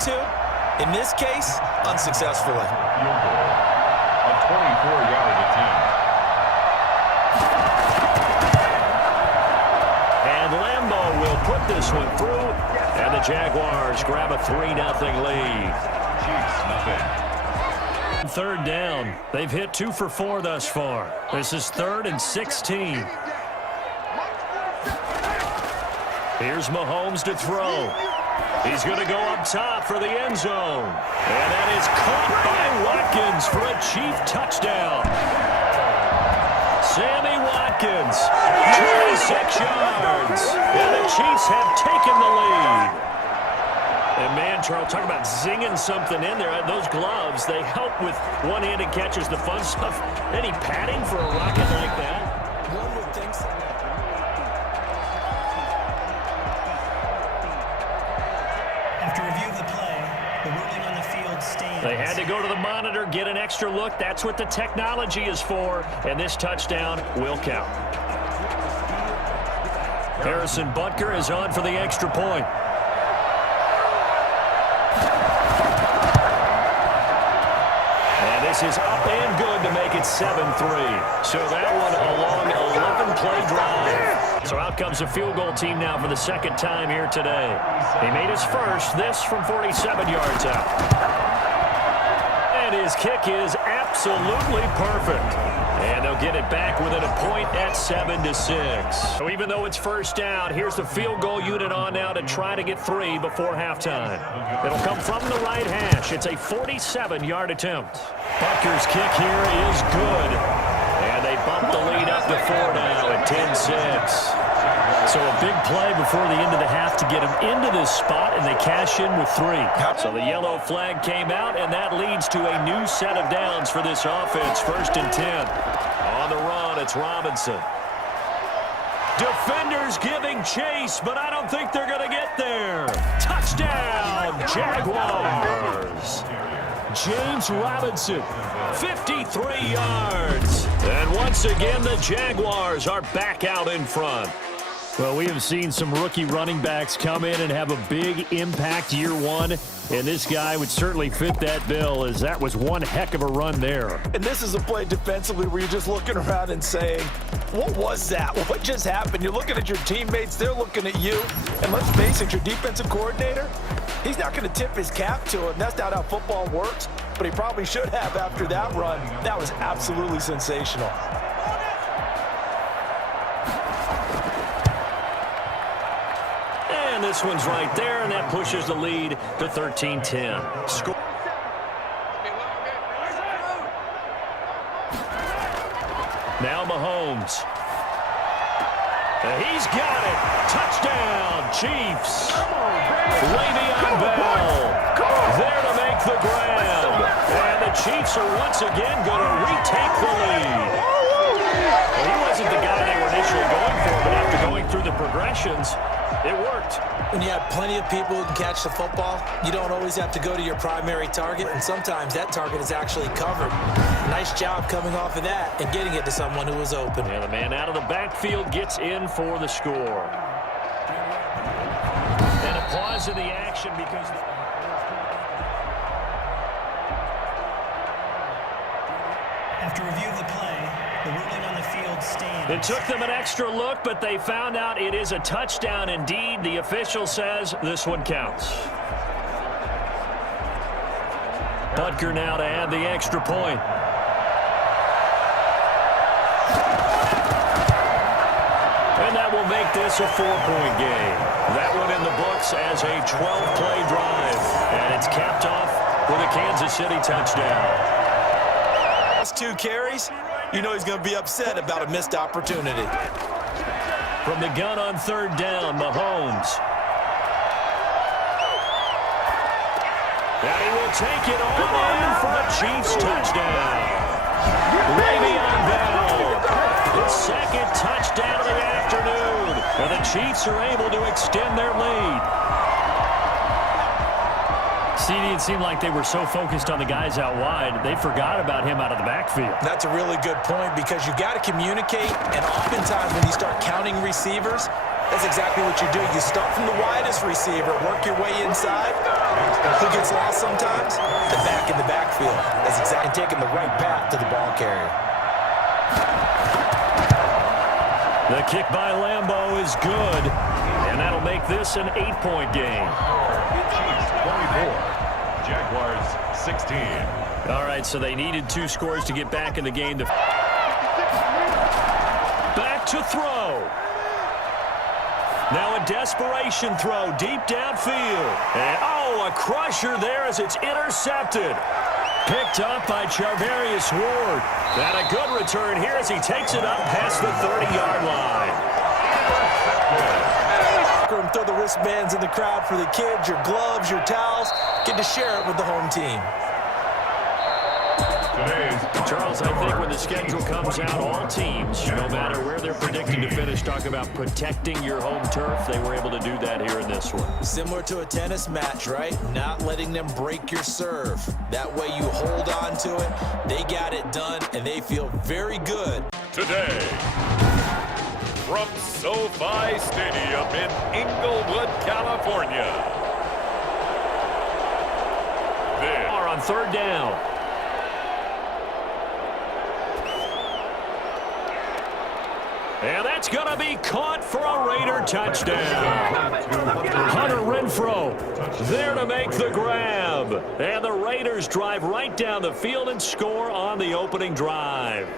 to, in this case, unsuccessfully. Field goal, a 24-yard attempt. And Lambeau will put this one through, and the Jaguars grab a 3-0 lead. Chiefs, nothing. Third down. They've hit 2 for 4 thus far. This is 3rd and 16. Here's Mahomes to throw. He's going to go up top for the end zone. And that is caught by Watkins for a Chief touchdown. Sammy Watkins, 26 yards. And the Chiefs have taken the lead. And man, Charles, talk about zinging something in there. Those gloves, they help with one-handed catches, the fun stuff. Any padding for a rocket like that? One would think so. After review of the play, the ruling on the field stands. They had to go to the monitor, get an extra look. That's what the technology is for. And this touchdown will count. Harrison Butker is on for the extra point. This is up and good to make it 7-3. So that one a long 11-play drive. So out comes a field goal team now for the second time here today. He made his first, this from 47 yards out. And his kick is absolutely perfect. And they'll get it back within a point at 7-6. So even though it's first down, here's the field goal unit on now to try to get 3 before halftime. It'll come from the right hash. It's a 47-yard attempt. Butker's kick here is good. And they bump the lead up to 4 now at 10-6. So a big play before the end of the half to get them into this spot, and they cash in with 3. So the yellow flag came out, and that leads to a new set of downs for this offense. 1st and 10. On the run, it's Robinson. Defenders giving chase, but I don't think they're going to get there. Touchdown, Jaguars. James Robinson, 53 yards. And once again, the Jaguars are back out in front. Well, we have seen some rookie running backs come in and have a big impact year one, and this guy would certainly fit that bill, as that was one heck of a run there. And this is a play defensively where you're just looking around and saying, what was that? What just happened? You're looking at your teammates, they're looking at you, and let's face it, your defensive coordinator, he's not going to tip his cap to him. That's not how football works, but he probably should have after that run. That was absolutely sensational. And this one's right there, and that pushes the lead to 13-10. Now Mahomes. He's got it. Touchdown, Chiefs. Le'Veon Bell there to make the grab. And the Chiefs are once again going to retake the lead. Well, he wasn't the guy they were initially going for, but after going through the progressions, it worked. When you have plenty of people who can catch the football, you don't always have to go to your primary target, and sometimes that target is actually covered. Nice job coming off of that and getting it to someone who was open. And the man out of the backfield gets in for the score. And a pause in the action because... After review of the play, the ruling on the field stands. It took them an extra look, but they found out it is a touchdown indeed. The official says this one counts. Butker now to add the extra point. And that will make this a 4-point game. That one in the books as a 12-play drive. And it's capped off with a Kansas City touchdown. 2 carries, you know he's going to be upset about a missed opportunity. From the gun on 3rd down, Mahomes. And he will take it all in for the Chiefs touchdown. Le'Veon Bell, his 2nd touchdown of the afternoon. And the Chiefs are able to extend their lead. CD, it seemed like they were so focused on the guys out wide, they forgot about him out of the backfield. That's a really good point because you got to communicate, and oftentimes when you start counting receivers, That's exactly what you do. You start from the widest receiver, work your way inside. Who gets lost sometimes? The back in the backfield. That's exactly taking the right path to the ball carrier. The kick by Lambeau is good, and that'll make this an 8-point game. Chiefs 24, Jaguars 16. All right, so they needed 2 scores to get back in the game. Back to throw. Now a desperation throw deep downfield. And, a crusher there as it's intercepted. Picked up by Charvarius Ward. And a good return here as he takes it up past the 30-yard line. Throw the wristbands in the crowd for the kids, your gloves, your towels. Get to share it with the home team. Charles, I think when the schedule comes out, all teams, no matter where they're predicted to finish, talk about protecting your home turf. They were able to do that here in this one. Similar to a tennis match, right? Not letting them break your serve. That way you hold on to it. They got it done, and they feel very good. Today, from SoFi Stadium in Inglewood, California. They are on 3rd down. And that's going to be caught for a Raider touchdown. Hunter Renfrow there to make the grab. And the Raiders drive right down the field and score on the opening drive.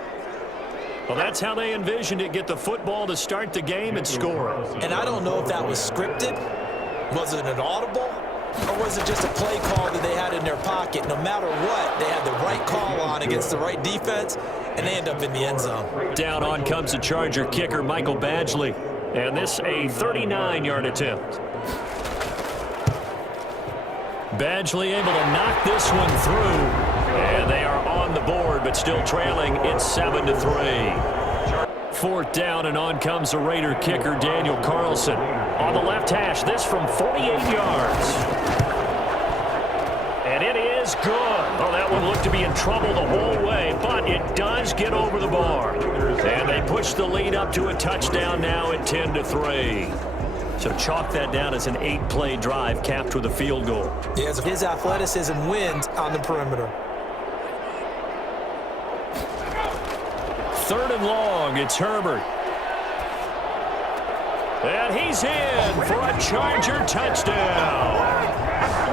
Well, that's how they envisioned it. Get the football to start the game and score it. And I don't know if that was scripted. Was it an audible? Or was it just a play call that they had in their pocket? No matter what, they had the right call on against the right defense, and they end up in the end zone. Down on comes the Charger kicker, Michael Badgley. And this a 39-yard attempt. Badgley able to knock this one through. And they are on the board, but still trailing. It's 7-3. 4th down, and on comes the Raider kicker, Daniel Carlson. On the left hash, this from 48 yards. And it is good. Oh, that one looked to be in trouble the whole way, but it does get over the bar. And they push the lead up to a touchdown now at 10-3. So chalk that down as an 8-play drive capped with a field goal. Yes, his athleticism wins on the perimeter. 3rd and long, it's Herbert. And he's in for a Charger touchdown.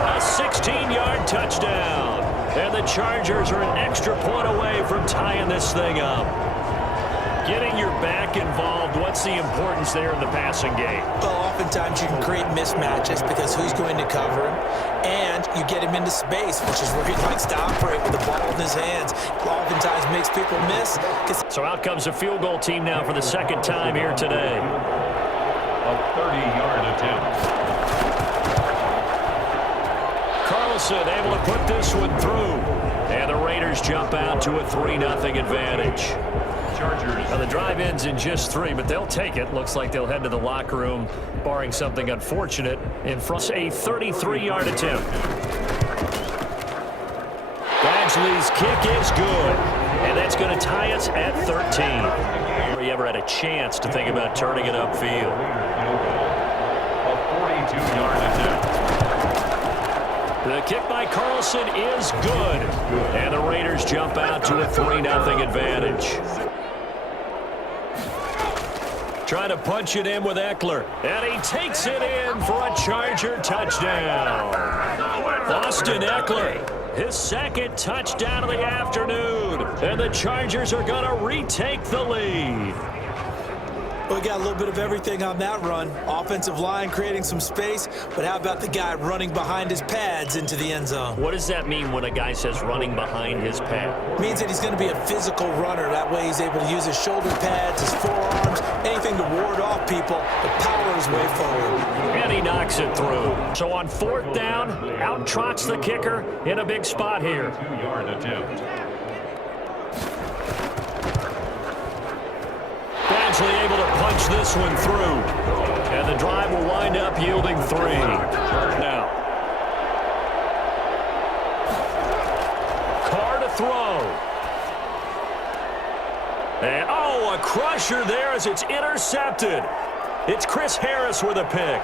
A 16-yard touchdown. And the Chargers are an extra point away from tying this thing up. Getting your back involved, what's the importance there in the passing game? Well, oftentimes you can create mismatches because who's going to cover him, and you get him into space, which is where he likes to operate with the ball in his hands. Oftentimes makes people miss. So out comes a field goal team now for the 2nd time here today. A 30-yard attempt. Carlson able to put this one through. And the Raiders jump out to a 3-0 advantage. Chargers. Now the drive ends in just 3, but they'll take it. Looks like they'll head to the locker room, barring something unfortunate. In front, a 33-yard attempt. Badgley's kick is good, and that's going to tie us at 13. We ever had a chance to think about turning it upfield. A 42-yard attempt. The kick by Carlson is good, and the Raiders jump out to a 3-0 advantage. Trying to punch it in with Eckler, and he takes it in for a Charger touchdown. Austin Eckler, his 2nd touchdown of the afternoon, and the Chargers are going to retake the lead. We got a little bit of everything on that run. Offensive line creating some space, but how about the guy running behind his pads into the end zone? What does that mean when a guy says running behind his pad? Means that he's going to be a physical runner. That way he's able to use his shoulder pads, his forearms, anything to ward off people, but power his way forward. And he knocks it through. So on 4th down, out trots the kicker in a big spot here. 2-yard attempt. Badgley able to punch this one through. And the drive will wind up yielding 3. Now. Carr to throw. And, a crusher there as it's intercepted. It's Chris Harris with a pick.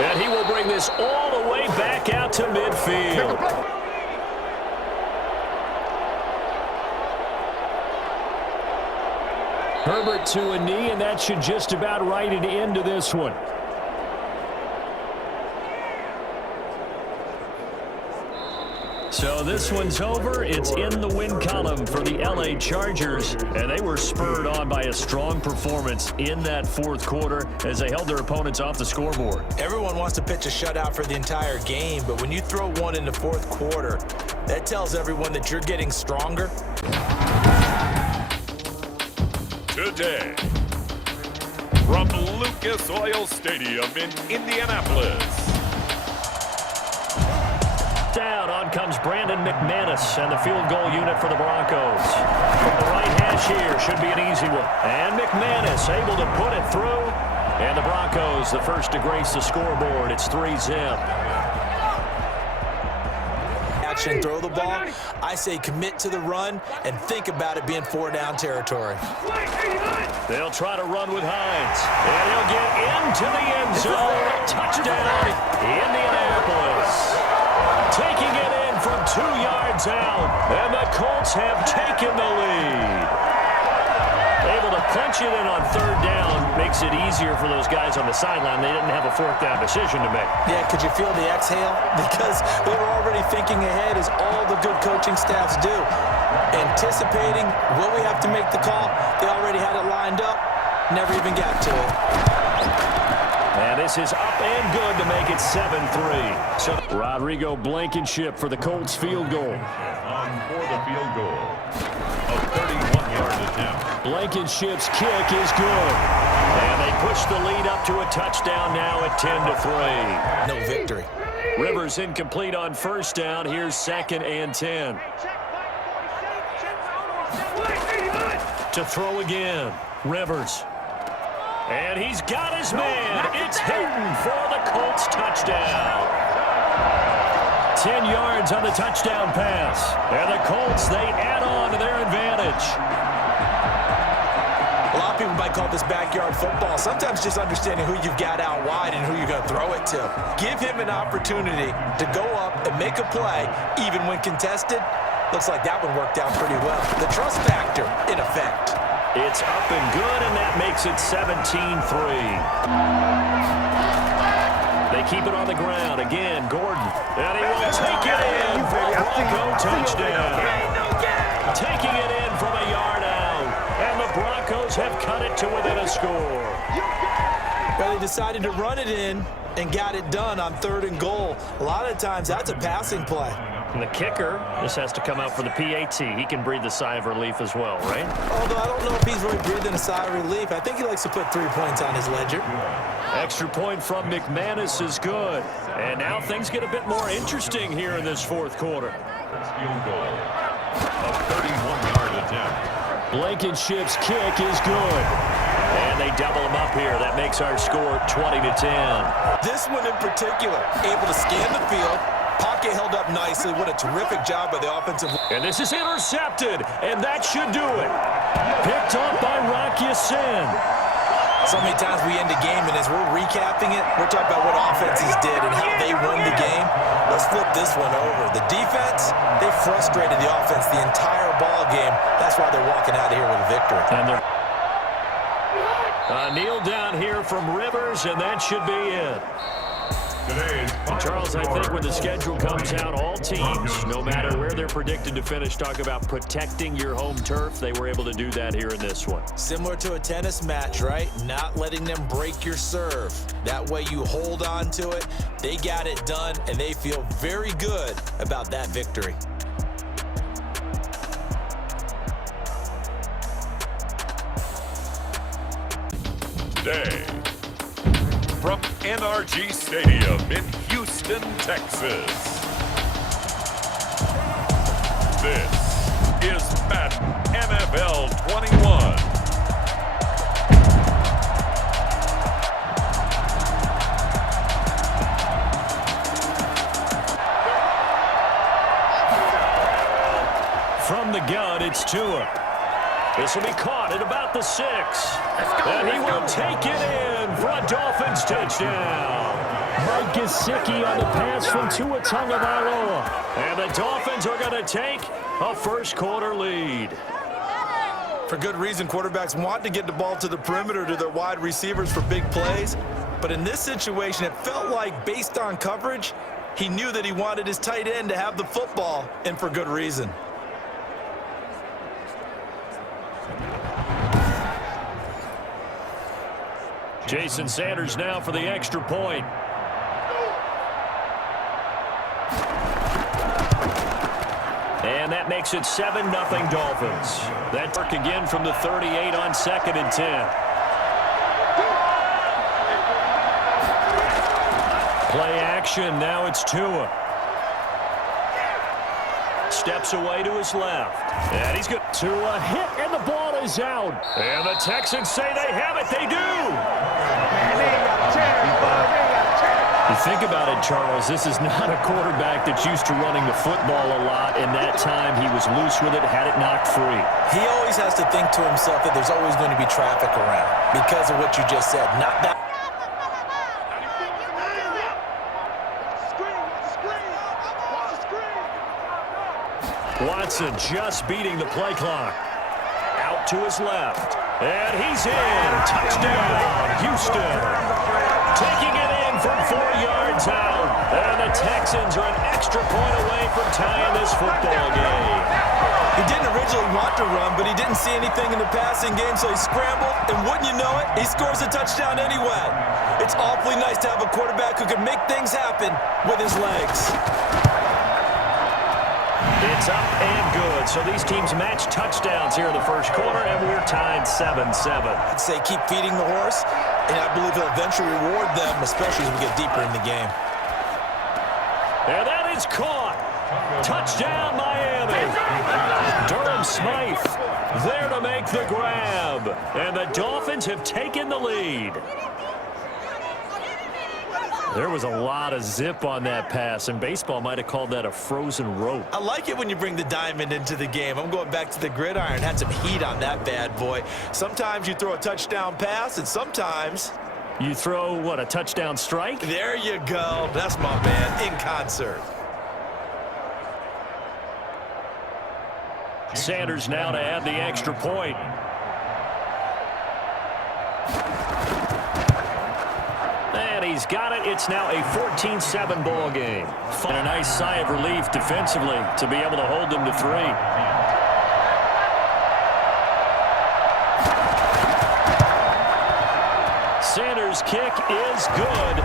And he will bring this all the way back out to midfield. Herbert to a knee, and that should just about write it into this one. So this one's over. It's in the win column for the LA Chargers, and they were spurred on by a strong performance in that fourth quarter as they held their opponents off the scoreboard. Everyone wants to pitch a shutout for the entire game, but when you throw one in the fourth quarter, that tells everyone that you're getting stronger. Today, from Lucas Oil Stadium in Indianapolis. Down, on comes Brandon McManus and the field goal unit for the Broncos. From the right hash here, should be an easy one. And McManus able to put it through. And the Broncos, the first to grace the scoreboard. It's 3-zip. Action, throw the ball. I say commit to the run and think about it being 4-down territory. They'll try to run with Hines. And he'll get into the end zone. Touchdown, Indianapolis. Taking it in from 2 yards out, and the Colts have taken the lead. Able to punch it in on third down makes it easier for those guys on the sideline. They didn't have a fourth down decision to make. Yeah, could you feel the exhale? Because they were already thinking ahead, as all the good coaching staffs do. Anticipating, will we have to make the call? They already had it lined up, never even got to it. And this is up and good to make it 7-3. So Rodrigo Blankenship for the Colts field goal. On for the field goal. A 31-yard attempt. Blankenship's kick is good. And they push the lead up to a touchdown now at 10-3. No victory. Rivers incomplete on first down. Here's 2nd and 10. To throw again. Rivers. And he's got his man. It's Hilton for the Colts touchdown. 10 yards on the touchdown pass. And the Colts, they add on to their advantage. A lot of people might call this backyard football. Sometimes just understanding who you've got out wide and who you're going to throw it to. Give him an opportunity to go up and make a play, even when contested. Looks like that one worked out pretty well. The trust factor, in effect. It's up and good, and that makes it 17-3. They keep it on the ground. Again, Gordon. And he will take it in for a Bronco touchdown. Taking it in from a yard out. And the Broncos have cut it to within a score. Well, they decided to run it in and got it done on 3rd and goal. A lot of times, that's a passing play. And the kicker just has to come out for the PAT. He can breathe a sigh of relief as well, right? Although I don't know if he's really breathing a sigh of relief. I think he likes to put 3 points on his ledger. Extra point from McManus is good. And now things get a bit more interesting here in this fourth quarter. Field goal. A 31-yard attempt. Blankenship's kick is good. And they double him up here. That makes our score 20-10. This one in particular, able to scan the field. Pocket held up nicely. What a terrific job by the offensive. And this is intercepted, and that should do it. Picked up by Rocky Sin. So many times we end the game, and as we're recapping it, we're talking about what offenses did and how they won the game. Let's flip this one over. The defense, they frustrated the offense the entire ball game. That's why they're walking out of here with a victory. And they're kneel down here from Rivers, and that should be it. Charles, I think when the schedule comes out, all teams, no matter where they're predicted to finish, talk about protecting your home turf. They were able to do that here in this one. Similar to a tennis match, right? Not letting them break your serve. That way you hold on to it. They got it done, and they feel very good about that victory. Today, from NRG Stadium in Houston, Texas. This is Madden NFL 21. From the gun, it's Tua. The This will be caught at about the 6. And he will take it in for a Dolphins touchdown. Mike Gesicki on the pass from Tua Tagovailoa. And the Dolphins are going to take a first-quarter lead. For good reason, quarterbacks want to get the ball to the perimeter to their wide receivers for big plays. But in this situation, it felt like, based on coverage, he knew that he wanted his tight end to have the football, and for good reason. Jason Sanders now for the extra point. And that makes it 7-0 Dolphins. That work again from the 38 on 2nd and 10. Play action. Now it's Tua. Steps away to his left. And he's got Tua hit, and the ball is out. And the Texans say they have it. They do. You think about it, Charles, this is not a quarterback that's used to running the football a lot, and that time he was loose with it, had it knocked free. He always has to think to himself that there's always going to be traffic around because of what you just said. Not that. Watson just beating the play clock. Out to his left. And he's in. Touchdown, Houston. Taking it in from 4 yards out. And the Texans are an extra point away from tying this football game. He didn't originally want to run, but he didn't see anything in the passing game, so he scrambled, and wouldn't you know it, he scores a touchdown anyway. It's awfully nice to have a quarterback who can make things happen with his legs. It's up and good. So these teams match touchdowns here in the first quarter, and we're tied 7-7. I'd say keep feeding the horse, and I believe he'll eventually reward them, especially as we get deeper in the game. And that is caught. Touchdown, Miami. Durham Smythe there to make the grab. And the Dolphins have taken the lead. There was a lot of zip on that pass, and baseball might have called that a frozen rope. I like it when you bring the diamond into the game. I'm going back to the gridiron. Had some heat on that bad boy. Sometimes you throw a touchdown pass, and sometimes you throw, what, a touchdown strike? There you go. That's my man in concert. Sanders now to add the extra point. And he's got it. It's now a 14-7 ball game. And a nice sigh of relief defensively to be able to hold them to 3. Sanders' kick is good.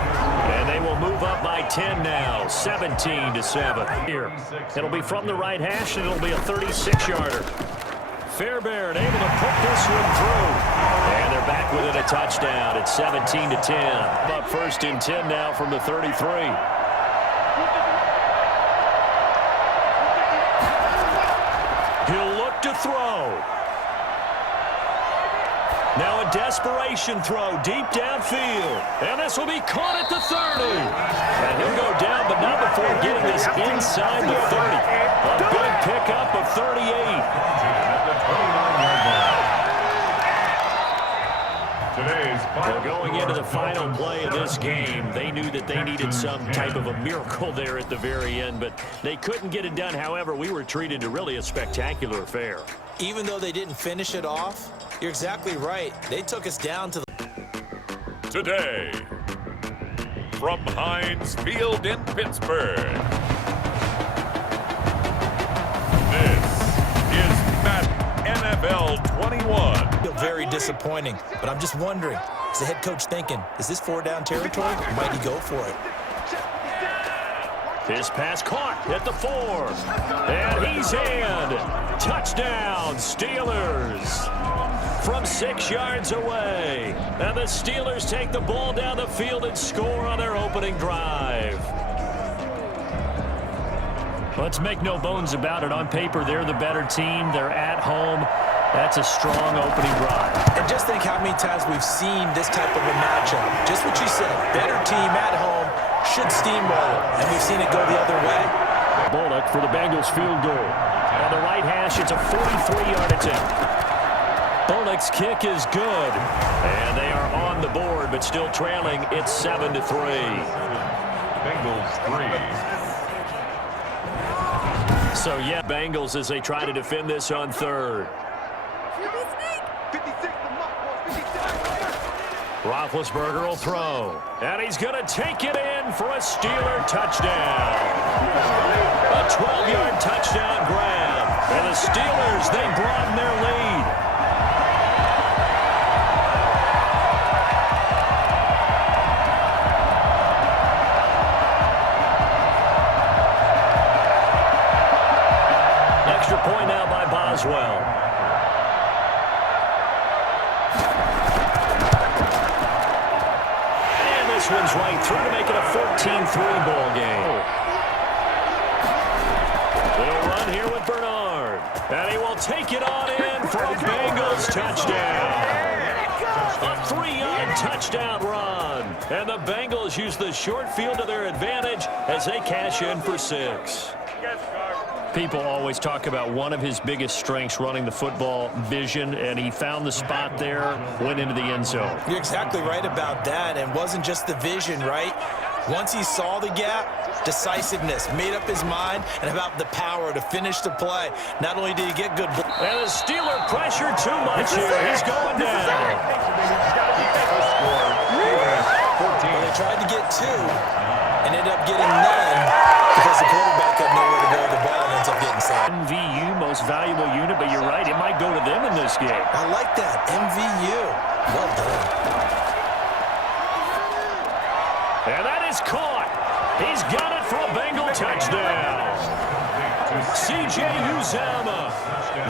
And they will move up by 10 now, 17-7. Here, it'll be from the right hash, and it'll be a 36-yarder. Fairbairn able to put this one through. And they're back within a touchdown. It's 17-10. Up 1st and 10 now from the 33. He'll look to throw. Now a desperation throw deep downfield. And this will be caught at the 30. And he'll go down, but not before getting this inside the 30. A big pickup of 38. Well, going into the final play of this game, they knew that they needed some type of a miracle there at the very end, but they couldn't get it done. However, we were treated to really a spectacular affair. Even though they didn't finish it off, you're exactly right. They took us down to the... Today, from Heinz Field in Pittsburgh, this is Madden NFL 21. Very disappointing, but I'm just wondering, is the head coach thinking, is this 4-down territory, or might he go for it? His pass caught at the 4. And he's in. Touchdown, Steelers. From 6 yards away. And the Steelers take the ball down the field and score on their opening drive. Let's make no bones about it. On paper, they're the better team. They're at home. That's a strong opening drive. And just think how many times we've seen this type of a matchup. Just what you said, better team at home should steamroll, and we've seen it go the other way. Bullock for the Bengals field goal. On the right hash, it's a 43-yard attempt. Bullock's kick is good. And they are on the board, but still trailing. It's 7-3. Bengals 3. So, yeah, Bengals as they try to defend this on third. Roethlisberger will throw. And he's going to take it in for a Steeler touchdown. A 12-yard touchdown grab. And the Steelers, they broaden their lead. Extra point now by Boswell. And this one's right through to make it a 14-3 ball game. They'll run here with Bernard. And he will take it on in for a Bengals touchdown. A 3-yard touchdown run. And the Bengals use the short field to their advantage as they cash in for 6. People always talk about one of his biggest strengths running the football, vision, and he found the spot there, went into the end zone. You're exactly right about that, and wasn't just the vision, right? Once he saw the gap, decisiveness, made up his mind, and about the power to finish the play. Not only did he get good... And the Steeler pressure too much here. He's going down. Well, they tried to get 2 and ended up getting none because the quarterback had nowhere to go with the ball and ends up getting sacked. MVU, most valuable unit, but you're right, it might go to them in this game. I like that. MVU. Well done. And that is caught. He's got it for a Bengal touchdown. C.J. Uzama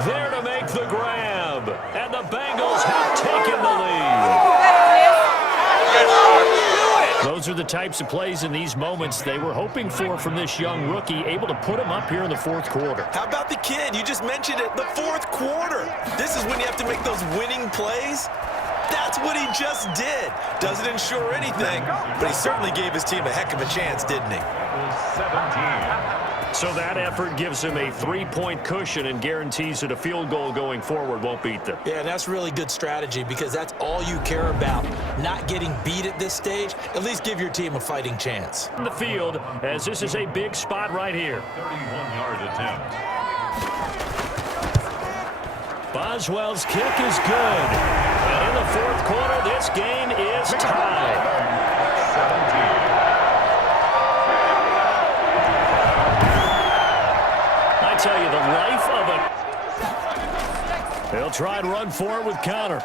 there to make the grab. And the Bengals have taken the lead. Those are the types of plays in these moments they were hoping for from this young rookie, able to put him up here in the fourth quarter. How about the kid? You just mentioned it, the fourth quarter. This is when you have to make those winning plays. That's what he just did. Doesn't ensure anything, but he certainly gave his team a heck of a chance, didn't he? 17. So that effort gives him a 3-point cushion and guarantees that a field goal going forward won't beat them. Yeah, that's really good strategy because that's all you care about. Not getting beat at this stage, at least give your team a fighting chance. In the field, as this is a big spot right here. 31-yard attempt. Boswell's kick is good. And in the fourth quarter, this game is tied. 17. I tell you, the life of a... They'll try and run forward with counter.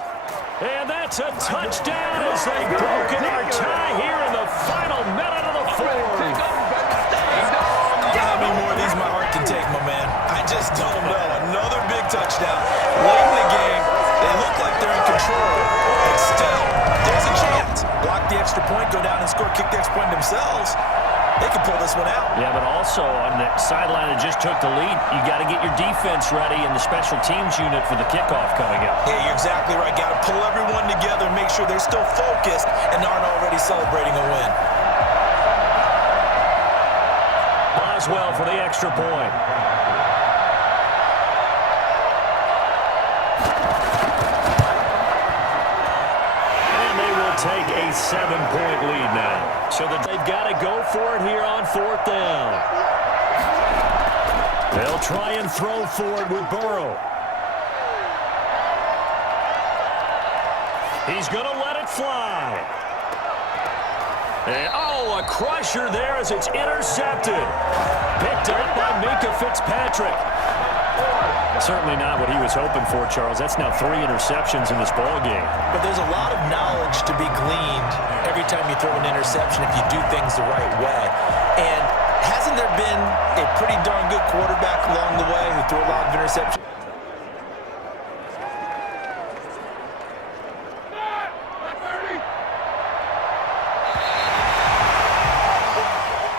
And that's a touchdown as they've broken our tie here in the final minute of the fourth. How many more of these my heart can take, my man? I just don't know. Another big touchdown. Late in the game, they look like they're in control. But still, there's a chance. Block the extra point, go down and score, kick the extra point themselves. They can pull this one out. Yeah, but also on the sideline that just took the lead, you got to get your defense ready and the special teams unit for the kickoff coming up. Yeah, you're exactly right. Got to pull everyone together, make sure they're still focused and aren't already celebrating a win. Boswell for the extra point. And they will take a 7-point lead now. So they've got to go for it here on fourth down. They'll try and throw forward with Burrow. He's going to let it fly. And, oh, a crusher there as it's intercepted. Picked up by Minkah Fitzpatrick. Certainly not what he was hoping for, Charles. That's now 3 interceptions in this ball game. But there's a lot of knowledge to be gleaned every time you throw an interception if you do things the right way. And hasn't there been a pretty darn good quarterback along the way who threw a lot of interceptions?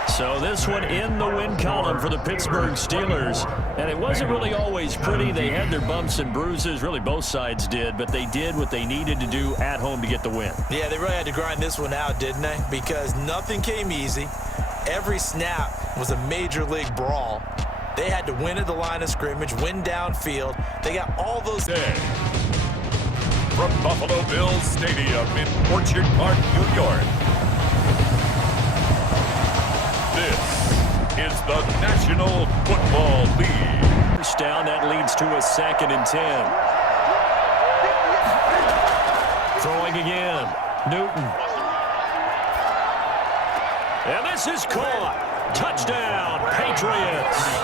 So this one in the win column for the Pittsburgh Steelers. And it wasn't really always pretty. They had their bumps and bruises. Really, both sides did. But they did what they needed to do at home to get the win. Yeah, they really had to grind this one out, didn't they? Because nothing came easy. Every snap was a major league brawl. They had to win at the line of scrimmage, win downfield. They got all those... from Buffalo Bills Stadium in Orchard Park, New York. This is the National Football League. First down, that leads to a 2nd and 10. Throwing again, Newton. And this is caught. Touchdown, Patriots.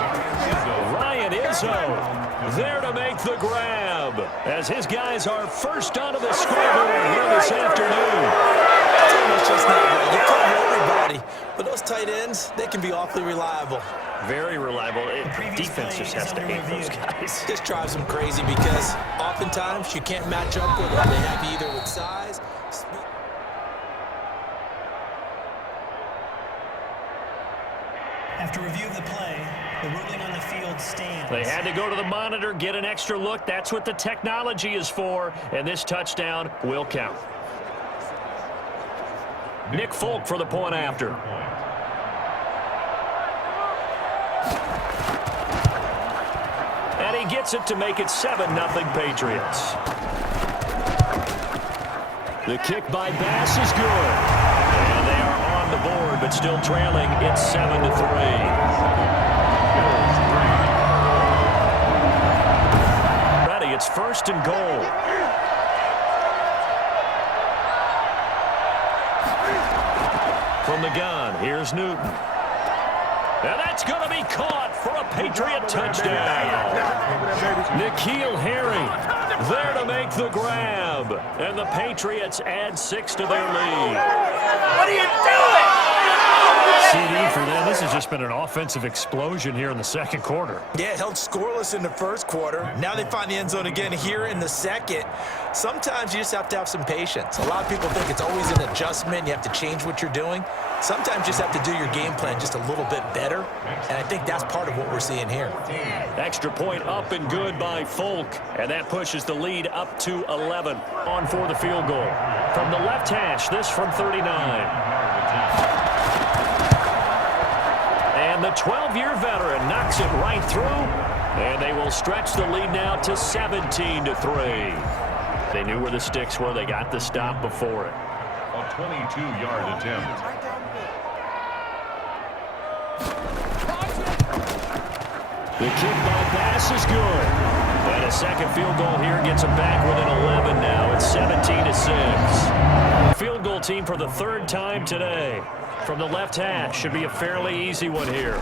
Ryan Izzo there to make the grab as his guys are first onto the scoreboard here this afternoon. It's just not right. You cover everybody, but those tight ends, they can be awfully reliable. Very reliable. Defense just has to hate those guys. This drives them crazy because oftentimes you can't match up with them. They have you either with size, speed. After review of the play, the ruling on the field stands. They had to go to the monitor, get an extra look. That's what the technology is for, and this touchdown will count. Nick Folk for the point after. And he gets it to make it 7-0 Patriots. The kick by Bass is good. And they are on the board, but still trailing. It's 7-3. Ready, it's 1st and goal. From the gun, here's Newton. And that's going to be caught for a Patriot touchdown. N'Keal Harry there to make the grab. And the Patriots add 6 to their lead. What are you doing? CD for them. This has just been an offensive explosion here in the 2nd quarter. Yeah, held scoreless in the 1st quarter. Now they find the end zone again here in the 2nd. Sometimes you just have to have some patience. A lot of people think it's always an adjustment. You have to change what you're doing. Sometimes you just have to do your game plan just a little bit better. And I think that's part of what we're seeing here. Extra point up and good by Folk. And that pushes the lead up to 11. On for the field goal. From the left hash, this from 39. And the 12-year veteran knocks it right through. And they will stretch the lead now to 17-3. They knew where the sticks were. They got the stop before it. A 22-yard attempt. The kick by Bass is good. And a 2nd field goal here gets them back within 11 now. It's 17-6. Field goal team for the 3rd time today. From the left hash, should be a fairly easy one here. The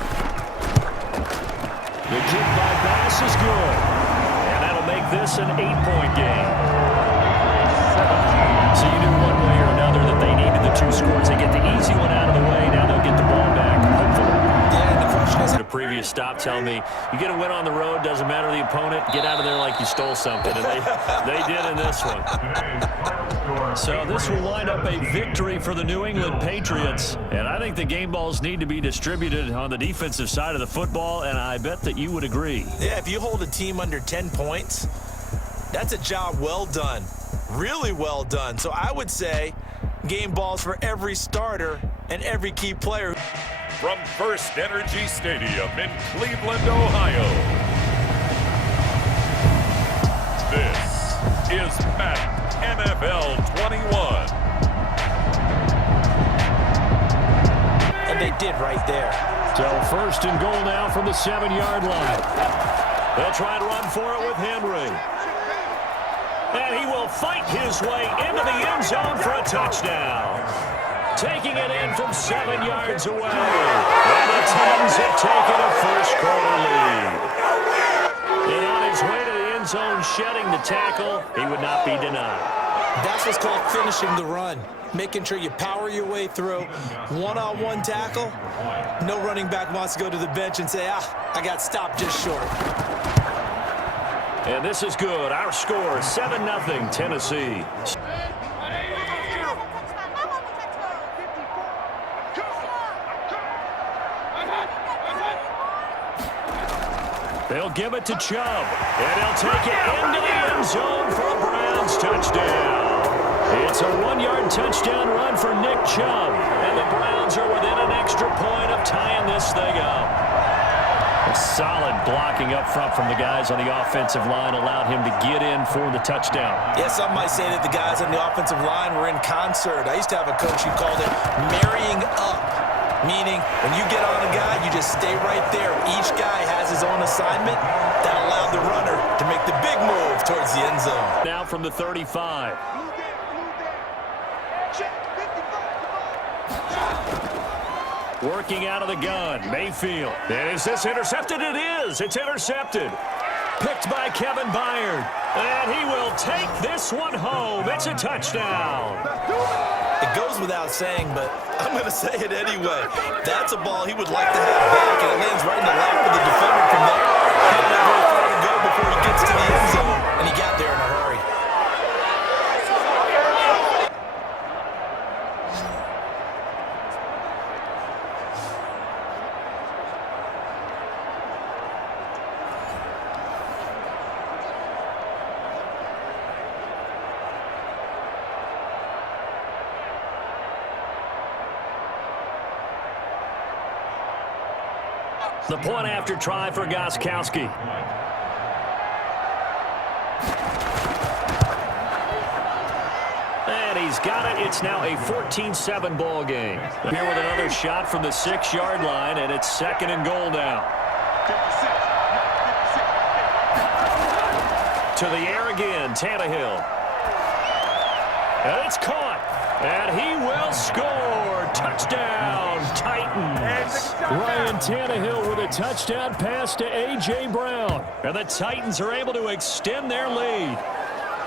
kick by Bass is good. And that'll make this an 8-point game. So you knew one way or another that they needed the 2 scores. They get the easy one out of the way. Now they'll get the ball back, hopefully. Yeah, and the question is... The previous stop telling me, you get a win on the road, doesn't matter the opponent, get out of there like you stole something. And they did in this one. So this will wind up a victory for the New England Patriots. And I think the game balls need to be distributed on the defensive side of the football, and I bet that you would agree. Yeah, if you hold a team under 10 points, that's a job well done. Really well done. So I would say game balls for every starter and every key player. From First Energy Stadium in Cleveland, Ohio. This is Madden NFL 21. And they did right there. So 1st and goal now from the 7-yard line. They'll try and run for it with Henry. And he will fight his way into the end zone for a touchdown. Taking it in from 7 yards away. And the Titans have taken a 1st quarter lead. And on his way to the end zone, shedding the tackle, he would not be denied. That's what's called finishing the run. Making sure you power your way through. One-on-one tackle. No running back wants to go to the bench and say, I got stopped just short. And this is good. Our score, 7-0 Tennessee. They'll give it to Chubb, and he'll take it into the end zone for a Browns touchdown. It's a 1-yard touchdown run for Nick Chubb, and the Browns are within an extra point of tying this thing up. Solid blocking up front from the guys on the offensive line allowed him to get in for the touchdown. Yeah, some might say that the guys on the offensive line were in concert. I used to have a coach who called it marrying up, meaning when you get on a guy, you just stay right there. Each guy has his own assignment. That allowed the runner to make the big move towards the end zone. Now from the 35. Working out of the gun, Mayfield. And is this intercepted? It is. It's intercepted. Picked by Kevin Byard. And he will take this one home. It's a touchdown. It goes without saying, but I'm going to say it anyway. That's a ball he would like to have back, and it lands right in the lap of the defender from there. He don't have very far to go before he gets to the end zone, and he got there in a hurry. The point after try for Gostkowski. And he's got it. It's now a 14-7 ball game. Here with another shot from the 6-yard line, and it's 2nd and goal now. To the air again, Tannehill. And it's caught. And he will score. Touchdown, Titans. Ryan Tannehill with a touchdown pass to A.J. Brown. And the Titans are able to extend their lead.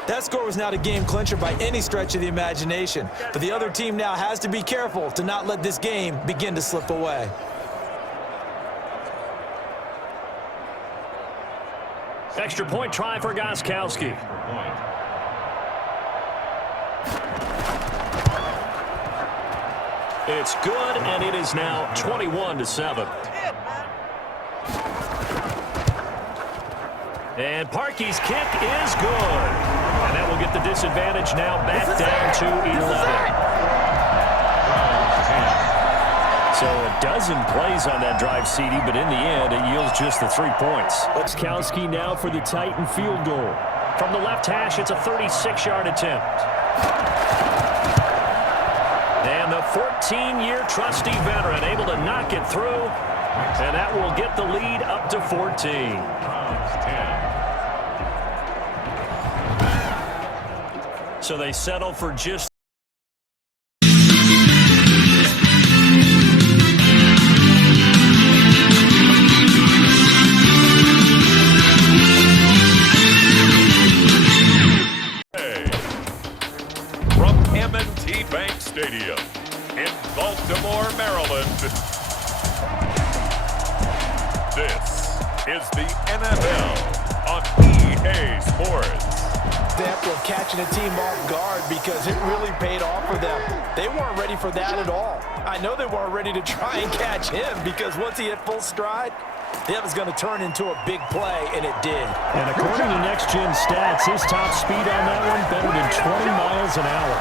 That score was not a game clincher by any stretch of the imagination, but the other team now has to be careful to not let this game begin to slip away. Extra point try for Gostkowski. It's good, and it is now 21-7. And Parkey's kick is good. And that will get the disadvantage now back down to 11. So a dozen plays on that drive, CD, but in the end, it yields just the 3 points. Gostkowski now for the Titan field goal. From the left hash, it's a 36-yard attempt. And the 14-year trusty veteran able to knock it through, and that will get the lead up to 14. So they settle for just From M&T Bank Stadium in Baltimore, Maryland. This is the NFL on EA Sports. Example of catching a team off guard because it really paid off for them. They weren't ready for that at all. I know they weren't ready to try and catch him because once he hit full stride, that was going to turn into a big play, and it did. And according to Next Gen Stats, his top speed on that one better than 20 miles an hour.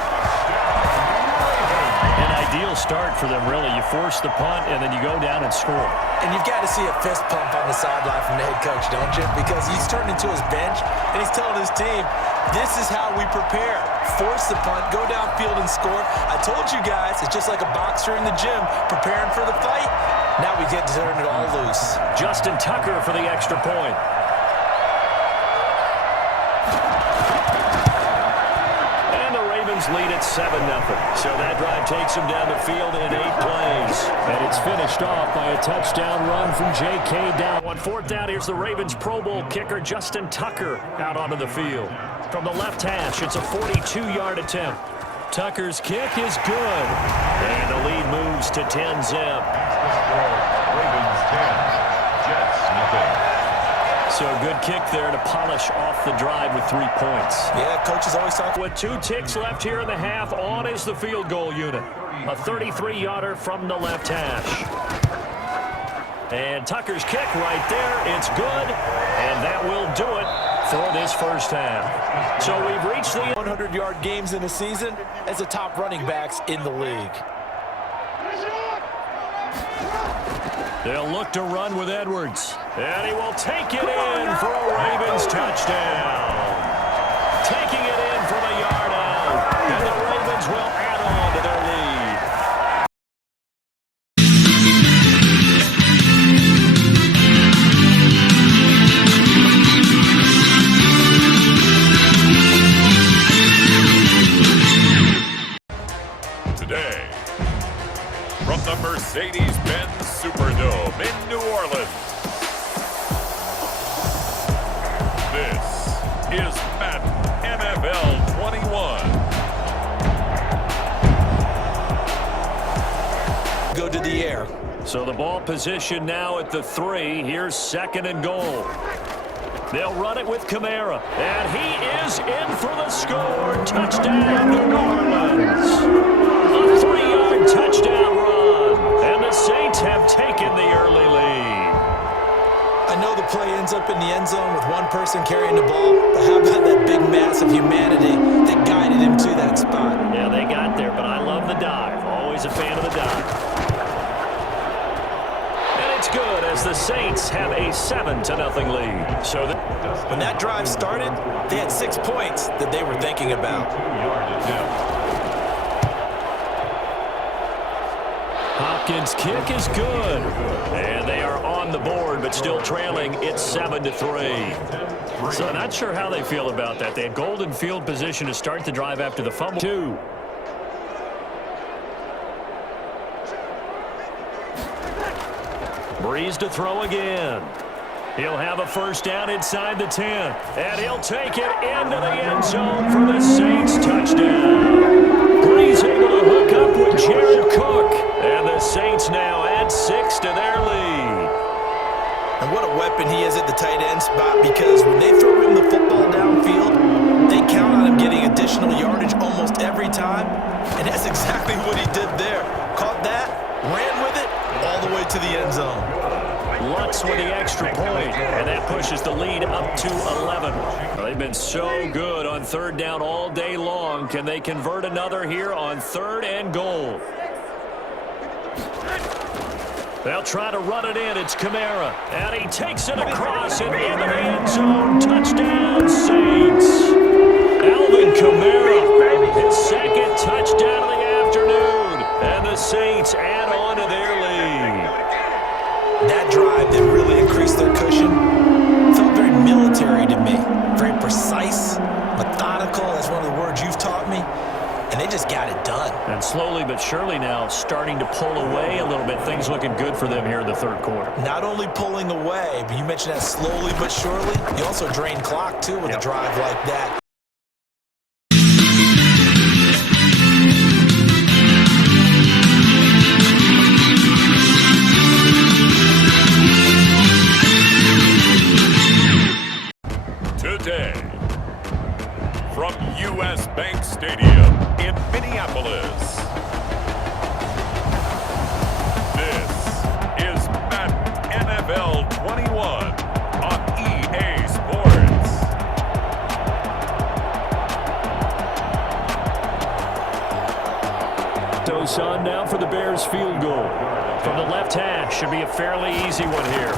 An ideal start for them, really. You force the punt, and then you go down and score. And you've got to see a fist pump on the sideline from the head coach, don't you? Because he's turned into his bench, and he's telling his team, this is how we prepare. Force the punt, go downfield and score. I told you guys, it's just like a boxer in the gym preparing for the fight. Now we get to turn it all loose. Justin Tucker for the extra point. And the Ravens lead at 7-0. So that drive takes them down the field in 8 plays. And it's finished off by a touchdown run from J.K. Down. On 4th down, here's the Ravens Pro Bowl kicker Justin Tucker out onto the field. From the left hash, it's a 42-yard attempt. Tucker's kick is good. And the lead moves to 10-zip. Ravens 10, Jets nothing. So a good kick there to polish off the drive with 3 points. Yeah, coach is always talking. With 2 ticks left here in the half, on is the field goal unit. A 33-yarder from the left hash. And Tucker's kick right there. It's good. And that will do it for this first half. So we've reached the 100-yard games in a season as the top running backs in the league. They'll look to run with Edwards. And he will take it in for a Ravens touchdown. Taking it in from a yard out. And the Ravens will add on to their lead. Today, from the Mercedes-Benz Superdome in New Orleans, this is Madden NFL 21. Go to the air. So the ball position now at the 3. Here's 2nd and goal. They'll run it with Kamara. And he is in for the score. Touchdown, New Orleans. A 3-yard touchdown run. And the Saints have taken the early lead. I know the play ends up in the end zone with one person carrying the ball, but how about that big mass of humanity that guided him to that spot? Yeah, they got there, but I love the dive. Always a fan of the dive. And it's good as the Saints have a 7-0 lead. So when that drive started, they had 6 points that they were thinking about. Hopkins' kick is good. And they are on the board, but still trailing. It's 7-3. So not sure how they feel about that. They had golden field position to start the drive after the fumble. 2. Breeze to throw again. He'll have a first down inside the 10. And he'll take it into the end zone for the Saints touchdown. Breeze able to hook up with Jared Cook. And the Saints now add 6 to their lead. And what a weapon he is at the tight end spot, because when they throw him the football downfield, they count on him getting additional yardage almost every time. And that's exactly what he did there. Caught that, ran with it, all the way to the end zone. Lutz with the extra point, and that pushes the lead up to 11. They've been so good on 3rd down all day long. Can they convert another here on 3rd and goal? They'll try to run it in. It's Kamara, and he takes it across and into the end zone. Touchdown, Saints. Alvin Kamara, his 2nd touchdown of the afternoon, and the Saints add on to their lead. That drive that really increased their cushion felt very military to me. Very precise, methodical. That's one of the words you've taught me. And they just got it done. And slowly but surely now starting to pull away a little bit. Things looking good for them here in the 3rd quarter. Not only pulling away, but you mentioned that slowly but surely. You also drain clock, too, with a drive like that. Today, from U.S. Bank Stadium in Minneapolis, this is Madden NFL 21 on EA Sports. Dosan now for the Bears field goal. From the left hash, should be a fairly easy one here.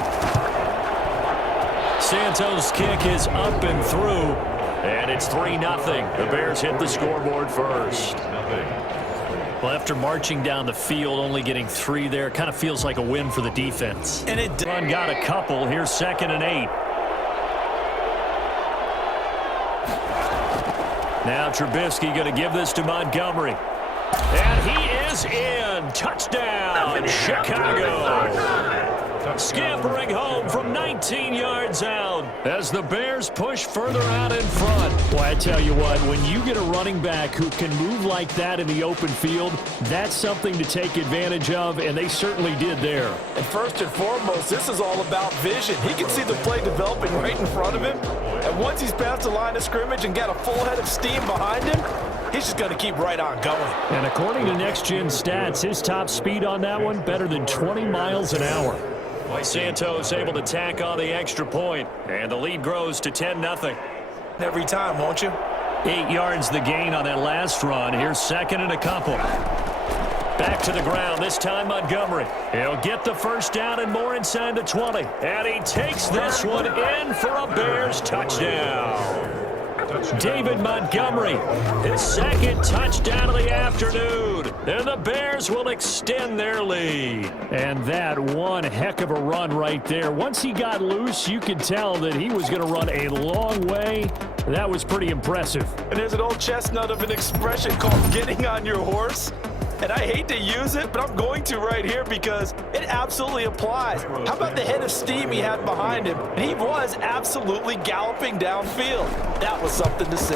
Santos' kick is up and through, and it's 3-0. The Bears hit the scoreboard first. Well, after marching down the field, only getting 3 there, kind of feels like a win for the defense. And it Run got a couple. Here's 2nd and 8. Now Trubisky going to give this to Montgomery. And he is in. Touchdown, Chicago. Scampering home from 19 yards out as the Bears push further out in front. Boy, I tell you what, when you get a running back who can move like that in the open field, that's something to take advantage of, and they certainly did there. And first and foremost, this is all about vision. He can see the play developing right in front of him, and once he's past the line of scrimmage and got a full head of steam behind him, he's just going to keep right on going. And according to Next Gen Stats, his top speed on that one, better than 20 miles an hour. Santos able to tack on the extra point, and the lead grows to 10-0. Every time, won't you? 8 yards the gain on that last run. Here's 2nd and a couple. Back to the ground, this time Montgomery. He'll get the first down and more inside the 20. And he takes this one in for a Bears touchdown. David Montgomery, his second touchdown of the afternoon. And the Bears will extend their lead. And that one heck of a run right there. Once he got loose, you could tell that he was going to run a long way. That was pretty impressive. And there's an old chestnut of an expression called getting on your horse. And I hate to use it, but I'm going to right here because it absolutely applies. How about the head of steam he had behind him? And he was absolutely galloping downfield. That was something to see.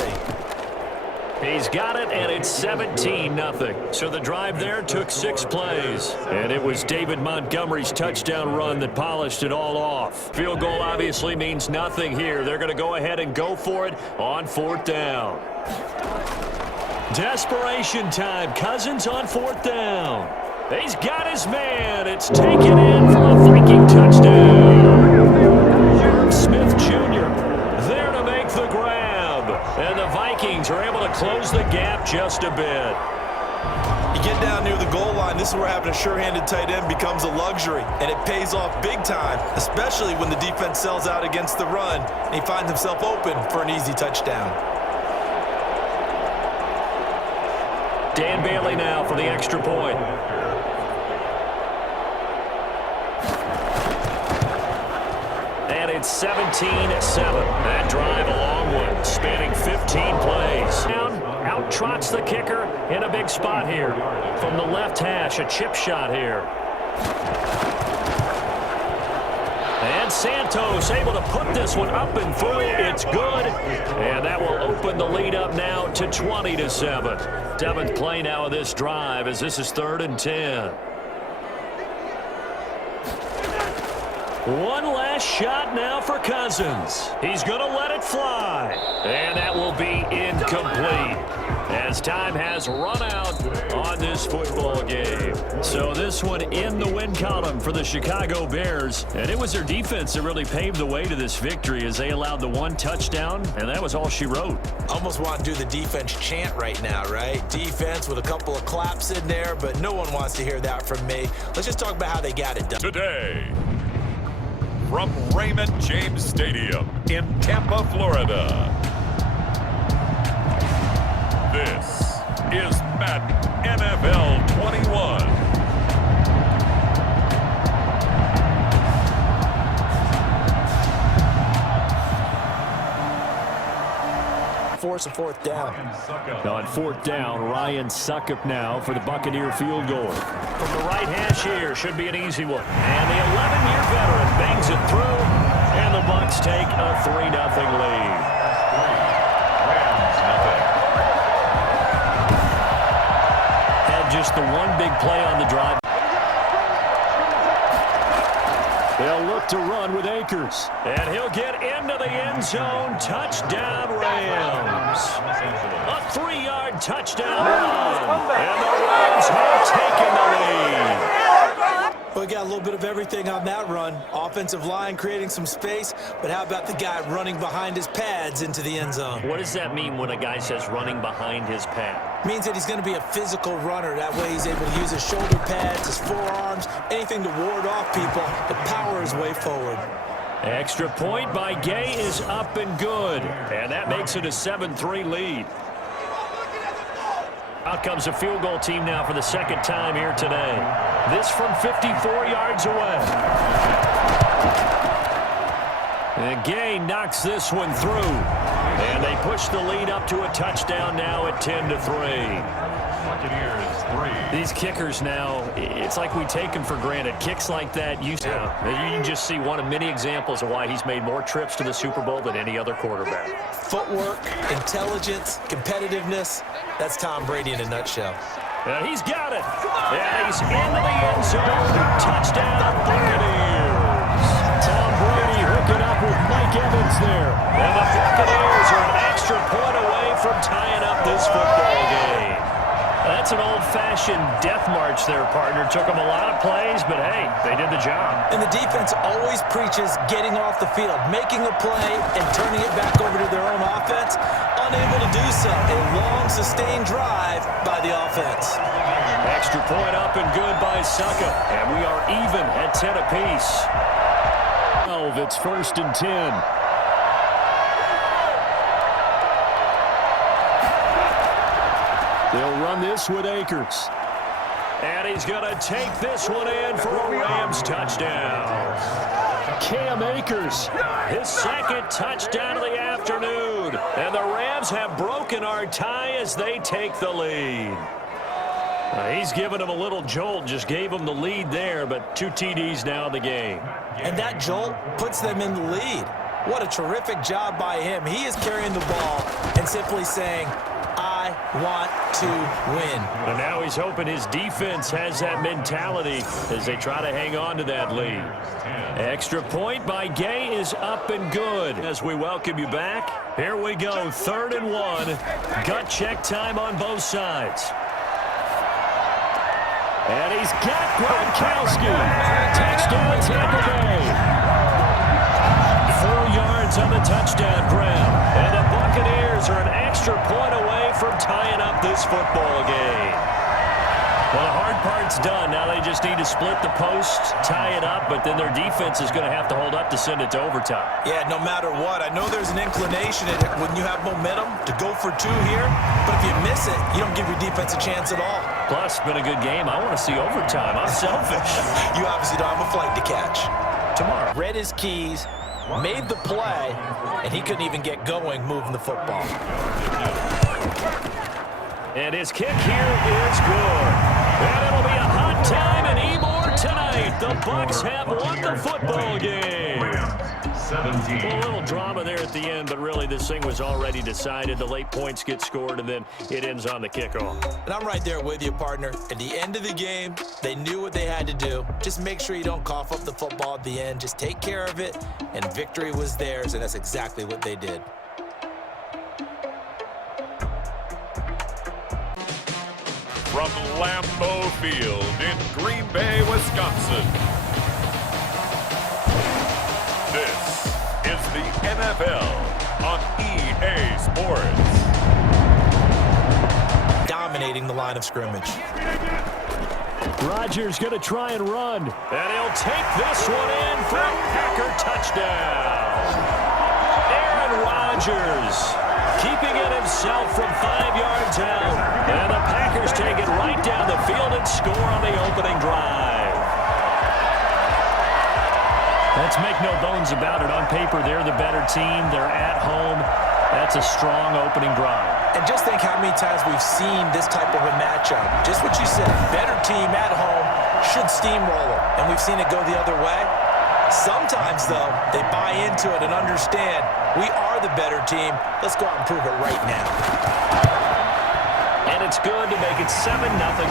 He's got it, and it's 17-0. So the drive there took 6 plays. And it was David Montgomery's touchdown run that polished it all off. Field goal obviously means nothing here. They're going to go ahead and go for it on 4th down. Desperation time. Cousins on 4th down. He's got his man. It's taken in for a Viking touchdown. Smith Jr. there to make the grab. And the Vikings are able to close the gap just a bit. You get down near the goal line, this is where having a sure-handed tight end becomes a luxury, and it pays off big time, especially when the defense sells out against the run, and he finds himself open for an easy touchdown. Dan Bailey now for the extra point. And it's 17-7. That drive a long one, spanning 15 plays. Down, out trots the kicker in a big spot here. From the left hash, a chip shot here. And Santos able to put this one up and through. It's good. And that will open the lead up now to 20-7. 7th play now of this drive as this is 3rd and 10. One last shot now for Cousins. He's going to let it fly. And that will be incomplete as time has run out on this football game. So this one in the win column for the Chicago Bears. And it was their defense that really paved the way to this victory as they allowed the 1 touchdown, and that was all she wrote. Almost want to do the defense chant right now, right? Defense with a couple of claps in there, but no one wants to hear that from me. Let's just talk about how they got it done. Today, from Raymond James Stadium in Tampa, Florida, this is Madden NFL 21. Force a 4th down. On 4th down, Ryan Suckup now for the Buccaneer field goal. From the right hash here, should be an easy one. And the 11-year veteran bangs it through, and the Bucs take a 3-0 lead. Had just the one big play on the drive. They'll look to run with Akers. And he'll get into the end zone. Touchdown, Rams. A 3-yard touchdown run. And the Rams have taken the lead. Well, we got a little bit of everything on that run. Offensive line creating some space, but how about the guy running behind his pads into the end zone? What does that mean when a guy says running behind his pad? Means that he's going to be a physical runner. That way he's able to use his shoulder pads, his forearms, anything to ward off people, to power his way forward. Extra point by Gay is up and good. And that makes it a 7-3 lead. Out comes a field goal team now for the 2nd time here today. This from 54 yards away. And Gay knocks this one through. And they push the lead up to a touchdown now at 10-3. These kickers now, it's like we take them for granted. Kicks like that, you can just see one of many examples of why he's made more trips to the Super Bowl than any other quarterback. Footwork, intelligence, competitiveness. That's Tom Brady in a nutshell. And he's got it. And he's into the end zone. Touchdown, Buccaneers. Tom Brady hooking up with Mike Evans there. And the Buccaneers are an extra point away from tying up this football game. That's an old-fashioned death march there, partner. Took them a lot of plays, but hey, they did the job. And the defense always preaches getting off the field, making a play, and turning it back over to their own offense. unable to do so. A long, sustained drive by the offense. Extra point up and good by Succa. And we are even at 10 apiece. 12, it's 1st and 10. They'll run this with Akers. And he's going to take this one in for a Rams touchdown. Cam Akers, his second touchdown of the afternoon. And the Rams have broken our tie as they take the lead. He's given him a little jolt, just gave him the lead there, but 2 TDs now in the game. And that jolt puts them in the lead. What a terrific job by him. He is carrying the ball and simply saying, I want to win. And now he's hoping his defense has that mentality as they try to hang on to that lead. Extra point by Gay is up and good. As we welcome you back, here we go, 3rd and 1. Gut check time on both sides. And he's got Gronkowski. Touchdown, Tampa Bay. 4 yards on the touchdown grab. And the Buccaneers are an extra point away from tying up this football game. Well, the hard part's done. Now they just need to split the posts, tie it up, but then their defense is going to have to hold up to send it to overtime. Yeah, no matter what. I know there's an inclination in it when you have momentum to go for 2 here, but if you miss it, you don't give your defense a chance at all. Plus, it's been a good game. I want to see overtime. I'm selfish. You obviously don't have a flight to catch. Tomorrow. Read his keys, made the play, and he couldn't even get going moving the football. And his kick here is good. And it'll be a hot time in Ybor tonight. The Bucs have won the football game. 17. A little drama there at the end, but really this thing was already decided. The late points get scored, and then it ends on the kickoff. And I'm right there with you, partner. At the end of the game, they knew what they had to do. Just make sure you don't cough up the football at the end. Just take care of it, and victory was theirs, and that's exactly what they did. From Lambeau Field in Green Bay, Wisconsin. This is the NFL on EA Sports. Dominating the line of scrimmage. Rodgers going to try and run. And he'll take this one in for a Packer touchdown. Aaron Rodgers keeping it himself from 5 yards out. And the Packers take it right down the field and score on the opening drive. Let's make no bones about it. On paper, they're the better team. They're at home. That's a strong opening drive. And just think how many times we've seen this type of a matchup. Just what you said, better team at home should steamroll them. And we've seen it go the other way. Sometimes, though, they buy into it and understand we are the better team. Let's go out and prove it right now. And it's good to make it 7-0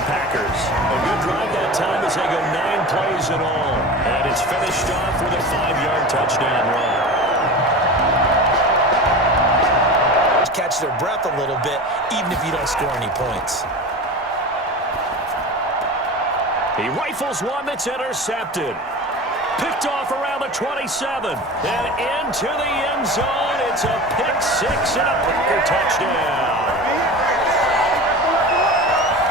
Packers. A good drive that time as they go 9 plays in all. And it's finished off with a 5-yard touchdown run. Catch their breath a little bit, even if you don't score any points. He rifles one that's intercepted. Picked off around the 27. And into the end zone. It's a pick 6 and a Packer touchdown.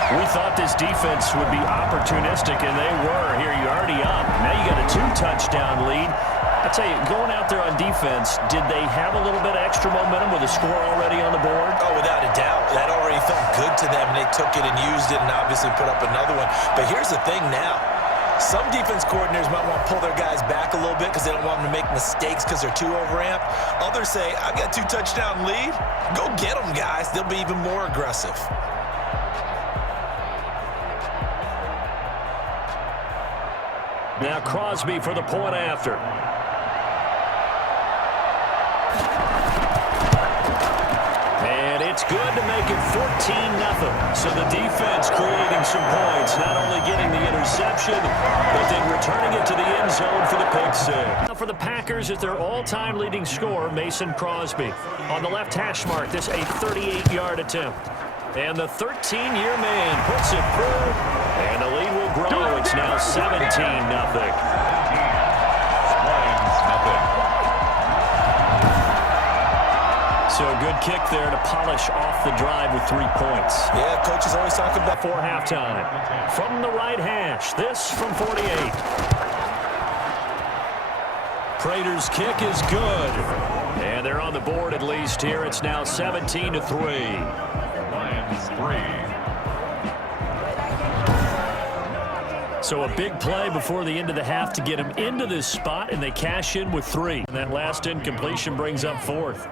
We thought this defense would be opportunistic, and they were. Here, you're already up. Now you got a 2-touchdown lead. I tell you, going out there on defense, did they have a little bit of extra momentum with a score already on the board? Oh, without a doubt. That already felt good to them. They took it and used it and obviously put up another one. But here's the thing now. Some defense coordinators might want to pull their guys back a little bit because they don't want them to make mistakes because they're too overamped. Others say, I've got a 2-touchdown lead. Go get them, guys. They'll be even more aggressive. Now Crosby for the point after. And it's good to make it 14-0. So the defense creating some points, not only getting the interception, but then returning it to the end zone for the pick 6. Now for the Packers, it's their all-time leading scorer, Mason Crosby. On the left hash mark, this a 38-yard attempt. And the 13-year man puts it through, and the lead will grow. It's now 17-0. So good kick there to polish off the drive with 3 points. Yeah, coach is always talking about Before halftime. From the right hash, this from 48. Prater's kick is good. And they're on the board at least here. It's now 17-3. Lions 3. So a big play before the end of the half to get him into this spot, and they cash in with 3. And that last incompletion brings up 4th.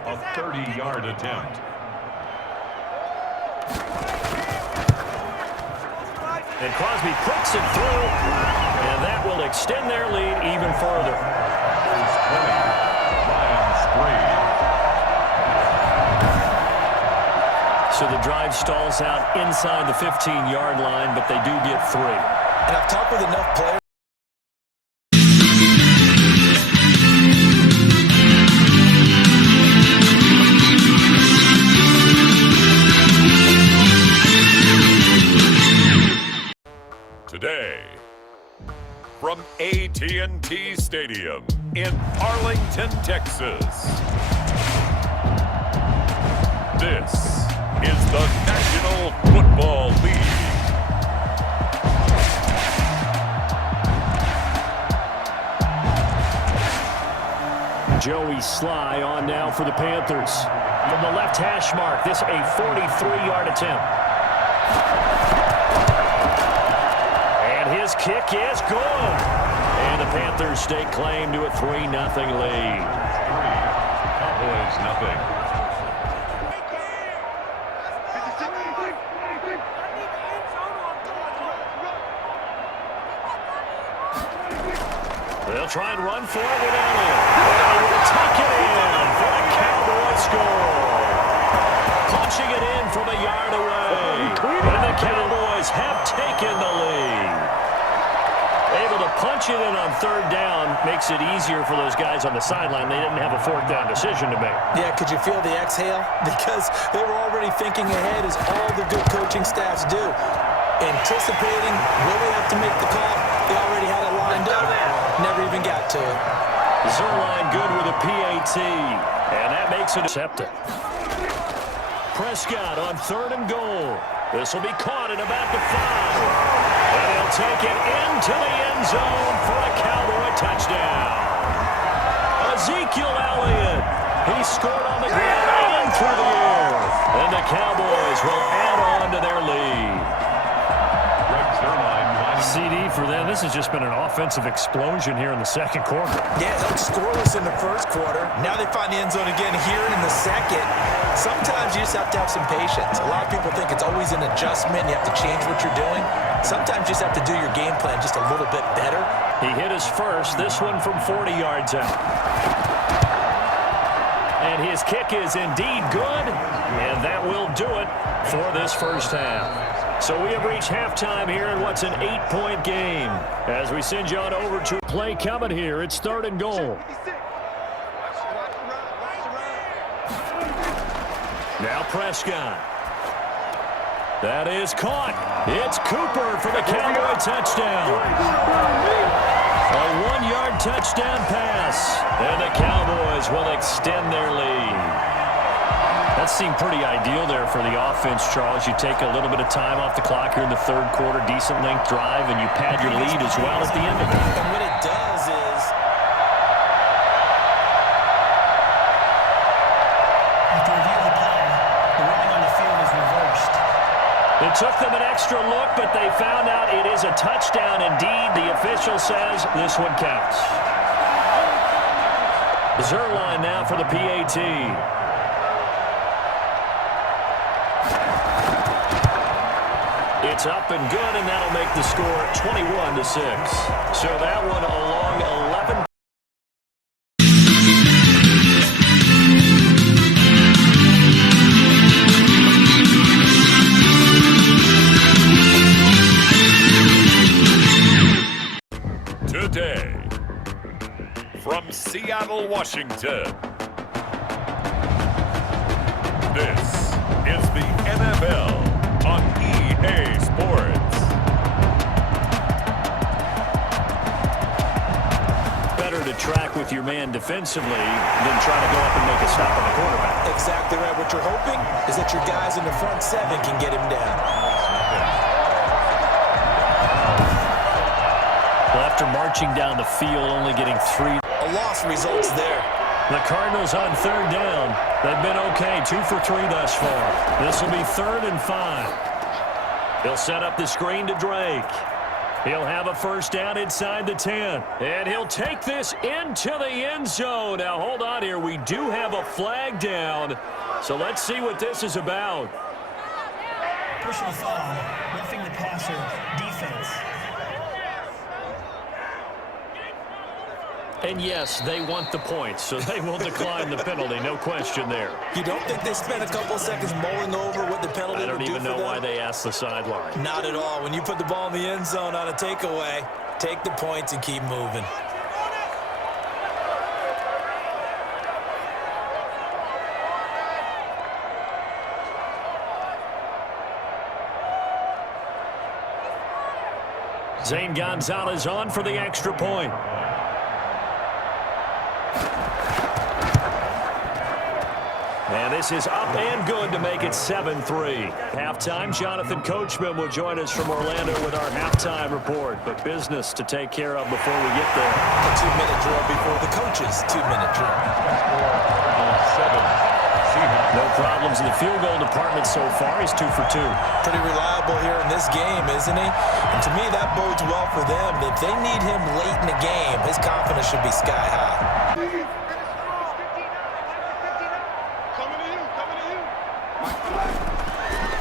A 30-yard attempt. And Crosby puts it through, and that will extend their lead even further. Is 20. Lions 3. So the drive stalls out inside the 15-yard line, but they do get 3. And I've talked with enough players. Today, from AT&T Stadium in Arlington, Texas. This is the National Football League. Joey Sly on now for the Panthers. From the left hash mark, this a 43-yard attempt. And his kick is good. And the Panthers stake claim to a 3-0 lead. 3. Cowboys nothing. They'll try and run for it with Elliott. And he will tuck it in for a Cowboy score. Punching it in from a yard away. And the Cowboys have taken the lead. Able to punch it in on 3rd down makes it easier for those guys on the sideline. They didn't have a 4th down decision to make. Yeah, could you feel the exhale? Because they were already thinking ahead, as all the good coaching staffs do. Anticipating, will we have to make the call? They already had it lined up. Never even got to it. Zerline good with a PAT. And that makes it accepted. Prescott on 3rd and goal. This will be caught at about the 5. And he'll take it into the end zone for a Cowboy touchdown. Ezekiel Elliott. He scored on the ground and through the air. And the Cowboys will add on to their lead. CD for them. This has just been an offensive explosion here in the 2nd quarter. Yeah, they were scoreless in the 1st quarter. Now they find the end zone again here in the 2nd. Sometimes you just have to have some patience. A lot of people think it's always an adjustment. You have to change what you're doing. Sometimes you just have to do your game plan just a little bit better. He hit his first, this one from 40 yards out. And his kick is indeed good, and that will do it for this first half. So we have reached halftime here in what's an 8-point game. As we send you on over to play coming here, it's 3rd and goal. Now Prescott. That is caught. It's Cooper for the Cowboy touchdown. A 1-yard touchdown pass. And the Cowboys will extend their lead. That seemed pretty ideal there for the offense, Charles. You take a little bit of time off the clock here in the 3rd quarter, decent length drive, and you pad your lead as well at the end of it. And what it does is... After review of the play, the ruling on the field is reversed. It took them an extra look, but they found out it is a touchdown indeed. The official says this one counts. Zerline now for the PAT. It's up and good, and that'll make the score 21-6. So that one along 11. Today, from Seattle, Washington, this is the NFL on EA Sports. Better to track with your man defensively than try to go up and make a stop on the quarterback. Exactly right. What you're hoping is that your guys in the front seven can get him down. Well, after marching down the field, only getting 3. A loss results there. The Cardinals on third down. They've been okay, 2 for 3 thus far. This will be 3rd and 5. He'll set up the screen to Drake. He'll have a first down inside the 10. And he'll take this into the end zone. Now, hold on here. We do have a flag down. So let's see what this is about. Personal foul, roughing the passer, defense. And yes, they want the points, so they will decline the penalty. No question there. You don't think they spent a couple of seconds mulling over what the penalty would do for them? I don't even know why they asked the sideline. Not at all. When you put the ball in the end zone on a takeaway, take the points and keep moving. Zane Gonzalez on for the extra point. And this is up and good to make it 7-3. Halftime, Jonathan Coachman will join us from Orlando with our halftime report. But business to take care of before we get there. A 2-minute drill before the coach's 2-minute drill. No problems in the field goal department so far. He's 2 for 2. Pretty reliable here in this game, isn't he? And to me, that bodes well for them. If they need him late in the game, his confidence should be sky high.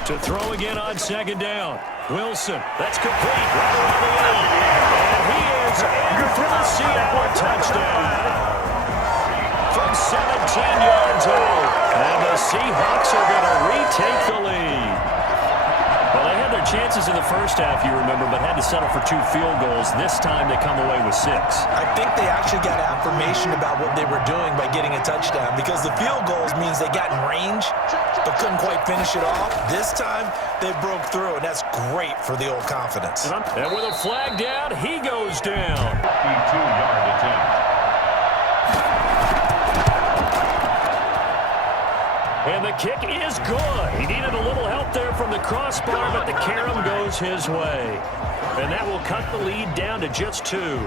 To throw again on second down. Wilson, that's complete. Right around the end. And he is in for the Seattle touchdown. From 17 yards out. And the Seahawks are going to retake the lead. Well, they had their chances in the first half, you remember, but had to settle for 2 field goals. This time they come away with 6. I think they actually got affirmation about what they were doing by getting a touchdown, because the field goals means they got in range but couldn't quite finish it off. This time they broke through, and that's great for the old confidence. And with a flag down, he goes down. 52-yard attempt. And the kick is good. He needed a little help there from the crossbar, but the carom goes his way. And that will cut the lead down to just 2.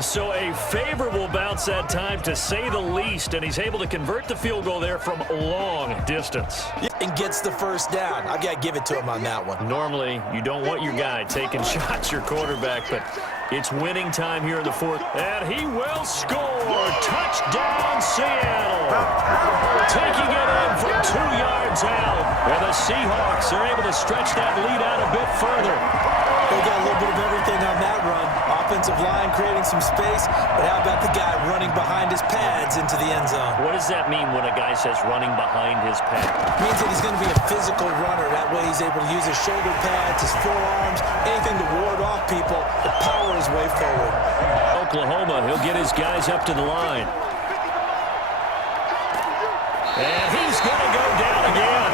So a favorable bounce that time, to say the least, and he's able to convert the field goal there from long distance. And gets the first down. I've got to give it to him on that one. Normally, you don't want your guy taking shots, your quarterback, but it's winning time here in the 4th. And he will score. Touchdown, Seattle. Taking it in from 2 yards out. And the Seahawks are able to stretch that lead out a bit further. They got a little bit of everything on that run. Offensive line creating some space, but how about the guy running behind his pads into the end zone? What does that mean when a guy says running behind his pad? It means that he's going to be a physical runner. That way he's able to use his shoulder pads, his forearms, anything to ward off people, to power his way forward. Oklahoma, he'll get his guys up to the line. And he's going to go down again.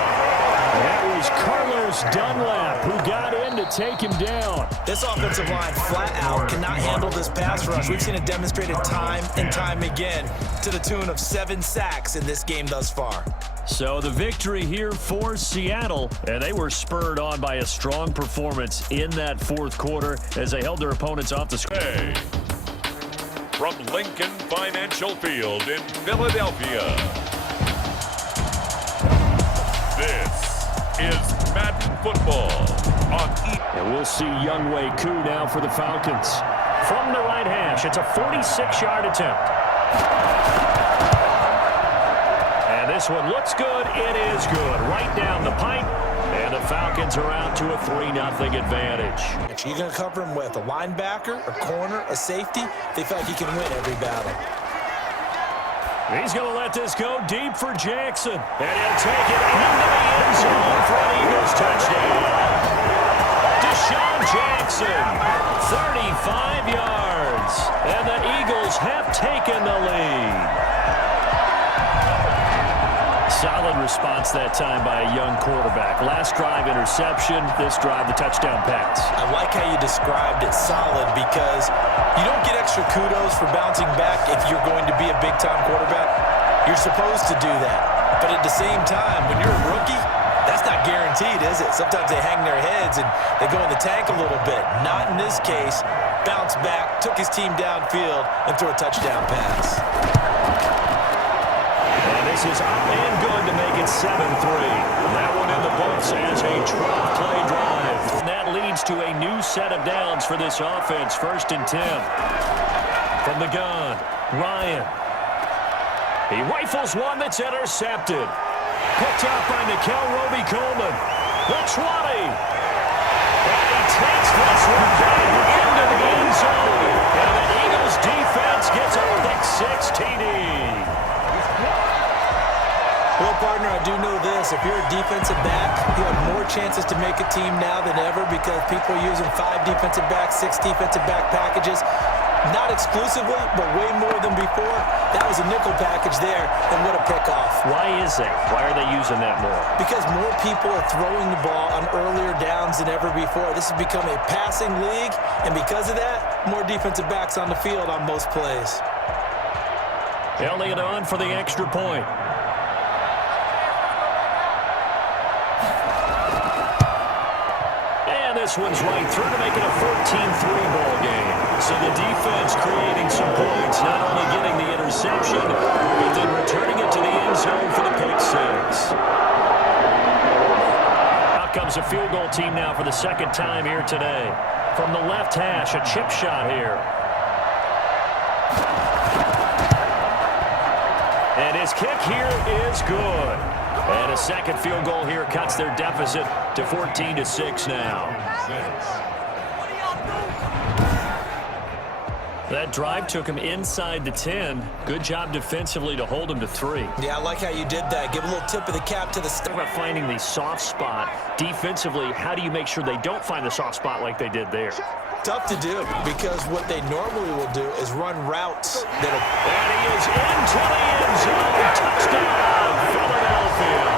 That was Carlos Dunlap who got in to take him down. This offensive line flat out cannot handle this pass rush. We've seen it demonstrated time and time again, to the tune of 7 sacks in this game thus far. So the victory here for Seattle, and they were spurred on by a strong performance in that 4th quarter as they held their opponents off the screen. Hey. From Lincoln Financial Field in Philadelphia, this is Madden Football on And we'll see Younghoe Koo now for the Falcons. From the right hash, it's a 46-yard attempt. And this one looks good. It is good. Right down the pipe. And the Falcons are out to a 3-0 advantage. You're going to cover him with a linebacker, a corner, a safety. They feel like he can win every battle. He's going to let this go deep for Jackson. And he'll take it into the end zone for an Eagles touchdown. Deshaun Jackson, 35 yards. And the Eagles have taken the lead. Solid response that time by a young quarterback. Last drive, interception. This drive, the touchdown pass. I like how you described it, solid, because you don't get extra kudos for bouncing back if you're going to be a big-time quarterback. You're supposed to do that. But at the same time, when you're a rookie, that's not guaranteed, is it? Sometimes they hang their heads and they go in the tank a little bit. Not in this case. Bounced back, took his team downfield, and threw a touchdown pass. And this is up and good to make it 7-3. That one in the books as a 12-play drive. And that leads to a new set of downs for this offense. 1st and 10. From the gun, Ryan. He rifles one that's intercepted. Picked up by Nikel Roby-Coleman. The 20. And he takes this one back into the end zone. And the Eagles defense gets a pick-6 TD. Well, partner, I do know this. If you're a defensive back, you have more chances to make a team now than ever because people are using 5 defensive backs, 6 defensive back packages. Not exclusively, but way more than before. That was a nickel package there, and what a pickoff. Why is that? Why are they using that more? Because more people are throwing the ball on earlier downs than ever before. This has become a passing league, and because of that, more defensive backs on the field on most plays. Elliott on for the extra point. This one's right through to make it a 14-3 ball game. So the defense creating some points, not only getting the interception, but then returning it to the end zone for the pick-6. Out comes a field goal team now for the 2nd time here today. From the left hash, a chip shot here. And his kick here is good. And a 2nd field goal here cuts their deficit to 14-6 now. That drive took him inside the 10. Good job defensively to hold him to 3. Yeah, I like how you did that. Give a little tip of the cap to the Talk about finding the soft spot. Defensively, how do you make sure they don't find the soft spot like they did there? Tough to do because what they normally will do is run routes that'll... And he is into the end zone. Touchdown, Philadelphia.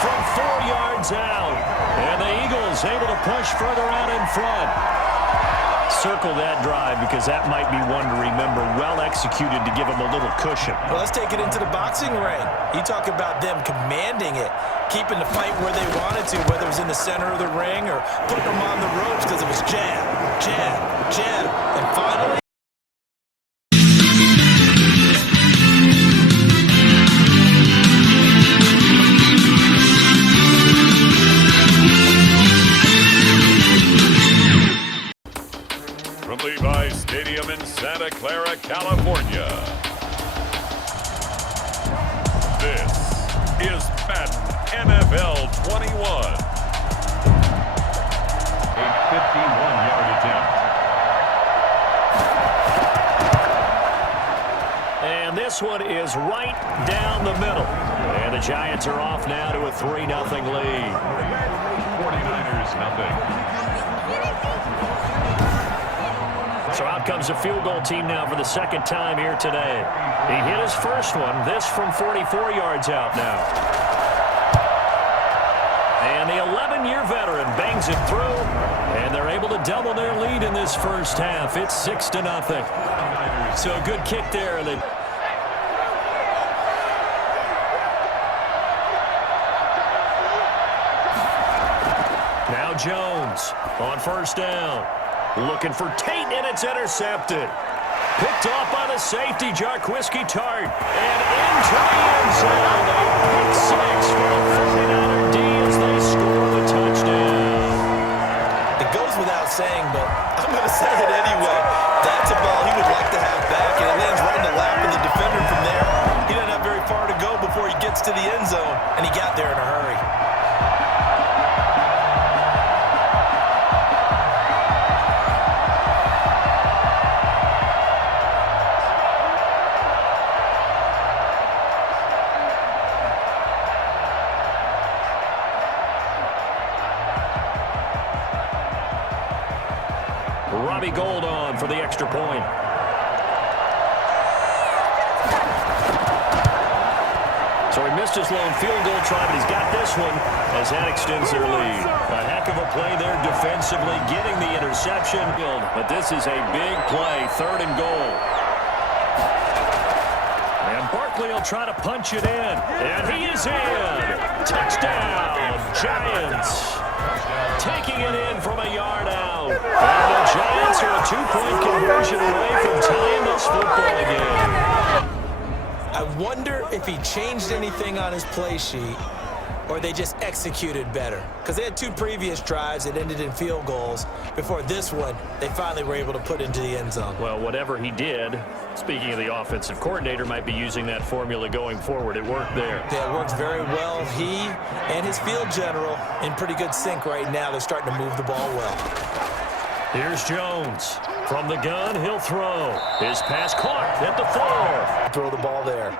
From 4 yards out. And the Eagles able to push further out in front. Circle that drive because that might be one to remember. Well executed to give them a little cushion. Well, let's take it into the boxing ring. You talk about them commanding it, keeping the fight where they wanted to, whether it was in the center of the ring or putting them on the ropes because it was jab, jab, jab, and finally... From Levi's Stadium in Santa Clara, California. This is Madden NFL 21. A 51-yard attempt. And this one is right down the middle. And the Giants are off now to a 3-0 lead. 49ers nothing. So out comes a field goal team now for the 2nd time here today. He hit his first one, this from 44 yards out now. And the 11-year veteran bangs it through, and they're able to double their lead in this first half. It's 6-0. So a good kick there. Now Jones on 1st down. Looking for Tate, and it's intercepted. Picked off by the safety, Jarquiski Tart. And into the end zone. A pick-6 for the 49er D as they score the touchdown. It goes without saying, but I'm going to say it anyway. That's a ball he would like to have back, and it lands right in the lap of the defender from there. He doesn't have very far to go before he gets to the end zone, and he got there in a hurry. Robbie Gould on for the extra point. So he missed his lone field goal try, but he's got this one as that extends their lead. A heck of a play there defensively, getting the interception. But this is a big play, 3rd and goal. And Barkley will try to punch it in. And he is in. Touchdown, Giants. Taking it in from a yard out. And the Giants are a 2-point conversion away from tying this football game. I wonder if he changed anything on his play sheet or they just executed better. Because they had 2 previous drives that ended in field goals. Before this one, they finally were able to put into the end zone. Well, whatever he did, speaking of the offensive coordinator, might be using that formula going forward. It worked there. Yeah, it works very well. He and his field general in pretty good sync right now. They're starting to move the ball well. Here's Jones. From the gun, he'll throw. His pass caught at the 4. Throw the ball there.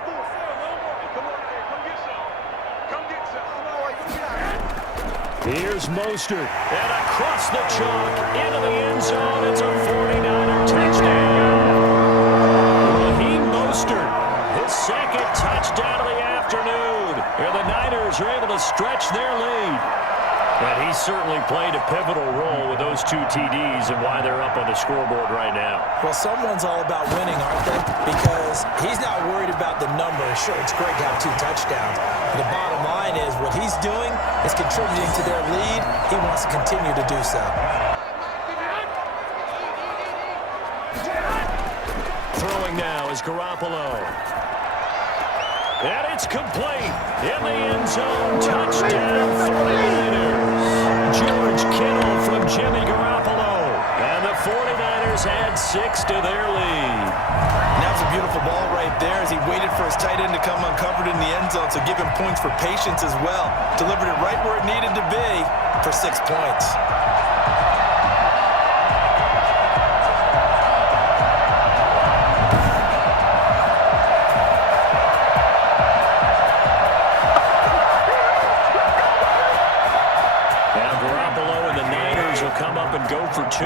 Here's Mostert. And across the chalk into the end zone. It's a 49er touchdown. Raheem Mostert, his 2nd touchdown of the afternoon. And the Niners are able to stretch their lead. And he certainly played a pivotal role with those 2 TDs and why they're up on the scoreboard right now. Well, someone's all about winning, aren't they? Because he's not worried about the number. Sure, it's great to have 2 touchdowns. But the bottom line is what he's doing is contributing to their lead. He wants to continue to do so. Throwing now is Garoppolo. And it's complete. In the end zone, touchdown 49ers. George Kittle from Jimmy Garoppolo. And the 49ers add 6 to their lead. That's a beautiful ball right there as he waited for his tight end to come uncovered in the end zone, so give him points for patience as well. Delivered it right where it needed to be for 6 points. Come up and go for 2.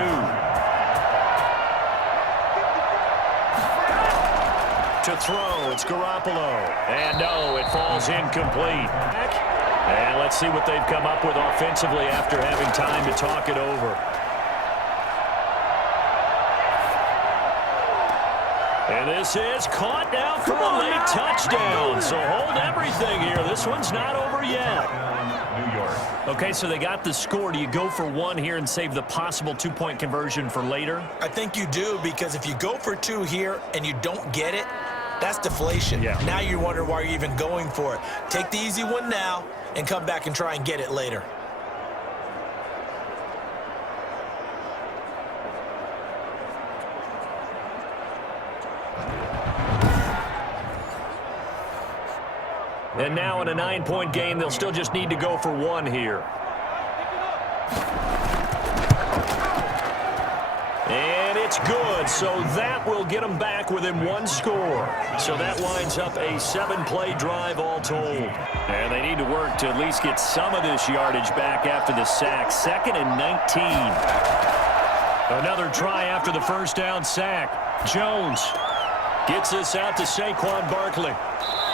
To throw, it's Garoppolo. And no, it falls incomplete. And let's see what they've come up with offensively after having time to talk it over. And this is caught now for a late touchdown. So hold everything here. This one's not over yet. New York. Okay, so they got the score. Do you go for 1 here and save the possible 2-point conversion for later? I think you do, because if you go for 2 here and you don't get it, that's deflation. Yeah. Now you wonder why you're even going for it. Take the easy one now and come back and try and get it later. And now in a 9-point game, they'll still just need to go for 1 here. And it's good, so that will get them back within 1 score. So that winds up a 7-play drive all told. And they need to work to at least get some of this yardage back after the sack. 2nd and 19. Another try after the first down sack. Jones gets this out to Saquon Barkley.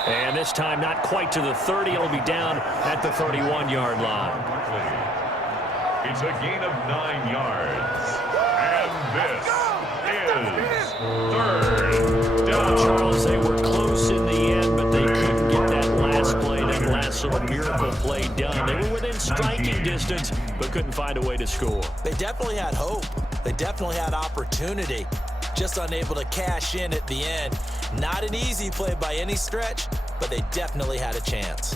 And this time not quite to the 30. It'll be down at the 31-yard line. It's a gain of 9 yards. And this is 3rd down. Charles, they were close in the end, but they couldn't get that last play, that last sort of miracle play done. They were within striking distance, but couldn't find a way to score. They definitely had hope. They definitely had opportunity. Just unable to cash in at the end. Not an easy play by any stretch, but they definitely had a chance.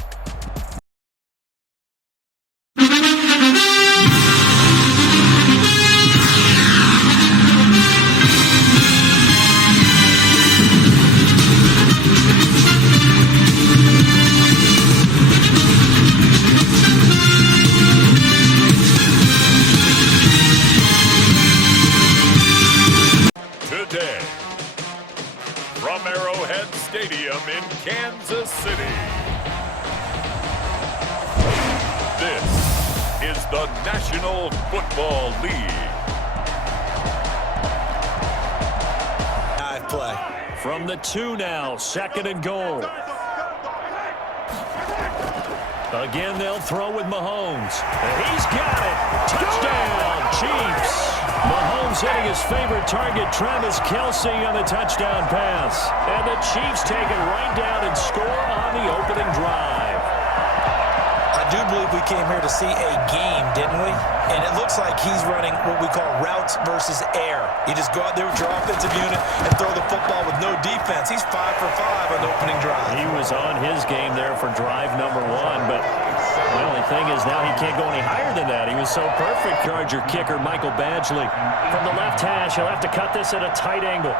Today, from Arrowhead Stadium in Kansas City, this is the National Football League. Play. From the 2 now, 2nd and goal. Again, they'll throw with Mahomes. And he's got it. Touchdown, Chiefs. Mahomes hitting his favorite target, Travis Kelce, on the touchdown pass. And the Chiefs take it right down and score on the opening drive. I do believe we came here to see a game, didn't we? And it looks like he's running what we call routes versus air. You just go out there with your offensive unit and throw the football with no defense. He's 5 for 5 on the opening drive. He was on his game there for drive number 1, but the only thing is now he can't go any higher than that. He was so perfect. Charger kicker Michael Badgley from the left hash. He'll have to cut this at a tight angle.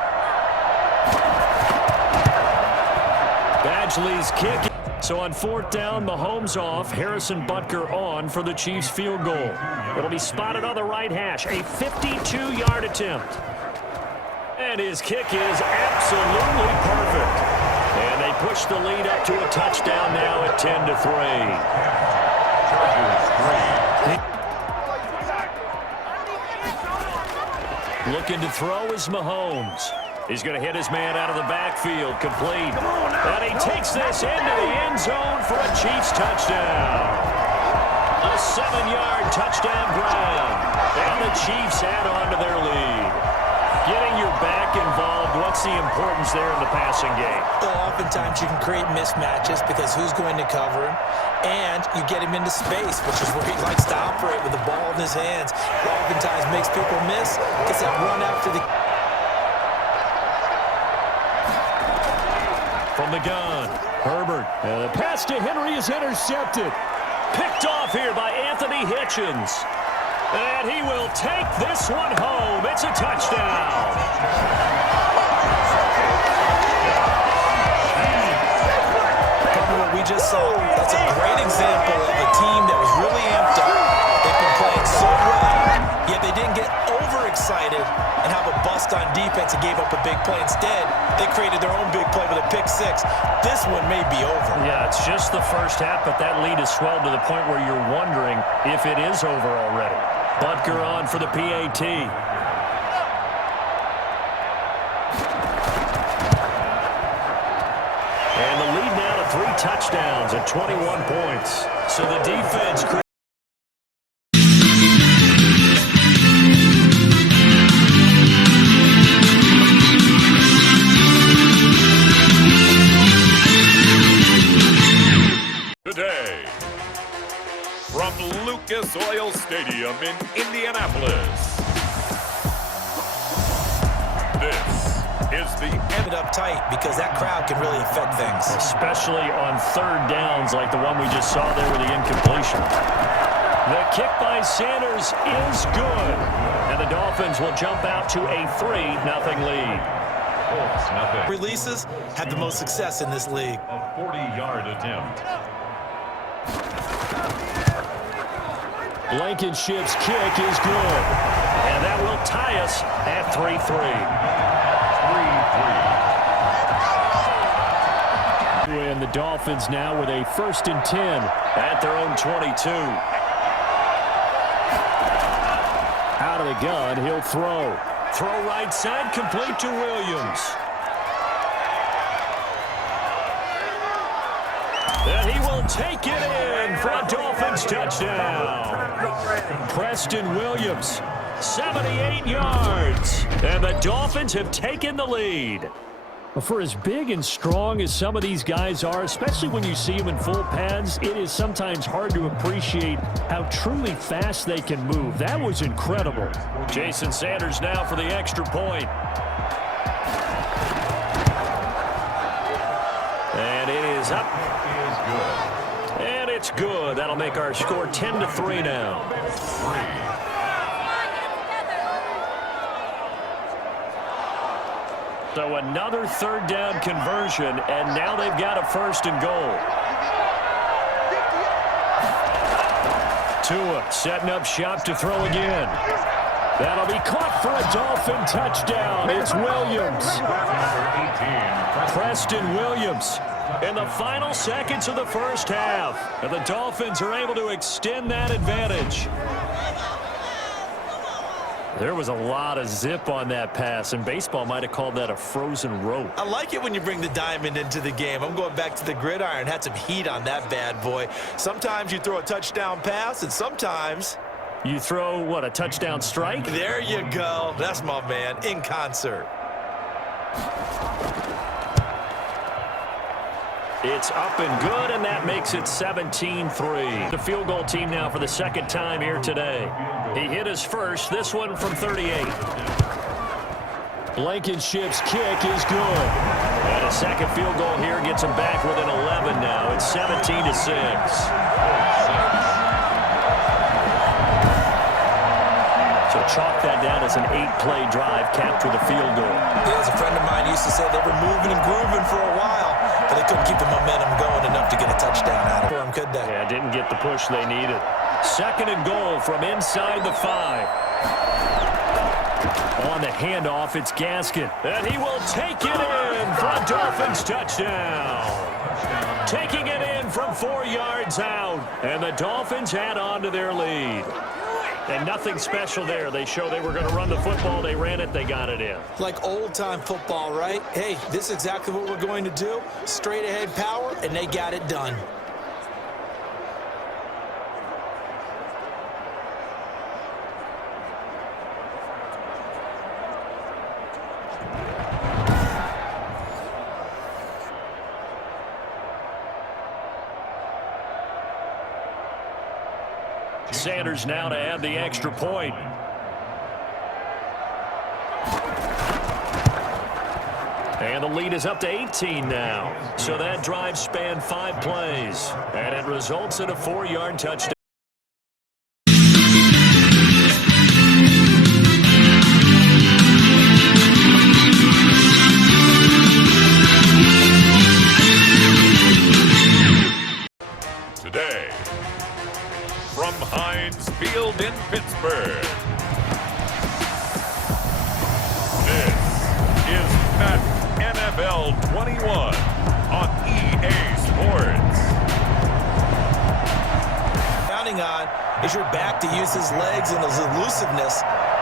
Badgley's kick. So on 4th down, Mahomes off, Harrison Butker on for the Chiefs field goal. It'll be spotted on the right hash, a 52-yard attempt. And his kick is absolutely perfect. And they push the lead up to a touchdown now at 10-3. Looking to throw is Mahomes. He's going to hit his man out of the backfield, complete. And he takes this into the end zone for a Chiefs touchdown. A 7-yard touchdown grab. And the Chiefs add on to their lead. Getting your back involved, what's the importance there in the passing game? Well, oftentimes you can create mismatches because who's going to cover him? And you get him into space, which is where he likes to operate with the ball in his hands. It oftentimes makes people miss. Gets that run after the... From the gun, Herbert. And the pass to Henry is intercepted. Picked off here by Anthony Hitchens. And he will take this one home. It's a touchdown. From what we just saw, that's a great example of a team that was really amped up. They've been playing so well, yet they didn't get overexcited and have a bust on defense and gave up a big play. Instead, they created their own big play with a pick 6. This one may be over. Yeah, it's just the first half, but that lead has swelled to the point where you're wondering if it is over already. Butker on for the PAT. And the lead now to 3 touchdowns at 21 points. So the defense... Today, from Lucas Oil Stadium in Indianapolis, this is the End it up tight because that crowd can really affect things. Especially on 3rd downs like the one we just saw there with the incompletion. The kick by Sanders is good. And the Dolphins will jump out to a 3-0 lead. Releases have the most success in this league. A 40-yard attempt. Blankenship's kick is good. And that will tie us at 3-3. 3-3. And the Dolphins now with a 1st and 10 at their own 22. Out of the gun, he'll throw. Throw right side, complete to Williams. And he will take it in for a Dolphins touchdown. Preston Williams, 78 yards. And the Dolphins have taken the lead. For as big and strong as some of these guys are, especially when you see them in full pads, it is sometimes hard to appreciate how truly fast they can move. That was incredible. Jason Sanders now for the extra point. And it is up. And it's good. That'll make our score 10-3 now. So another 3rd down conversion, and now they've got a 1st and goal. Tua setting up shop to throw again. That'll be caught for a Dolphin touchdown. It's Williams. Preston Williams in the final seconds of the 1st half. And the Dolphins are able to extend that advantage. There was a lot of zip on that pass, and baseball might have called that a frozen rope. I like it when you bring the diamond into the game. I'm going back to the gridiron. Had some heat on that bad boy. Sometimes you throw a touchdown pass, and sometimes you throw, what, a touchdown strike? There you go. That's my man, in concert. It's up and good, and that makes it 17-3. The field goal team now for the second time here today. He hit his first, this one from 38. Blankenship's kick is good. And a second field goal here gets him back within 11 now. It's 17-6. So chalk that down as an 8-play drive, capture the field goal. Yeah, as a friend of mine used to say, they were moving and grooving for a while, but they couldn't keep the momentum going enough to get a touchdown out of them, could they? Yeah, didn't get the push they needed. Second and goal from inside the 5. On the handoff, it's Gaskin. And he will take it in for a Dolphins touchdown. Taking it in from 4 yards out. And the Dolphins add on to their lead. And nothing special there. They show they were going to run the football. They ran it. They got it in. Like old-time football, right? Hey, this is exactly what we're going to do. Straight-ahead power, and they got it done. Sanders now to add the extra point. And the lead is up to 18 now. So that drive spanned 5 plays. And it results in a 4-yard touchdown. Today, from Heinz Field in Pittsburgh, this is Madden NFL 21 on EA Sports. Counting on is your back to use his legs and his elusiveness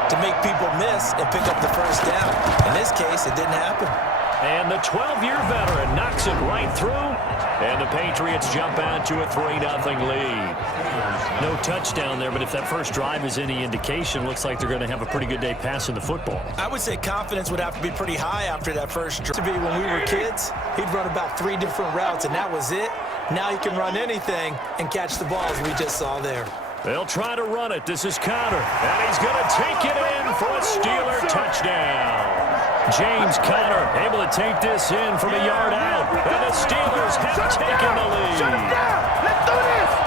to make people miss and pick up the first down. In this case, it didn't happen. And the 12-year veteran knocks it right through. And the Patriots jump out to a 3-0 lead. No touchdown there, but if that first drive is any indication, looks like they're going to have a pretty good day passing the football. I would say confidence would have to be pretty high after that first drive. To be when we were kids, he'd run about 3 different routes, and that was it. Now he can run anything and catch the ball, as we just saw there. They'll try to run it. This is Conner, and he's going to take it in for a Steeler touchdown. James Conner able to take this in from a yard out, and the Steelers have taken the lead.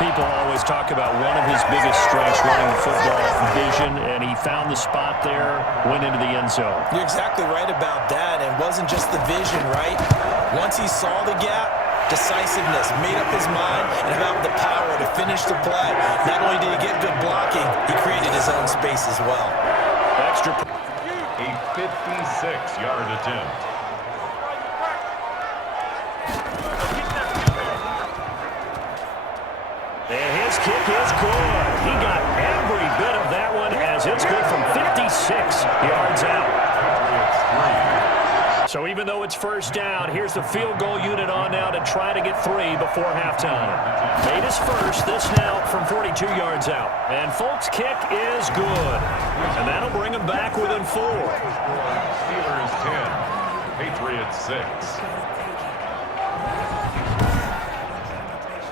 People always talk about one of his biggest strengths running the football, vision, and he found the spot there, went into the end zone. You're exactly right about that, and it wasn't just the vision, right? Once he saw the gap, decisiveness, made up his mind, and about the power to finish the play. Not only did he get good blocking, he created his own space as well. Extra. A 56-yard attempt. And his kick is good. He got every bit of that one as it's good from 56 yards out. So even though it's first down, here's the field goal unit on now to try to get 3 before halftime. Made his first, this now from 42 yards out. And Folk's kick is good. And that'll bring him back within 4. Steelers 10, Patriots 6.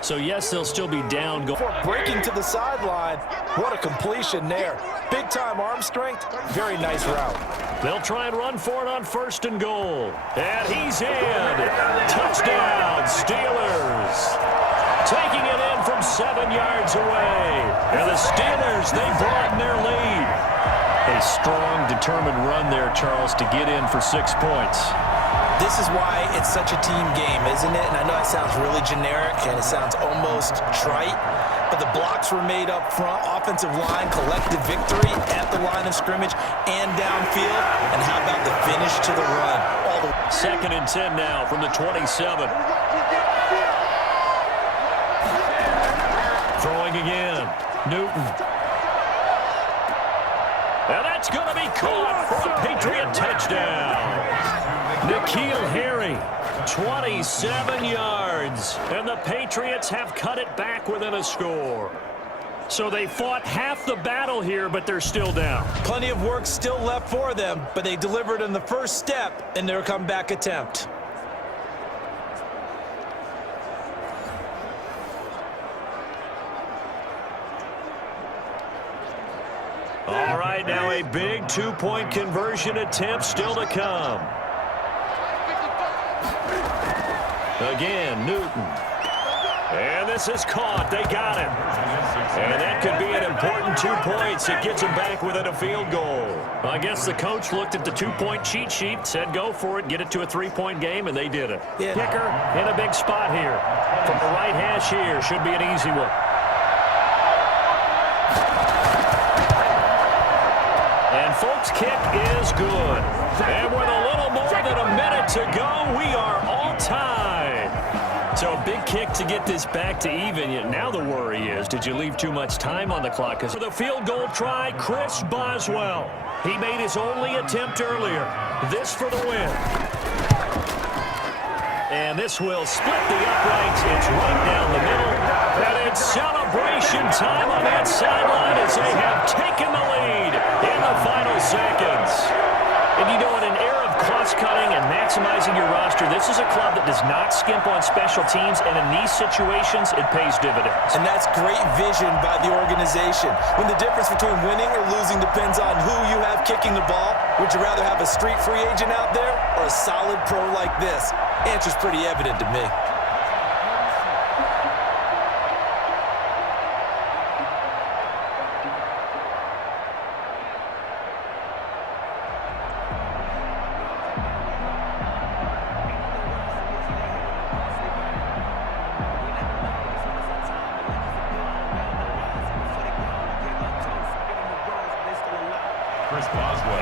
So yes, they'll still be down. Before breaking to the sideline, what a completion there. Big-time arm strength, very nice route. They'll try and run for it on 1st and goal. And he's in. Touchdown, Steelers. Taking it in from 7 yards away. And the Steelers, they broaden their lead. A strong, determined run there, Charles, to get in for 6 points. This is why it's such a team game, isn't it? And I know it sounds really generic and it sounds almost trite, but the blocks were made up front, offensive line, collective victory at the line of scrimmage and downfield. And how about the finish to the run? All the 2nd and 10 now from the 27. Throwing again. Newton. And that's going to be caught for a Patriot touchdown. N'Keal Harry, 27 yards. And the Patriots have cut it back within a score. So they fought half the battle here, but they're still down. Plenty of work still left for them, but they delivered in the first step in their comeback attempt. All right, now a big two-point conversion attempt still to come. Again, Newton. And this is caught. They got him. And that could be an important 2 points. It gets them back within a field goal. I guess the coach looked at the two-point cheat sheet, said go for it, get it to a three-point game, and they did it. Yeah. Kicker in a big spot here. From the right hash here, should be an easy one. And folks, kick is good. And with a little more than a minute to go, we are all tied. So a big kick to get this back to even. Yet now the worry is, did you leave too much time on the clock? Because for the field goal try, Chris Boswell. He made his only attempt earlier. This for the win. And this will split the uprights. It's right down the middle. And it's celebration time on that sideline as they have taken the lead in the final seconds. And you know, in an era of cost-cutting and maximizing your roster, this is a club that does not skimp on special teams, and in these situations, it pays dividends. And that's great vision by the organization. When the difference between winning or losing depends on who you have kicking the ball, would you rather have a street free agent out there or a solid pro like this? Answer's pretty evident to me.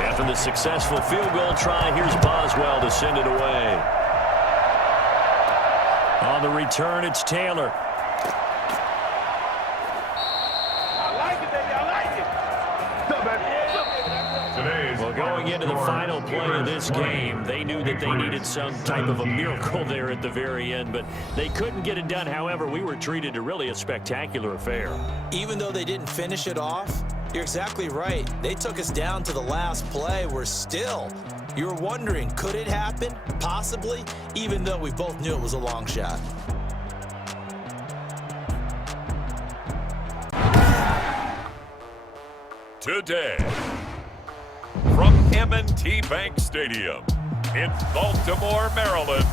After the successful field goal try, here's Boswell to send it away. On the return, it's Taylor. Well, going into the final play of this game, they knew that they needed some type of a miracle there at the very end, but they couldn't get it done. However, we were treated to really a spectacular affair. Even though they didn't finish it off, you're exactly right. They took us down to the last play. We're still, you're wondering, could it happen? Possibly, even though we both knew it was a long shot. Today, from M&T Bank Stadium in Baltimore, Maryland.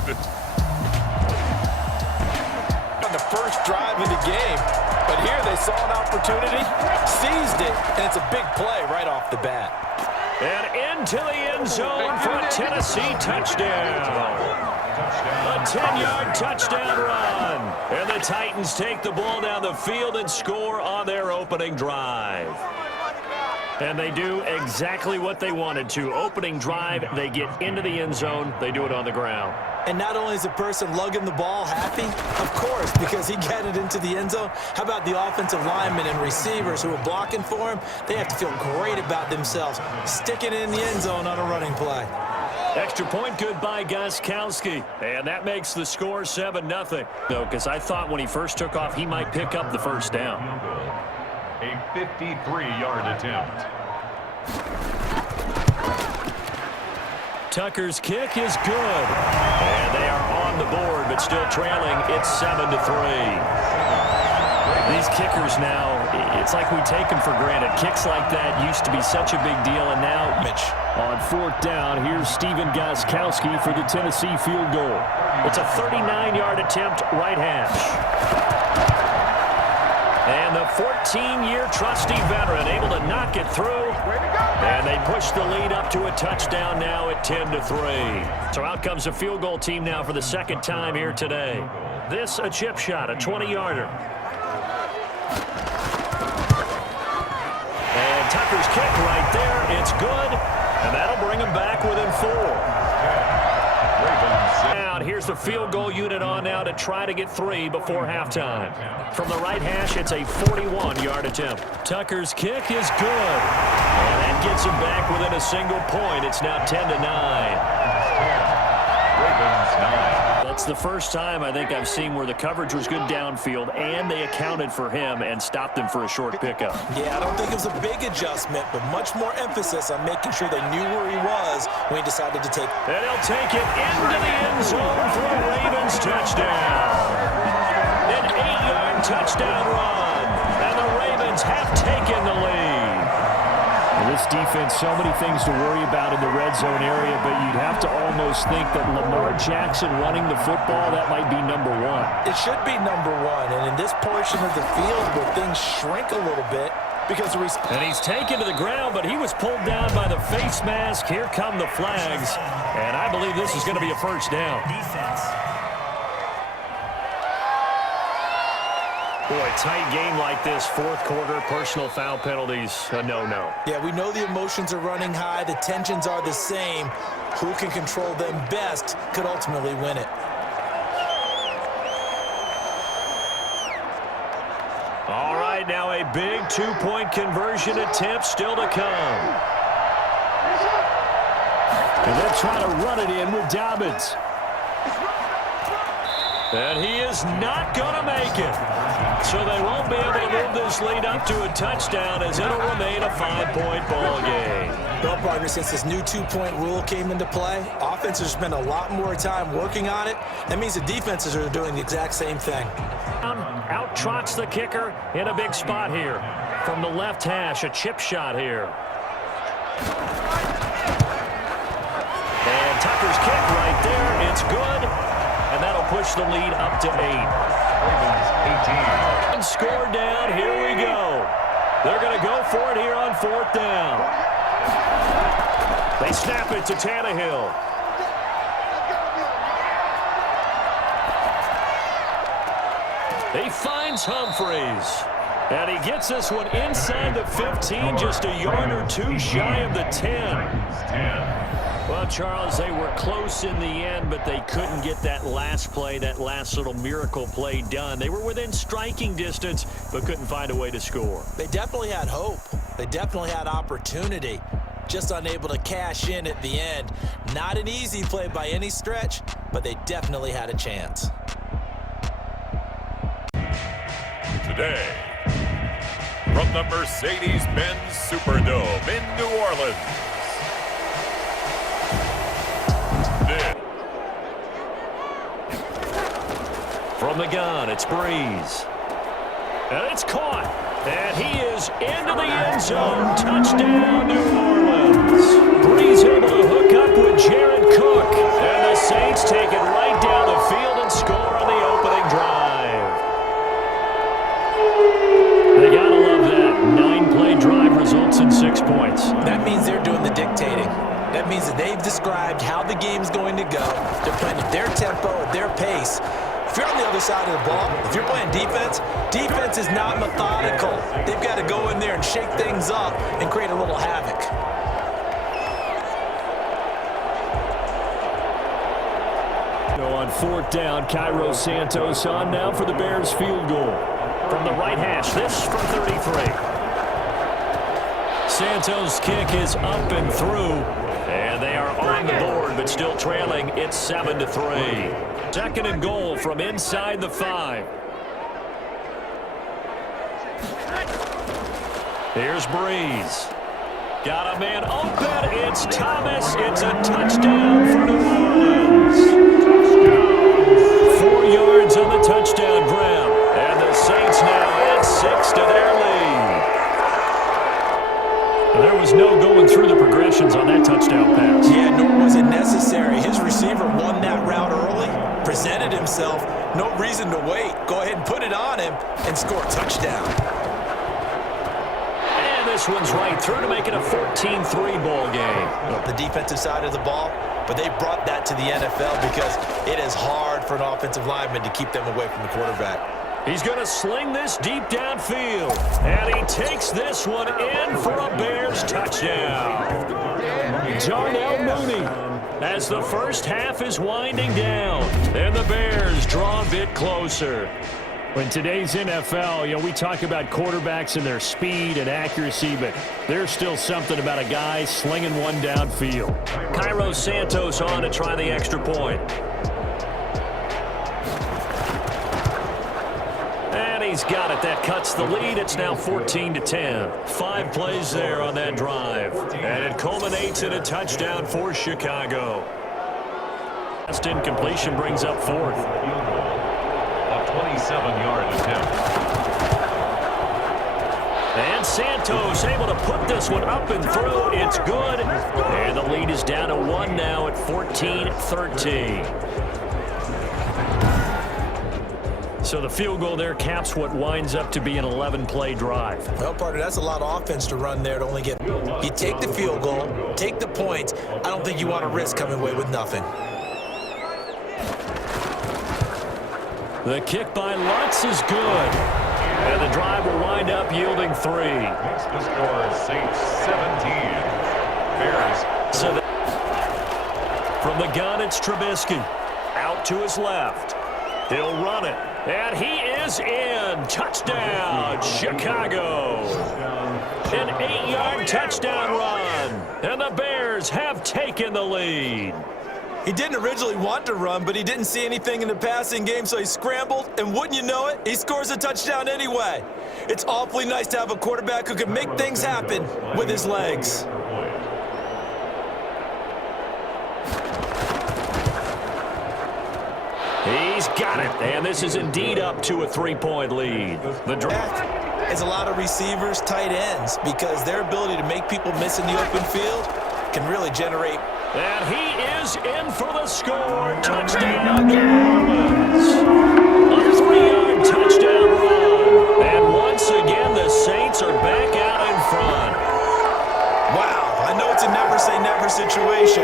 On the first drive of the game, but here they saw an opportunity, seized it, and it's a big play right off the bat. And into the end zone for a Tennessee touchdown. A 10-yard touchdown run. And the Titans take the ball down the field and score on their opening drive. And they do exactly what they wanted to. Opening drive, they get into the end zone. They do it on the ground. And not only is the person lugging the ball happy, of course, because he got it into the end zone, how about the offensive linemen and receivers who are blocking for him? They have to feel great about themselves, sticking it in the end zone on a running play. Extra point good by Gostkowski. And that makes the score 7-0. No, because I thought when he first took off, he might pick up the first down. A 53-yard attempt. Tucker's kick is good. And they are on the board, but still trailing. It's 7-3. These kickers now, it's like we take them for granted. Kicks like that used to be such a big deal, and now on fourth down, here's Stephen Gostkowski for the Tennessee field goal. It's a 39-yard attempt, right hash. And the 14-year trusty veteran able to knock it through. And they push the lead up to a touchdown now at 10-3. So out comes the field goal team now for the second time here today. This a chip shot, a 20-yarder. And Tucker's kick right there. It's good. And that'll bring them back within 4. Out. Here's the field goal unit on now to try to get 3 before halftime. From the right hash, it's a 41-yard attempt. Tucker's kick is good. And that gets him back within a single point. It's now 10-9. Ravens 9. That's the first time I think I've seen where the coverage was good downfield and they accounted for him and stopped him for a short pickup. Yeah, I don't think it was a big adjustment, but much more emphasis on making sure they knew where he was when he decided to take. And he'll take it into the end zone for a Ravens touchdown. An 8-yard touchdown run, and the Ravens have taken the lead. Well, this defense, so many things to worry about in the red zone area, but you'd have to almost think that Lamar Jackson running the football, that might be number one. It should be number one, and in this portion of the field where things shrink a little bit because of and he's taken to the ground, but he was pulled down by the face mask. Here come the flags, and I believe this is going to be a first down. Defense. Boy, tight game like this, fourth quarter, personal foul penalties, a no-no. Yeah, we know the emotions are running high, the tensions are the same. Who can control them best could ultimately win it. All right, now a big two-point conversion attempt still to come. And they're trying to run it in with Dobbins. And he is not going to make it. So they won't be able to move this lead up to a touchdown as it'll remain a 5-point ball game. Well, partner, since this new two-point rule came into play, offenses spend a lot more time working on it. That means the defenses are doing the exact same thing. Out trots the kicker in a big spot here. From the left hash, a chip shot here. And Tucker's kick right there. It's good. And that'll push the lead up to 8. Ravens 18. And score down. Here we go. They're going to go for it here on 4th down. They snap it to Tannehill. He finds Humphreys. And he gets this one inside the 15, just a yard or two shy of the 10. Well, Charles, they were close in the end, but they couldn't get that last play, that last little miracle play done. They were within striking distance, but couldn't find a way to score. They definitely had hope. They definitely had opportunity. Just unable to cash in at the end. Not an easy play by any stretch, but they definitely had a chance. Today, from the Mercedes-Benz Superdome in New Orleans, from the gun, it's Breeze. And it's caught. And he is into the end zone. Touchdown, New Orleans. Breeze able to hook up with Jared Cook. And the Saints take it right down the field and score on the opening drive. They gotta love that. 9-play drive results in 6 points. That means they're doing the dictating. That means that they've described how the game's going to go. They're playing at their tempo, at their pace. If you're on the other side of the ball, if you're playing defense, defense is not methodical. They've got to go in there and shake things up and create a little havoc. On 4th down, Cairo Santos on now for the Bears field goal. From the right hash, this from 33. Santos' kick is up and through. And they are on the board, but still trailing. It's 7-3. 2nd and goal from inside the 5. Here's Breeze. Got a man open. It's Thomas. It's a touchdown for New Orleans. 4 yards on the touchdown grab. And the Saints now add 6 to their lead. There was no going through the progressions on that touchdown pass. Yeah, nor was it necessary. His receiver won that route early, presented himself. No reason to wait. Go ahead and put it on him and score a touchdown. And this one's right through to make it a 14-3 ball game. The defensive side of the ball, but they brought that to the NFL because it is hard for an offensive lineman to keep them away from the quarterback. He's going to sling this deep downfield. And he takes this one in for a Bears touchdown. Darnell Mooney as the first half is winding down. And the Bears draw a bit closer. In today's NFL, we talk about quarterbacks and their speed and accuracy, but there's still something about a guy slinging one downfield. Cairo Santos on to try the extra point. And he's got it. That cuts the lead. It's now 14-10. 5 plays there on that drive. And it culminates in a touchdown for Chicago. Last incompletion brings up 4th. A 27-yard attempt. And Santos able to put this one up and through. It's good. And the lead is down to 1 now at 14-13. So the field goal there caps what winds up to be an 11-play drive. Well, partner, that's a lot of offense to run there to only get. You take the field goal, take the points. I don't think you want to risk coming away with nothing. The kick by Lutz is good. And the drive will wind up yielding 3. Makes the score Saints 17. Bears. So from the gun, it's Trubisky. Out to his left. He'll run it. And he is in. Touchdown, Chicago. An 8-yard touchdown run. And the Bears have taken the lead. He didn't originally want to run, but he didn't see anything in the passing game, so he scrambled, and wouldn't you know it, he scores a touchdown anyway. It's awfully nice to have a quarterback who can make things happen with his legs. He's got it, and this is indeed up to a 3-point lead. The draft is a lot of receivers, tight ends, because their ability to make people miss in the open field can really generate. And he is in for the score. Touchdown, New Orleans. A 3-yard touchdown run. And once again, the Saints are back out in front. Wow, I know it's a never-say-never situation,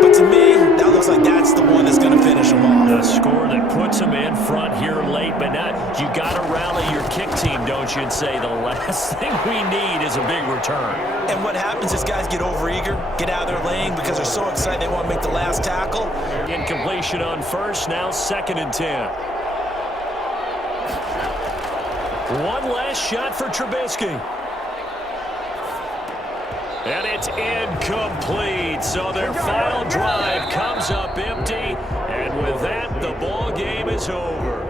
but to me, that looks like that's the one that's going to finish them off. The score that puts them in front here late, but not. You got to rally your kick team, don't you, and say the last thing we need is a big return. And what happens is guys get overeager, get out of their lane because they're so excited they want to make the last tackle. Incompletion on first, now 2nd and 10. One last shot for Trubisky. And it's incomplete. So their final drive comes up empty. And with that, the ball game is over.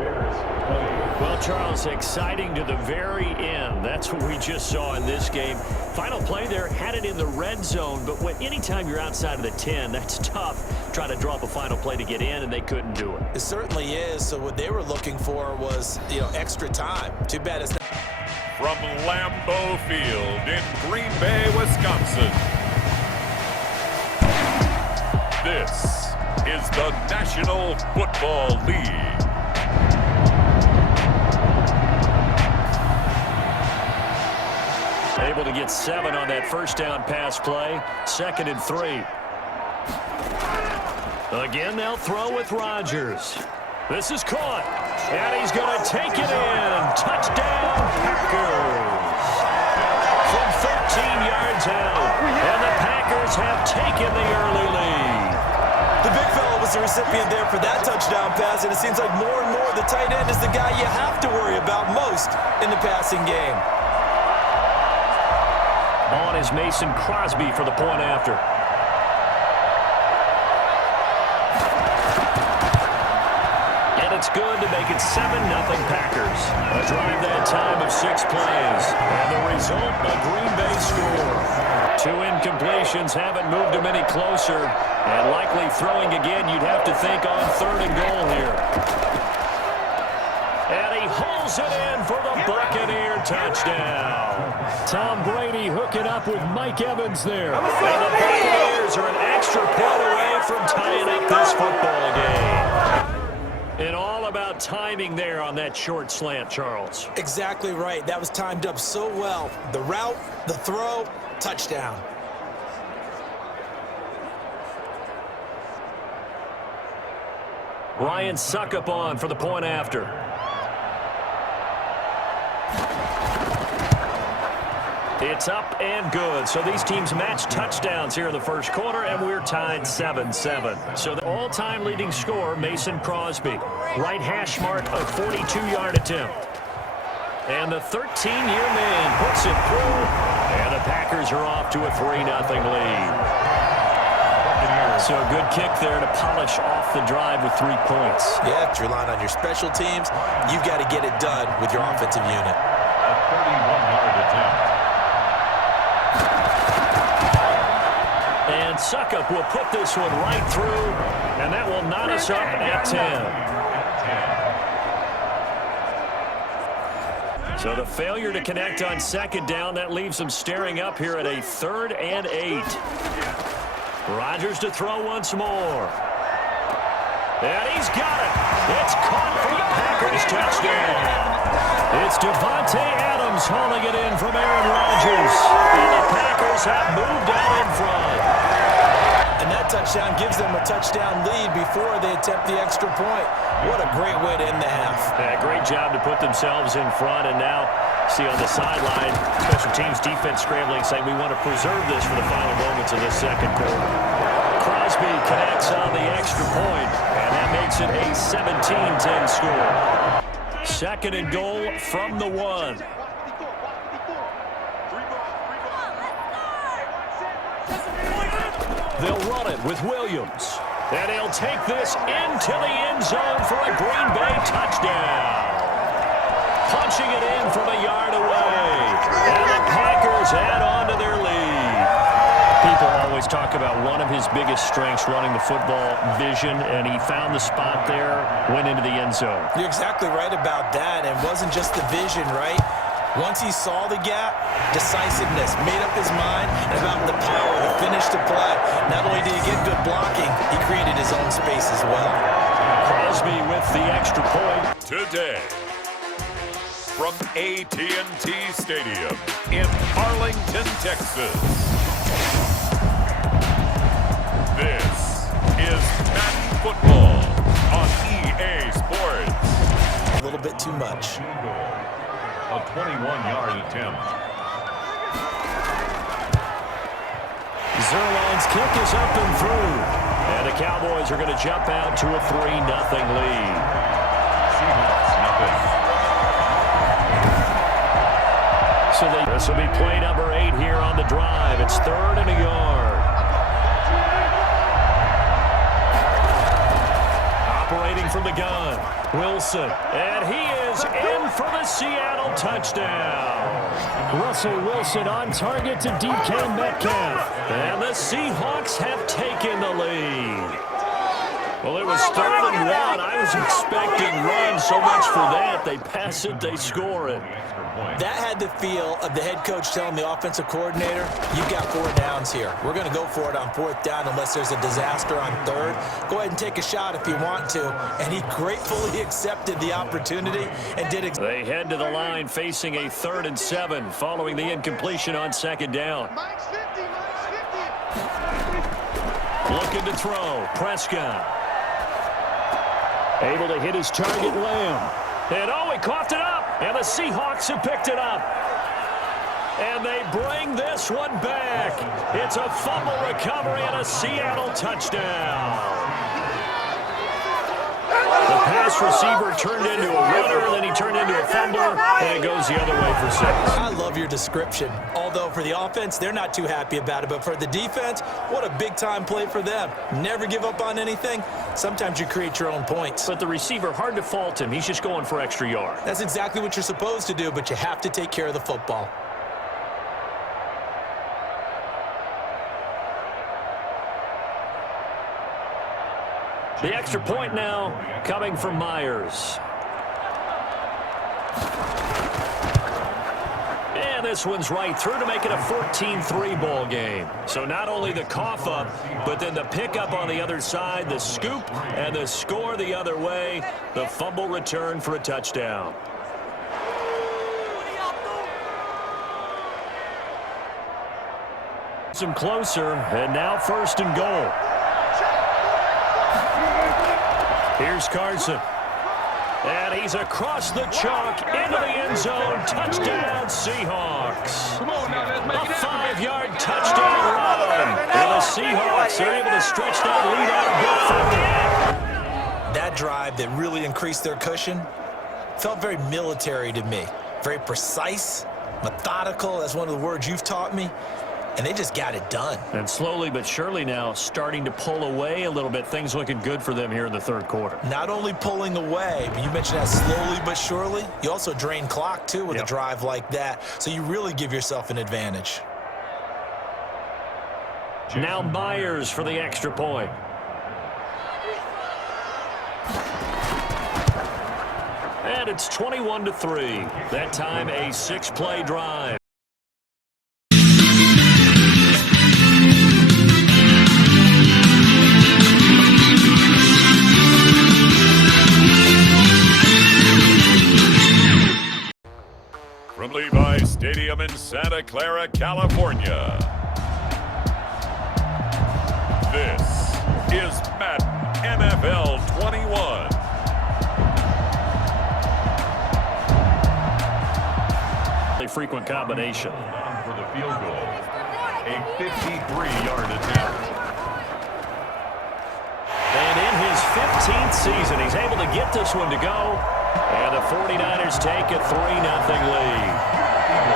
Well, Charles, exciting to the very end. That's what we just saw in this game. Final play there, had it in the red zone, but anytime you're outside of the 10, that's tough. Trying to draw up a final play to get in, and they couldn't do it. It certainly is. So what they were looking for was, extra time. Too bad it's not. From Lambeau Field in Green Bay, Wisconsin, this is the National Football League. Able to get 7 on that first down pass play. 2nd and 3. Again, they'll throw with Rodgers. This is caught. And he's going to take it in. Touchdown, Packers. From 13 yards out. And the Packers have taken the early lead. The big fella was the recipient there for that touchdown pass, and it seems like more and more the tight end is the guy you have to worry about most in the passing game. On is Mason Crosby for the point after. And it's good to make it 7-0 Packers. A drive that time of 6 plays. And the result, a Green Bay score. 2 incompletions haven't moved them any closer. And likely throwing again, you'd have to think on 3rd and goal here. And he hauls it in for the Buccaneer touchdown. Tom Brady hooking up with Mike Evans there. And the Buccaneers are an extra point away from tying up this football game. And all about timing there on that short slant, Charles. Exactly right. That was timed up so well. The route, the throw, touchdown. Ryan Suckup on for the point after. It's up and good. So these teams match touchdowns here in the first quarter, and we're tied 7-7. So the all-time leading scorer, Mason Crosby. Right hash mark, a 42-yard attempt. And the 13-year man puts it through, and the Packers are off to a 3-0 lead. So a good kick there to polish off the drive with 3 points. Yeah, if you're relying on your special teams, you've got to get it done with your offensive unit. A 31-yard attempt. And Suckup will put this one right through, and that will knot us up at 10. So the failure to connect on second down, that leaves them staring up here at a 3rd and 8. Rodgers to throw once more. And he's got it. It's caught for the Packers touchdown. It's Devontae Adams hauling it in from Aaron Rodgers. And the Packers have moved out in front. And that touchdown gives them a touchdown lead before they attempt the extra point. What a great way to end the half. Yeah, great job to put themselves in front. And now, see on the sideline, special teams defense scrambling, saying we want to preserve this for the final moments of this second quarter. Crosby connects on the extra point, and that makes it a 17-10 score. 2nd and goal from the 1. They'll run it with Williams. And he'll take this into the end zone for a Green Bay touchdown. Punching it in from a yard away. And the Packers add on to their lead. People always talk about one of his biggest strengths running the football, vision, and he found the spot there, went into the end zone. You're exactly right about that. It wasn't just the vision, right? Once he saw the gap, decisiveness, made up his mind about the power to finish the play. Not only did he get good blocking, he created his own space as well. Crosby with the extra point. Today, from AT&T Stadium in Arlington, Texas, this is Madden Football on EA Sports. A little bit too much. A 21-yard attempt. Zerline's kick is up and through. And the Cowboys are going to jump out to a 3-0 lead. Seahawks nothing. So this will be play number 8 here on the drive. It's 3rd and a yard. Operating from the gun, Wilson. And he is in for the Seattle touchdown. Russell Wilson on target to DK Metcalf. And the Seahawks have taken the lead. Well, it was 3rd and 1. I was expecting run so much for that. They pass it, they score it. That had the feel of the head coach telling the offensive coordinator, you've got 4 downs here. We're going to go for it on 4th down unless there's a disaster on 3rd. Go ahead and take a shot if you want to. And he gratefully accepted the opportunity and did it. They head to the line facing a 3rd and 7 following the incompletion on 2nd down. Looking to throw. Prescott. Able to hit his target, Lamb. And oh, he coughed it up. And the Seahawks have picked it up. And they bring this one back. It's a fumble recovery and a Seattle touchdown. The pass receiver turned into a runner, then he turned into a fumbler, and it goes the other way for 6. I love your description. Although for the offense, they're not too happy about it. But for the defense, what a big-time play for them. Never give up on anything. Sometimes you create your own points. But the receiver, hard to fault him. He's just going for extra yard. That's exactly what you're supposed to do, but you have to take care of the football. The extra point now coming from Myers. And this one's right through to make it a 14-3 ball game. So not only the cough up, but then the pickup on the other side, the scoop, and the score the other way. The fumble return for a touchdown. Some closer, and now 1st and goal. Here's Carson. And he's across the chalk into the end zone. Touchdown, Seahawks. A 5-yard touchdown run. And the Seahawks are able to stretch that lead out a bit further. That drive that really increased their cushion felt very military to me. Very precise, methodical. That's one of the words you've taught me. And they just got it done. And slowly but surely now starting to pull away a little bit. Things looking good for them here in the third quarter. Not only pulling away, but you mentioned that slowly but surely. You also drain clock, too, with a drive like that. So you really give yourself an advantage. Now Myers for the extra point. And it's 21-3. That time a 6-play drive. From Levi's Stadium in Santa Clara, California, this is Madden NFL 21. A frequent combination. For the field goal, a 53-yard attempt. And in his 15th season, he's able to get this one to go. And the 49ers take a 3-0 lead.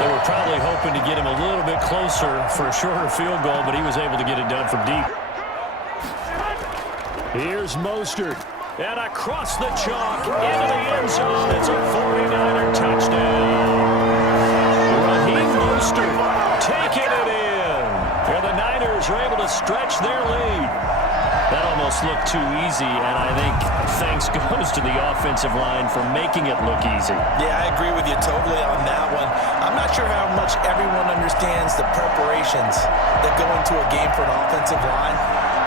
They were probably hoping to get him a little bit closer for a shorter field goal, but he was able to get it done from deep. Here's Mostert. And across the chalk into the end zone. It's a 49er touchdown. Raheem Mostert taking it in. And the Niners are able to stretch their lead. That almost looked too easy, and I think thanks goes to the offensive line for making it look easy. Yeah, I agree with you totally on that one. I'm not sure how much everyone understands the preparations that go into a game for an offensive line,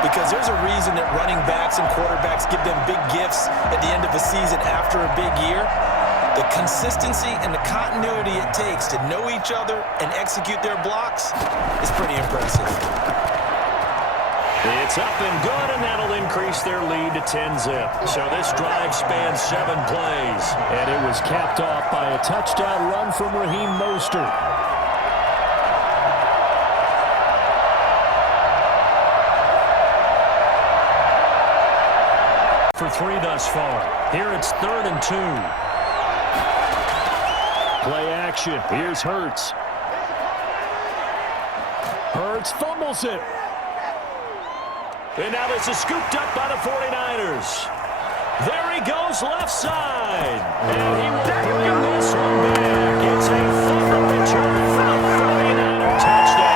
because there's a reason that running backs and quarterbacks give them big gifts at the end of a season after a big year. The consistency and the continuity it takes to know each other and execute their blocks is pretty impressive. It's up and good, and that'll increase their lead to 10-zip. So this drive spans 7 plays. And it was capped off by a touchdown run from Raheem Mostert. For 3 thus far. Here it's 3rd and 2. Play action. Here's Hurts. Hurts fumbles it. And now this is scooped up by the 49ers. There he goes, left side. And he will bring this one back. It's a fumble return for a 49er touchdown.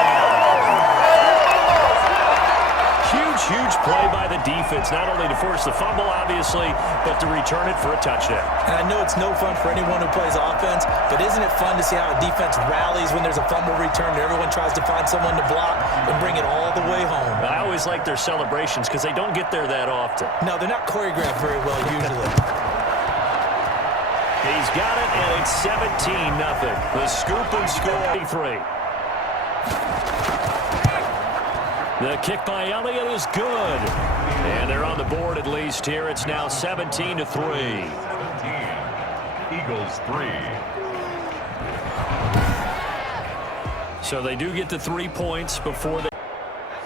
Huge play by the defense, not only to force the fumble, obviously, but to return it for a touchdown. And I know it's no fun for anyone who plays offense, but isn't it fun to see how a defense rallies when there's a fumble return and everyone tries to find someone to block and bring it all the way home? I always like their celebrations because they don't get there that often. No, they're not choreographed very well usually. He's got it, and it's 17-0. The scoop and score. 3. The kick by Elliott is good. And they're on the board at least here. It's now 17-3. Eagles 3. So they do get the 3 points before they...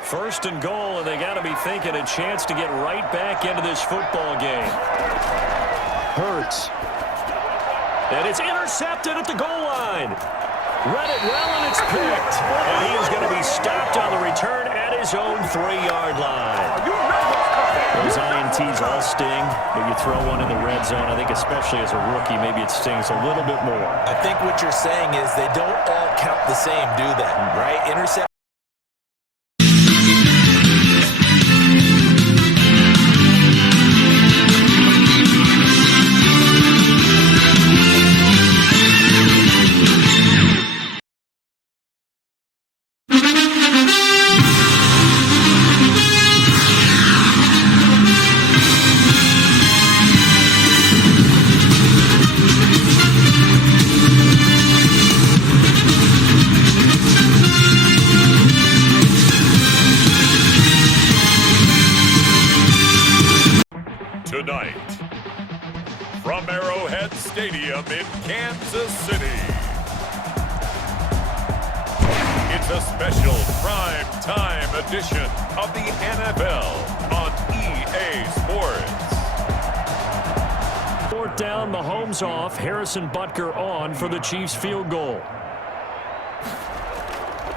1st and goal, and they got to be thinking a chance to get right back into this football game. Hurts. And it's intercepted at the goal line. Read it well, and it's picked. And he is going to be stopped on the return at his own 3-yard line. Those INTs all sting, but you throw one in the red zone, I think especially as a rookie, maybe it stings a little bit more. I think what you're saying is they don't all count the same, do they? Right? Intercept. Stadium in Kansas City. It's a special prime time edition of the NFL on EA Sports. Fourth down, Mahomes off, Harrison Butker on for the Chiefs field goal.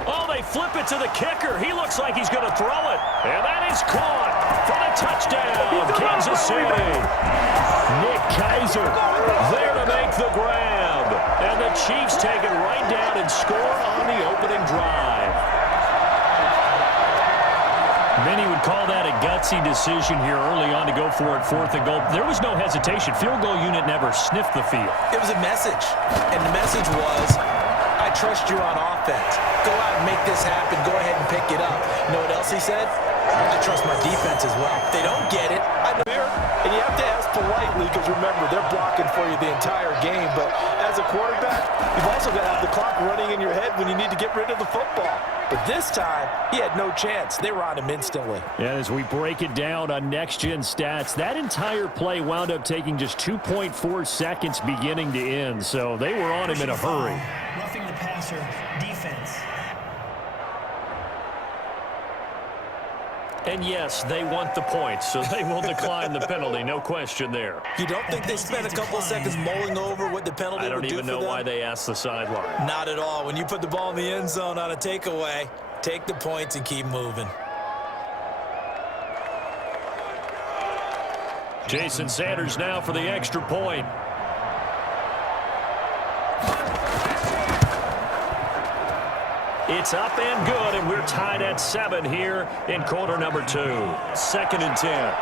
Oh, they flip it to the kicker. He looks like he's going to throw it. And that is caught for the touchdown, Kansas City. Nick Keiser there to make the grab. And the Chiefs take it right down and score on the opening drive. Many would call that a gutsy decision here early on to go for it, 4th and goal. There was no hesitation. Field goal unit never sniffed the field. It was a message, and the message was, I trust you on offense. Go out and make this happen. Go ahead and pick it up. You know what else he said? I trust my defense as well. If they don't get it, I'm here. And you have to ask politely because, remember, they're blocking for you the entire game. But as a quarterback, you've also got to have the clock running in your head when you need to get rid of the football. But this time, he had no chance. They were on him instantly. And as we break it down on next-gen stats, that entire play wound up taking just 2.4 seconds beginning to end. So they were on him in a hurry. Roughing the passer, defense. And yes, they want the points, so they will decline the penalty. No question there. You don't think they spent a couple of seconds mulling over what the penalty would do for them? I don't even know why they asked the sideline. Not at all. When you put the ball in the end zone on a takeaway, take the points and keep moving. Jason Sanders now for the extra point. It's up and good, and we're tied at 7 here in quarter number 2. 2nd and 10.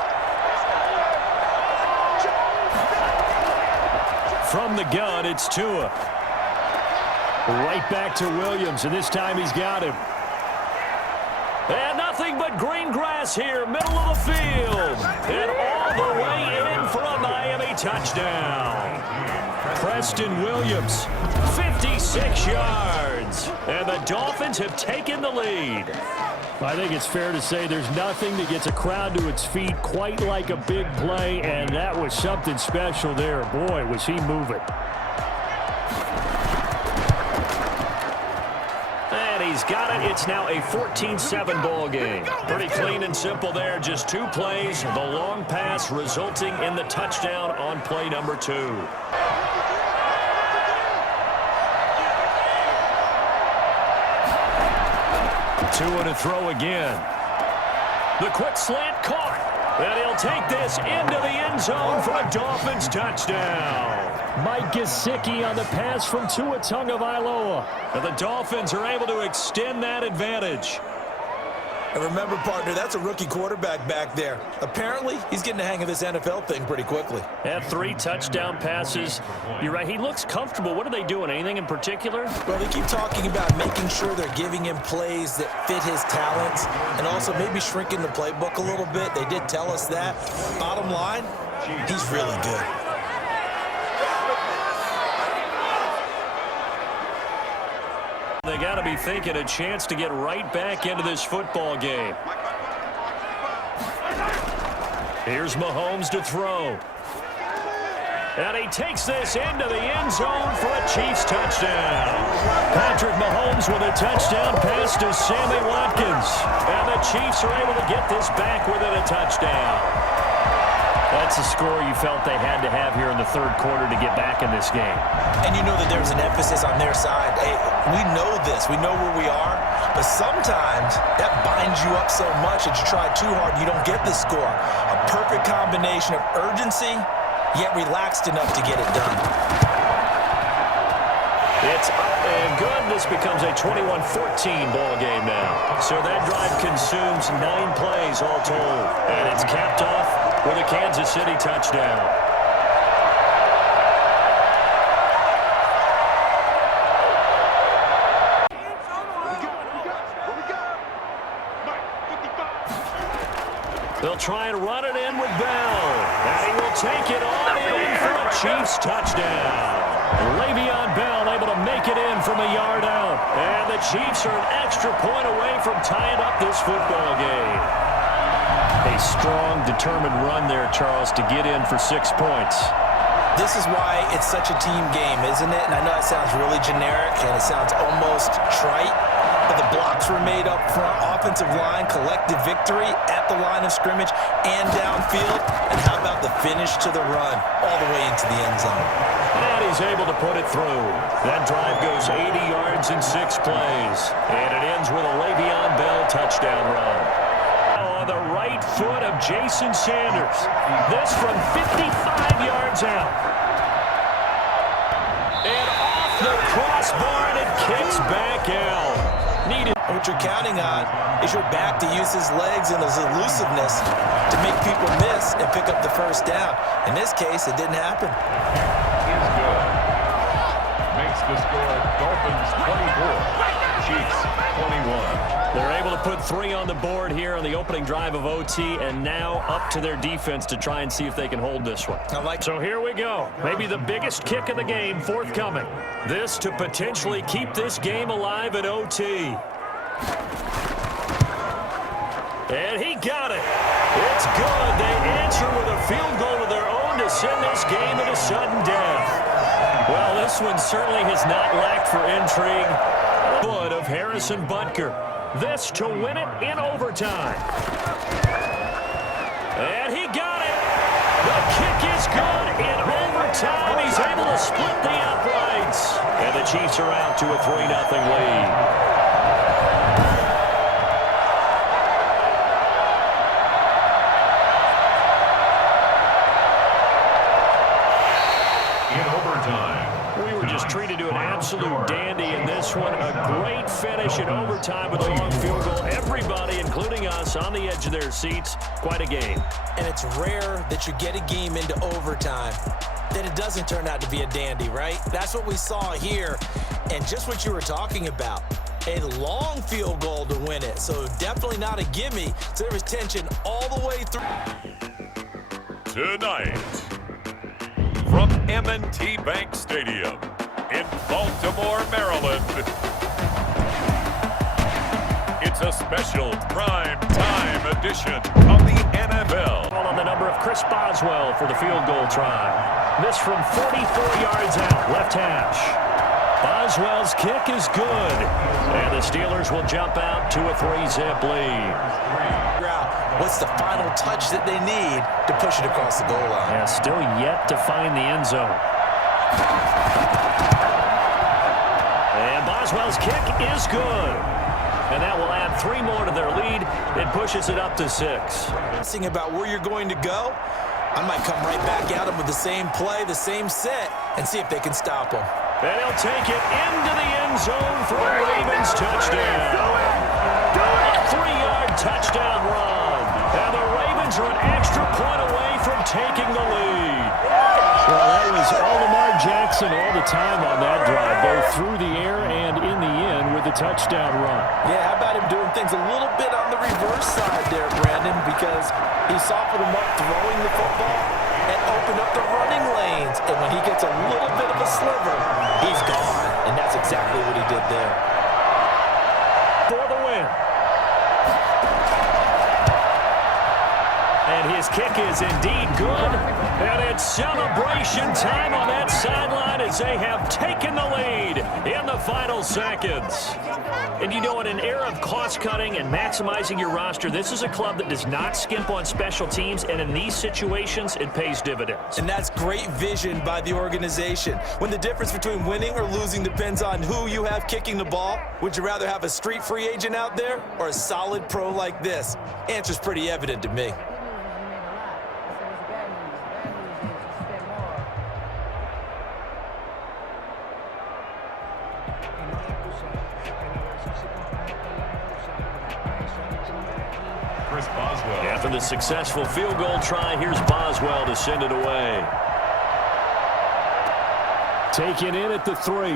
From the gun, it's Tua. Right back to Williams, and this time he's got him. And nothing but green grass here, middle of the field. And all the way in for a Miami touchdown. Preston Williams, 56 yards. And the Dolphins have taken the lead. I think it's fair to say there's nothing that gets a crowd to its feet quite like a big play, and that was something special there. Boy, was he moving. And he's got it. It's now a 14-7 ball game. Pretty clean and simple there. Just 2 plays. The long pass resulting in the touchdown on play number 2. Tua to throw again. The quick slant caught. And he'll take this into the end zone for a Dolphins touchdown. Mike Gesicki on the pass from Tua Tagovailoa. And the Dolphins are able to extend that advantage. And remember, partner, that's a rookie quarterback back there. Apparently, he's getting the hang of this NFL thing pretty quickly. Had 3 touchdown passes. You're right, he looks comfortable. What are they doing? Anything in particular? Well, they keep talking about making sure they're giving him plays that fit his talents and also maybe shrinking the playbook a little bit. They did tell us that. Bottom line, he's really good. They got to be thinking a chance to get right back into this football game. Here's Mahomes to throw. And he takes this into the end zone for a Chiefs touchdown. Patrick Mahomes with a touchdown pass to Sammy Watkins. And the Chiefs are able to get this back within a touchdown. That's a score you felt they had to have here in the 3rd quarter to get back in this game. And you know that there's an emphasis on their side. Hey, we know this. We know where we are. But sometimes that binds you up so much that you try too hard, you don't get the score. A perfect combination of urgency, yet relaxed enough to get it done. It's up and good. This becomes a 21-14 ball game now. So that drive consumes 9 plays all told. And it's capped off with a Kansas City touchdown. They'll try and run it in with Bell. And he will take it on in for a Chiefs touchdown. Le'Veon Bell able to make it in from a yard out. And the Chiefs are an extra point away from tying up this football game. A strong, determined run there, Charles, to get in for 6 points. This is why it's such a team game, isn't it? And I know it sounds really generic and it sounds almost trite, but the blocks were made up front, offensive line, collective victory at the line of scrimmage and downfield. And how about the finish to the run all the way into the end zone? And he's able to put it through. That drive goes 80 yards in 6 plays. And it ends with a Le'Veon Bell touchdown run. On the right foot of Jason Sanders. This from 55 yards out. And off the crossbar, and it kicks back out. Needed. What you're counting on is your back to use his legs and his elusiveness to make people miss and pick up the first down. In this case, it didn't happen. Is good. Makes the score Dolphins 24, Chiefs 21. They're able to put 3 on the board here on the opening drive of OT, and now up to their defense to try and see if they can hold this one. So here we go. Maybe the biggest kick of the game forthcoming. This to potentially keep this game alive at OT. And he got it. It's good. They answer with a field goal of their own to send this game into sudden death. Well, this one certainly has not lacked for intrigue. Foot of Harrison Butker. This to win it in overtime. And he got it. The kick is good in overtime. He's able to split the uprights. And the Chiefs are out to a 3-0 lead. We were just treated to an absolute dandy in this one. A great finish in overtime with a long field goal. Everybody, including us, on the edge of their seats. Quite a game. And it's rare that you get a game into overtime that it doesn't turn out to be a dandy, right? That's what we saw here. And just what you were talking about. A long field goal to win it. So definitely not a gimme. So there was tension all the way through. Tonight, from M&T Bank Stadium in Baltimore, Maryland, it's a special prime time edition of the NFL. Ball on the number of Chris Boswell for the field goal try. This from 44 yards out, left hash. Boswell's kick is good. And the Steelers will jump out to a 3-zip lead. What's the final touch that they need to push it across the goal line? Yeah, still yet to find the end zone. And Boswell's kick is good. And that will add 3 more to their lead. It pushes it up to 6. Thinking about where you're going to go, I might come right back at them with the same play, the same set, and see if they can stop them. And he'll take it into the end zone for a Ravens touchdown. A 3-yard touchdown run. And the Ravens are an extra point away from taking the lead. Well, that was all Lamar Jackson all the time on that drive, both through the air and in the end with the touchdown run. Yeah, how about him doing things a little bit on the reverse side there, Brandon, because he softened him up throwing the football and opened up the running lanes. And when he gets a little bit of a sliver, he's gone. And that's exactly what he did there. For the win. And his kick is indeed good. And it's celebration time on that sideline as they have taken the lead in the final seconds. And you know, in an era of cost-cutting and maximizing your roster, this is a club that does not skimp on special teams, and in these situations, it pays dividends. And that's great vision by the organization. When the difference between winning or losing depends on who you have kicking the ball, would you rather have a street free agent out there or a solid pro like this? Answer's pretty evident to me. After the successful field goal try, here's Boswell to send it away. Taken in at the 3.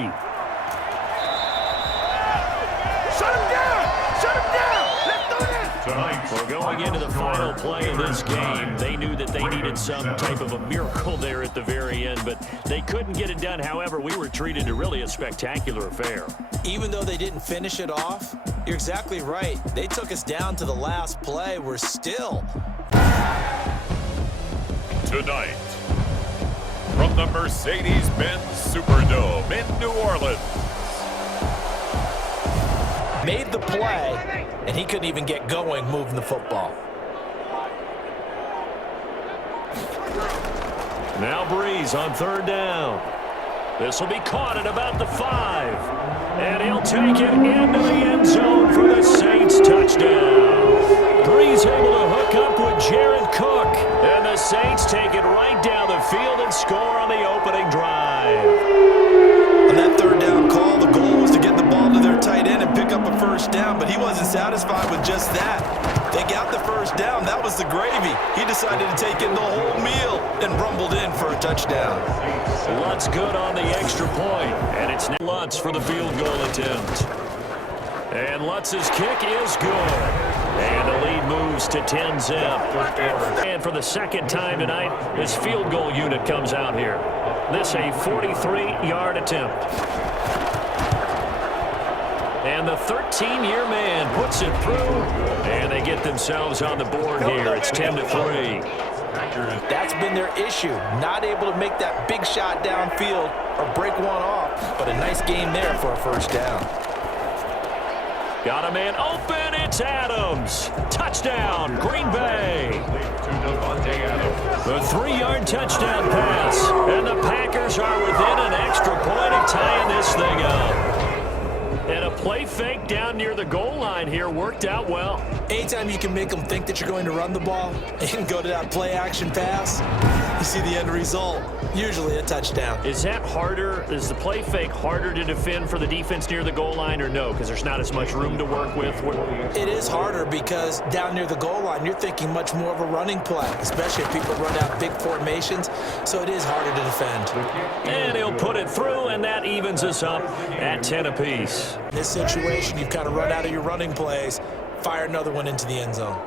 Shut him down! Shut him down! Let's do this! Tonight, Well, going into the final play of this game, they knew that they needed some type of a miracle there at the very end, but they couldn't get it done. However, we were treated to really a spectacular affair. Even though they didn't finish it off, you're exactly right. They took us down to the last play. We're still. Tonight, from the Mercedes-Benz Superdome in New Orleans. Made the play, and he couldn't even get going moving the football. Now Breeze on third down. This will be caught at about the 5. And he'll take it into the end zone for the Saints touchdown. Breeze able to hook up with Jared Cook. And the Saints take it right down the field and score on the opening drive. On that third down call, the goal was to get the ball to their tight end and pick up a first down, but he wasn't satisfied with just that. They got the first down. That was the gravy. He decided to take in the whole meal and rumbled in for a touchdown. Lutz good on the extra point, and it's Lutz for the field goal attempt. And Lutz's kick is good. And the lead moves to 10-zip. And for the second time tonight, this field goal unit comes out here. This a 43-yard attempt. And the 13-year man puts it through, and they get themselves on the board here. It's 10-3. That's been their issue, not able to make that big shot downfield or break one off, but a nice game there for a first down. Got a man open, it's Adams. Touchdown, Green Bay. The 3-yard touchdown pass, and the Packers are within an extra point of tying this thing up. And a play fake down near the goal line here worked out well. Anytime you can make them think that you're going to run the ball and go to that play action pass, you see the end result, usually a touchdown. Is that harder? Is the play fake harder to defend for the defense near the goal line or no? Because there's not as much room to work with? It is harder because down near the goal line, you're thinking much more of a running play, especially if people run out big formations, so it is harder to defend. And he'll put it through, and that evens us up at 10 apiece. In this situation, you've kind of run out of your running plays. Fire another one into the end zone.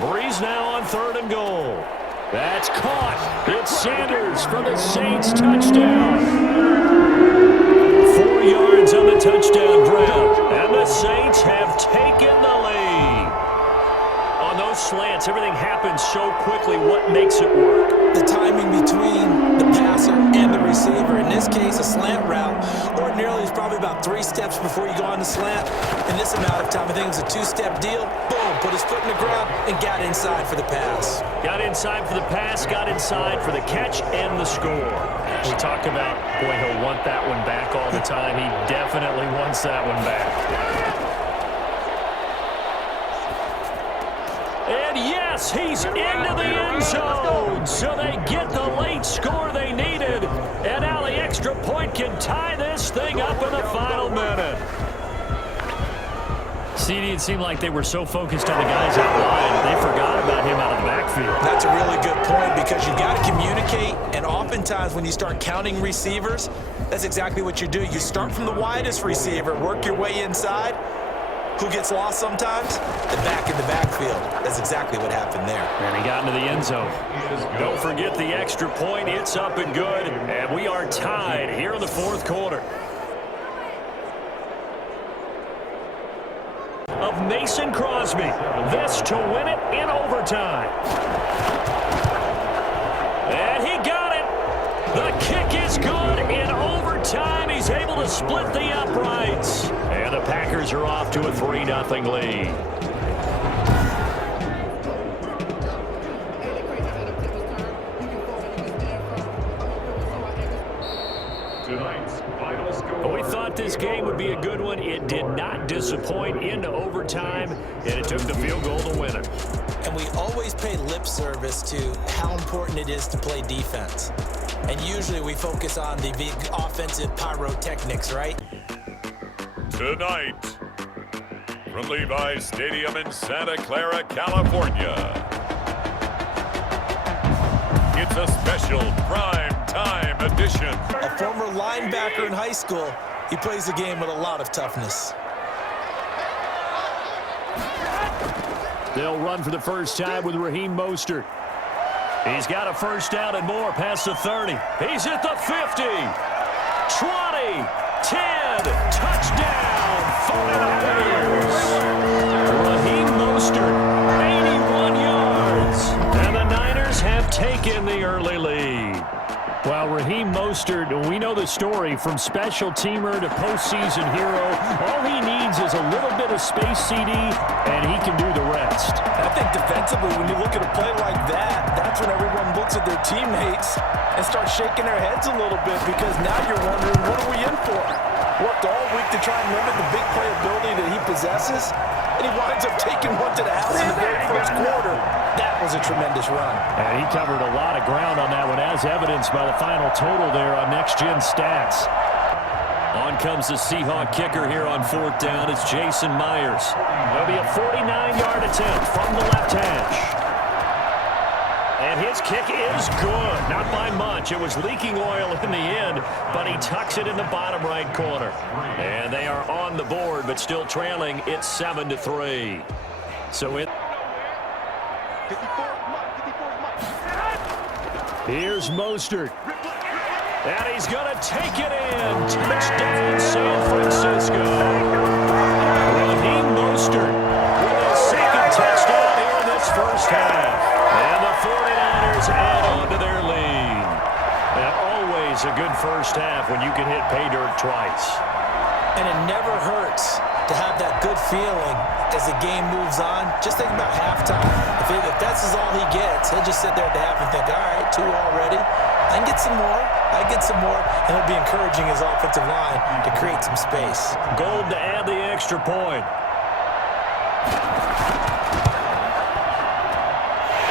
Breeze now on third and goal. That's caught. It's Sanders for the Saints touchdown. 4 yards on the touchdown grab. And the Saints have taken the lead. On those slants, everything happens so quickly. What makes it work? The timing between the passer and the receiver. In this case, a slant route ordinarily is probably about 3 steps before you go on the slant. In this amount of time, I think it was a 2-step deal. Boom, put his foot in the ground and got inside for the pass. Got inside for the pass, got inside for the catch and the score. We talk about, boy, he'll want that one back all the time. He definitely wants that one back. And yes, he's into the end zone. So they get the late score they needed. And now the extra point can tie this thing up in the final minute. CD, it seemed like they were so focused on the guys out wide, they forgot about him out of the backfield. That's a really good point because you've got to communicate, and oftentimes when you start counting receivers, that's exactly what you do. You start from the widest receiver, work your way inside. Who gets lost sometimes? The back in the backfield. That's exactly what happened there. And he got into the end zone. Don't forget the extra point. It's up and good. And we are tied here in the fourth quarter. Of Mason Crosby. This to win it in overtime. And he got it. The kick is good in overtime. He's able to split the uprights. And the Packers are off to a 3-0 lead. We thought this game would be a good one. It did not disappoint into overtime, and it took the field goal to win it. And we always pay lip service to how important it is to play defense. And usually we focus on the big offensive pyrotechnics, right? Tonight, from Levi's Stadium in Santa Clara, California, it's a special prime time edition. A former linebacker in high school, he plays the game with a lot of toughness. They'll run for the first time with Raheem Mostert. He's got a first down and more past the 30. He's at the 50, 20, 10, touchdown, 49ers. Raheem Mostert, 81 yards. And the Well, Raheem Mostert, we know the story, from special teamer to postseason hero. All he needs is a little bit of space, CD, and he can do the rest. I think defensively, when you look at a play like that, that's when everyone looks at their teammates and starts shaking their heads a little bit, because now you're wondering, what are we in for? Worked all week to try and limit the big play ability that he possesses, and he winds up taking one to the house in the very first quarter. That was a tremendous run. And he covered a lot of ground on that one, as evidenced by the final total there on Next Gen Stats. On comes the Seahawk kicker here on 4th down. It's Jason Myers. It'll be a 49-yard attempt from the left hash. And his kick is good. Not by much. It was leaking oil in the end, but he tucks it in the bottom right corner. And they are on the board, but still trailing. It's 7-3. So it... Here's Mostert. And he's going to take it in. Touchdown, San Francisco. Raheem Mostert With his second touchdown here in this first half. And the 49ers add on to their lead. And always a good first half when you can hit pay dirt twice. And it never hurts to have that good feeling as the game moves on. Just think about halftime. If that's all he gets, he'll just sit there at the half and think, all right, 2 already. I can get some more. I get some more. And he'll be encouraging his offensive line to create some space. Gold to add the extra point.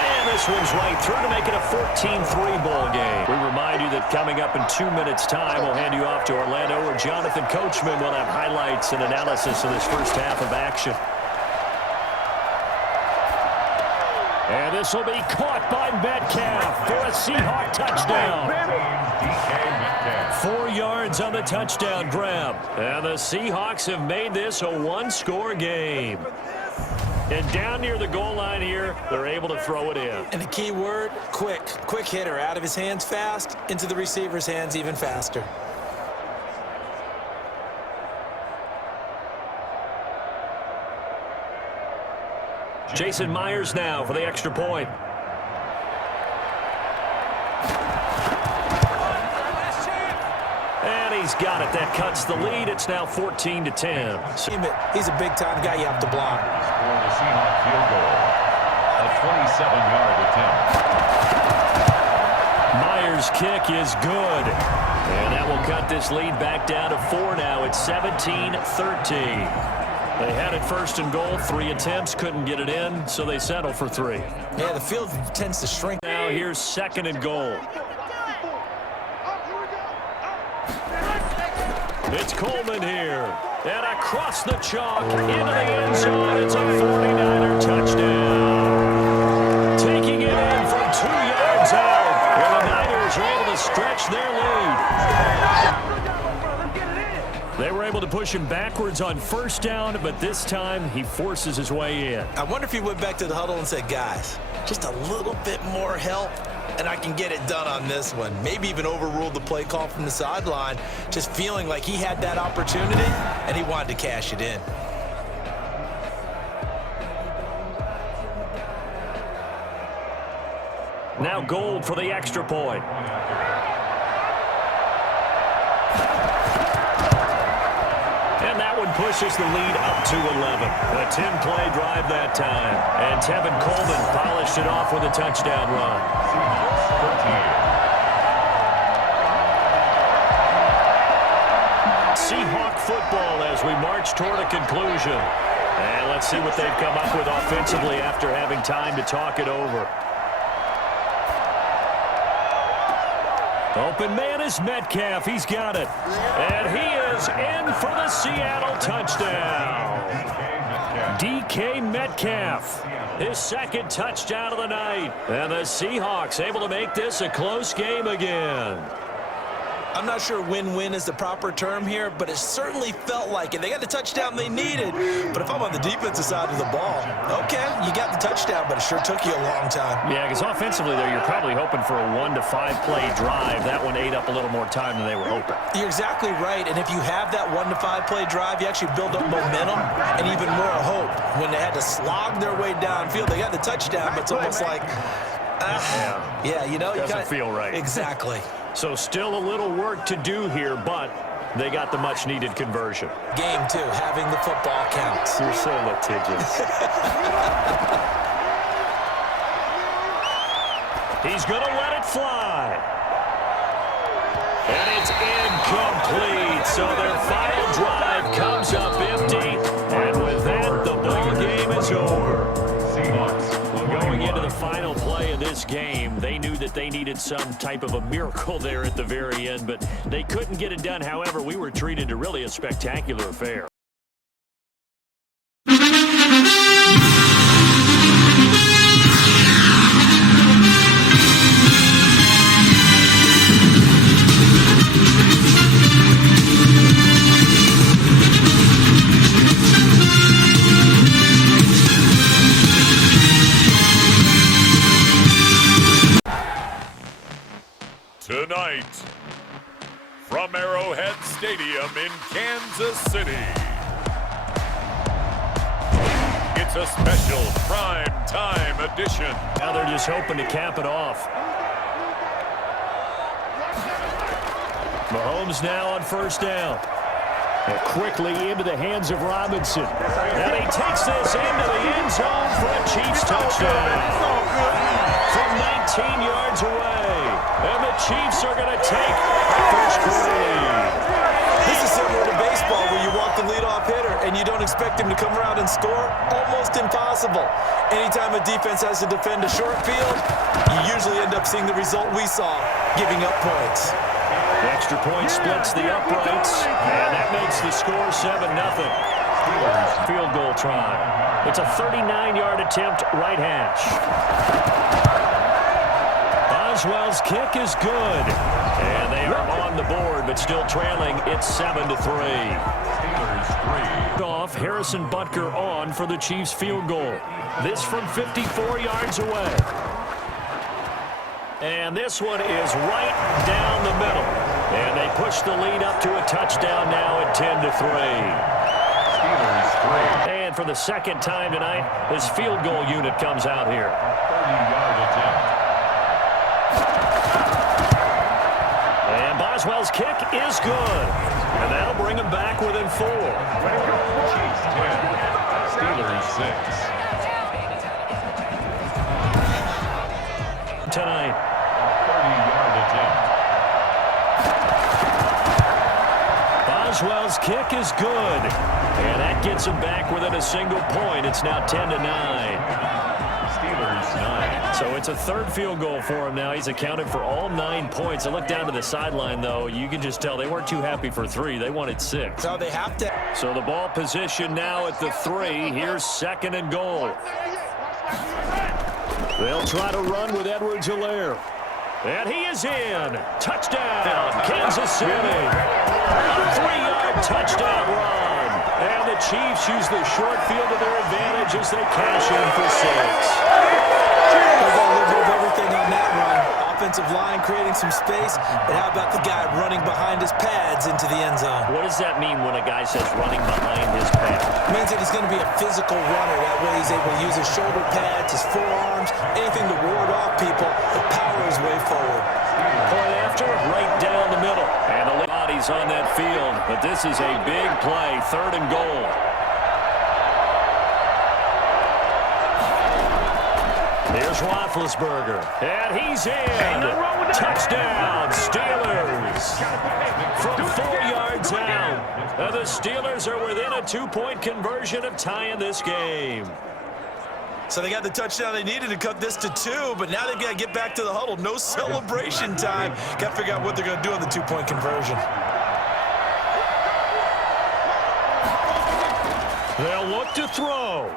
And this one's right through to make it a 14-3 ball game. We remind you that coming up in 2 minutes' time, we'll hand you off to Orlando, where Jonathan Coachman will have highlights and analysis of this first half of action. And this will be caught by Metcalf for a Seahawk touchdown. 4 yards on the touchdown grab. And the Seahawks have made this a one-score game. And down near the goal line here, they're able to throw it in. And the key word, quick. Quick hitter. Out of his hands fast, into the receiver's hands even faster. Jason Myers now for the extra point. And he's got it. That cuts the lead. It's now 14-10. He's a big-time guy you have to block. For the Seahawk field goal, a 27-yard attempt. Myers' kick is good. And that will cut this lead back down to 4 now. It's 17-13. They had it first and goal, 3 attempts, couldn't get it in, so they settle for 3. Yeah, the field tends to shrink. Now here's 2nd and goal. It's Coleman here. And across the chalk, into the end zone, it's a 49er touchdown. Taking it in from 2 yards out, and the Niners are able to stretch their lead. They were able to push him backwards on first down, but this time he forces his way in. I wonder if he went back to the huddle and said, guys, just a little bit more help, and I can get it done on this one. Maybe even overruled the play call from the sideline, just feeling like he had that opportunity, and he wanted to cash it in. Now Gold for the extra point. And that one pushes the lead up to 11. A 10-play drive that time. And Tevin Coleman polished it off with a touchdown run. Seahawk football as we march toward a conclusion. And let's see what they've come up with offensively after having time to talk it over. Open man is Metcalf. He's got it. And he is in for the Seattle touchdown. DK Metcalf, his 2nd touchdown of the night. And the Seahawks able to make this a close game again. I'm not sure win-win is the proper term here, but it certainly felt like it. They got the touchdown they needed, but if I'm on the defensive side of the ball, okay, you got the touchdown, but it sure took you a long time. Yeah, because offensively, though, you're probably hoping for a 1 to 5 play drive. That one ate up a little more time than they were hoping. You're exactly right, and if you have that 1 to 5 play drive, you actually build up momentum and even more hope. When they had to slog their way downfield, they got the touchdown, but it's almost like, yeah, you know, doesn't feel right. Exactly. So still a little work to do here, but they got the much-needed conversion. Game 2, having the football counts. You're so litigious. He's going to let it fly. And it's incomplete. So their final drive comes up empty. And with that, the ball game is over. Going into the final play of this game, they knew that they needed some type of a miracle there at the very end, but they couldn't get it done. However, we were treated to really a spectacular affair. Tonight, from Arrowhead Stadium in Kansas City, it's a special prime time edition. Now they're just hoping to cap it off. Mahomes now on first down. And quickly into the hands of Robinson. And he takes this into the end zone for a Chiefs touchdown. From 19 yards away. And the Chiefs are going to take a first-quarter lead. This is similar to baseball where you walk the leadoff hitter and you don't expect him to come around and score. Almost impossible. Anytime a defense has to defend a short field, you usually end up seeing the result we saw, giving up points. The extra point splits the uprights, and that makes the score 7-0. Field goal try. It's a 39-yard attempt, right hash. Boswell's kick is good, and they are on the board, but still trailing. It's 7-3. Off, Harrison Butker on for the Chiefs field goal. This from 54 yards away. And this one is right down the middle. And they push the lead up to a touchdown now at 10-3. And for the second time tonight, this field goal unit comes out here. 30-yard attempt. And Boswell's kick is good. And that'll bring them back within 4. Chiefs 10, Steelers 6. Tonight. 30-yard attempt. Boswell's kick is good. And that gets him back within a single point. It's now 10-9. Steelers 9. So it's a third field goal for him now. He's accounted for all 9 points. I look down to the sideline, though. You can just tell they weren't too happy for 3. They wanted 6. So they have to. So the ball position now at the 3. Here's second and goal. They'll try to run with Edwards-Helaire. And he is in. Touchdown, Kansas City. A 3-yard touchdown run. And the Chiefs use the short field to their advantage as they cash in for 6. There's a little bit of everything on that run. Offensive line creating some space, but how about the guy running behind his pads into the end zone? What does that mean when a guy says running behind his pads? It means that he's going to be a physical runner. That way he's able to use his shoulder pads, his forearms, anything to ward off people, but power his way forward. Point after, right down the middle. And the bodies on that field, but this is a big play, third and goal. Here's Roethlisberger, and he's in. Touchdown, Steelers. From 4 yards out, and the Steelers are within a 2-point conversion of tying this game. So they got the touchdown they needed to cut this to 2, but now they've got to get back to the huddle. No celebration time. Got to figure out what they're going to do on the 2-point conversion. They'll look to throw.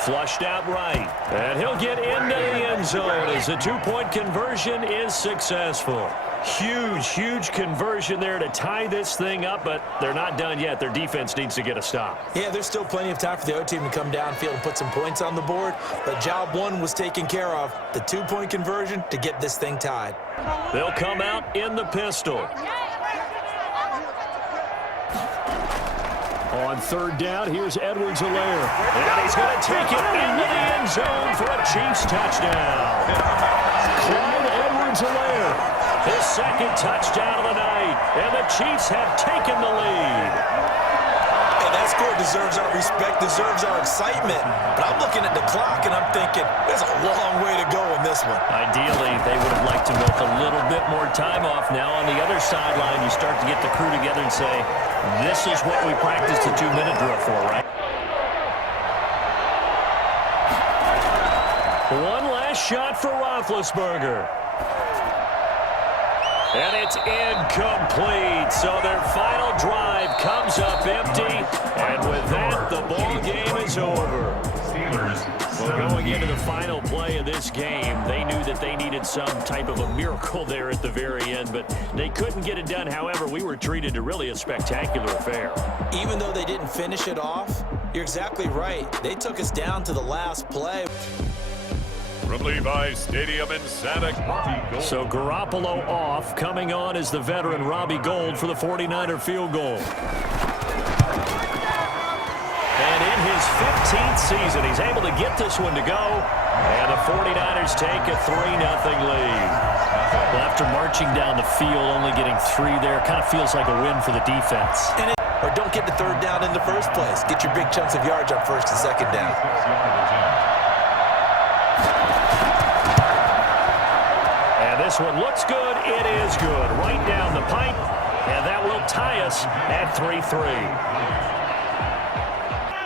Flushed out right. And he'll get into the end zone as the 2-point conversion is successful. Huge, huge conversion there to tie this thing up, but they're not done yet. Their defense needs to get a stop. Yeah, there's still plenty of time for the other team to come downfield and put some points on the board, but job 1 was taken care of. The 2-point conversion to get this thing tied. They'll come out in the pistol. On third down, here's Edwards-Helaire. And he's going to take it into the end zone for a Chiefs touchdown. Clyde Edwards-Helaire, his second touchdown of the night. And the Chiefs have taken the lead. Hey, that score deserves our respect, deserves our excitement. But I'm looking at the clock, and I'm thinking, there's a long way to go in this one. Ideally, they would have liked to milk a little bit more time off. Now on the other sideline, you start to get the crew together and say, this is what we practiced the 2-minute drill for, right? One last shot for Roethlisberger. And it's incomplete. So their final drive comes up empty. And with that, the ball game is over. Well, going into the final play of this game, they knew that they needed some type of a miracle there at the very end, but they couldn't get it done. However, we were treated to really a spectacular affair. Even though they didn't finish it off, you're exactly right. They took us down to the last play. From Levi's Stadium in Santa Clara. So Garoppolo off. Coming on is the veteran Robbie Gould for the 49er field goal. And in his 15th season, he's able to get this one to go. And the 49ers take a 3-0 lead. Well, after marching down the field, only getting 3 there, kind of feels like a win for the defense. Or don't get the third down in the first place. Get your big chunks of yards on first and second down. And this one looks good. It is good. Right down the pipe. And that will tie us at 3-3.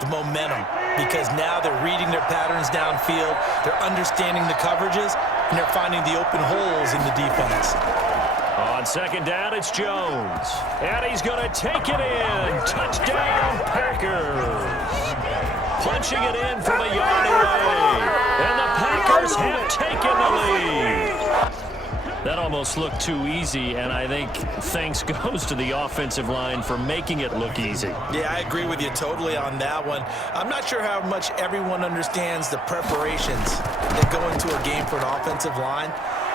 The momentum, because now they're reading their patterns downfield, they're understanding the coverages, and they're finding the open holes in the defense. On second down, it's Jones. And he's going to take it in. Touchdown, Packers. Punching it in from a yard away. And the Packers have taken the lead. That almost looked too easy, and I think thanks goes to the offensive line for making it look easy. Yeah, I agree with you totally on that one. I'm not sure how much everyone understands the preparations that go into a game for an offensive line,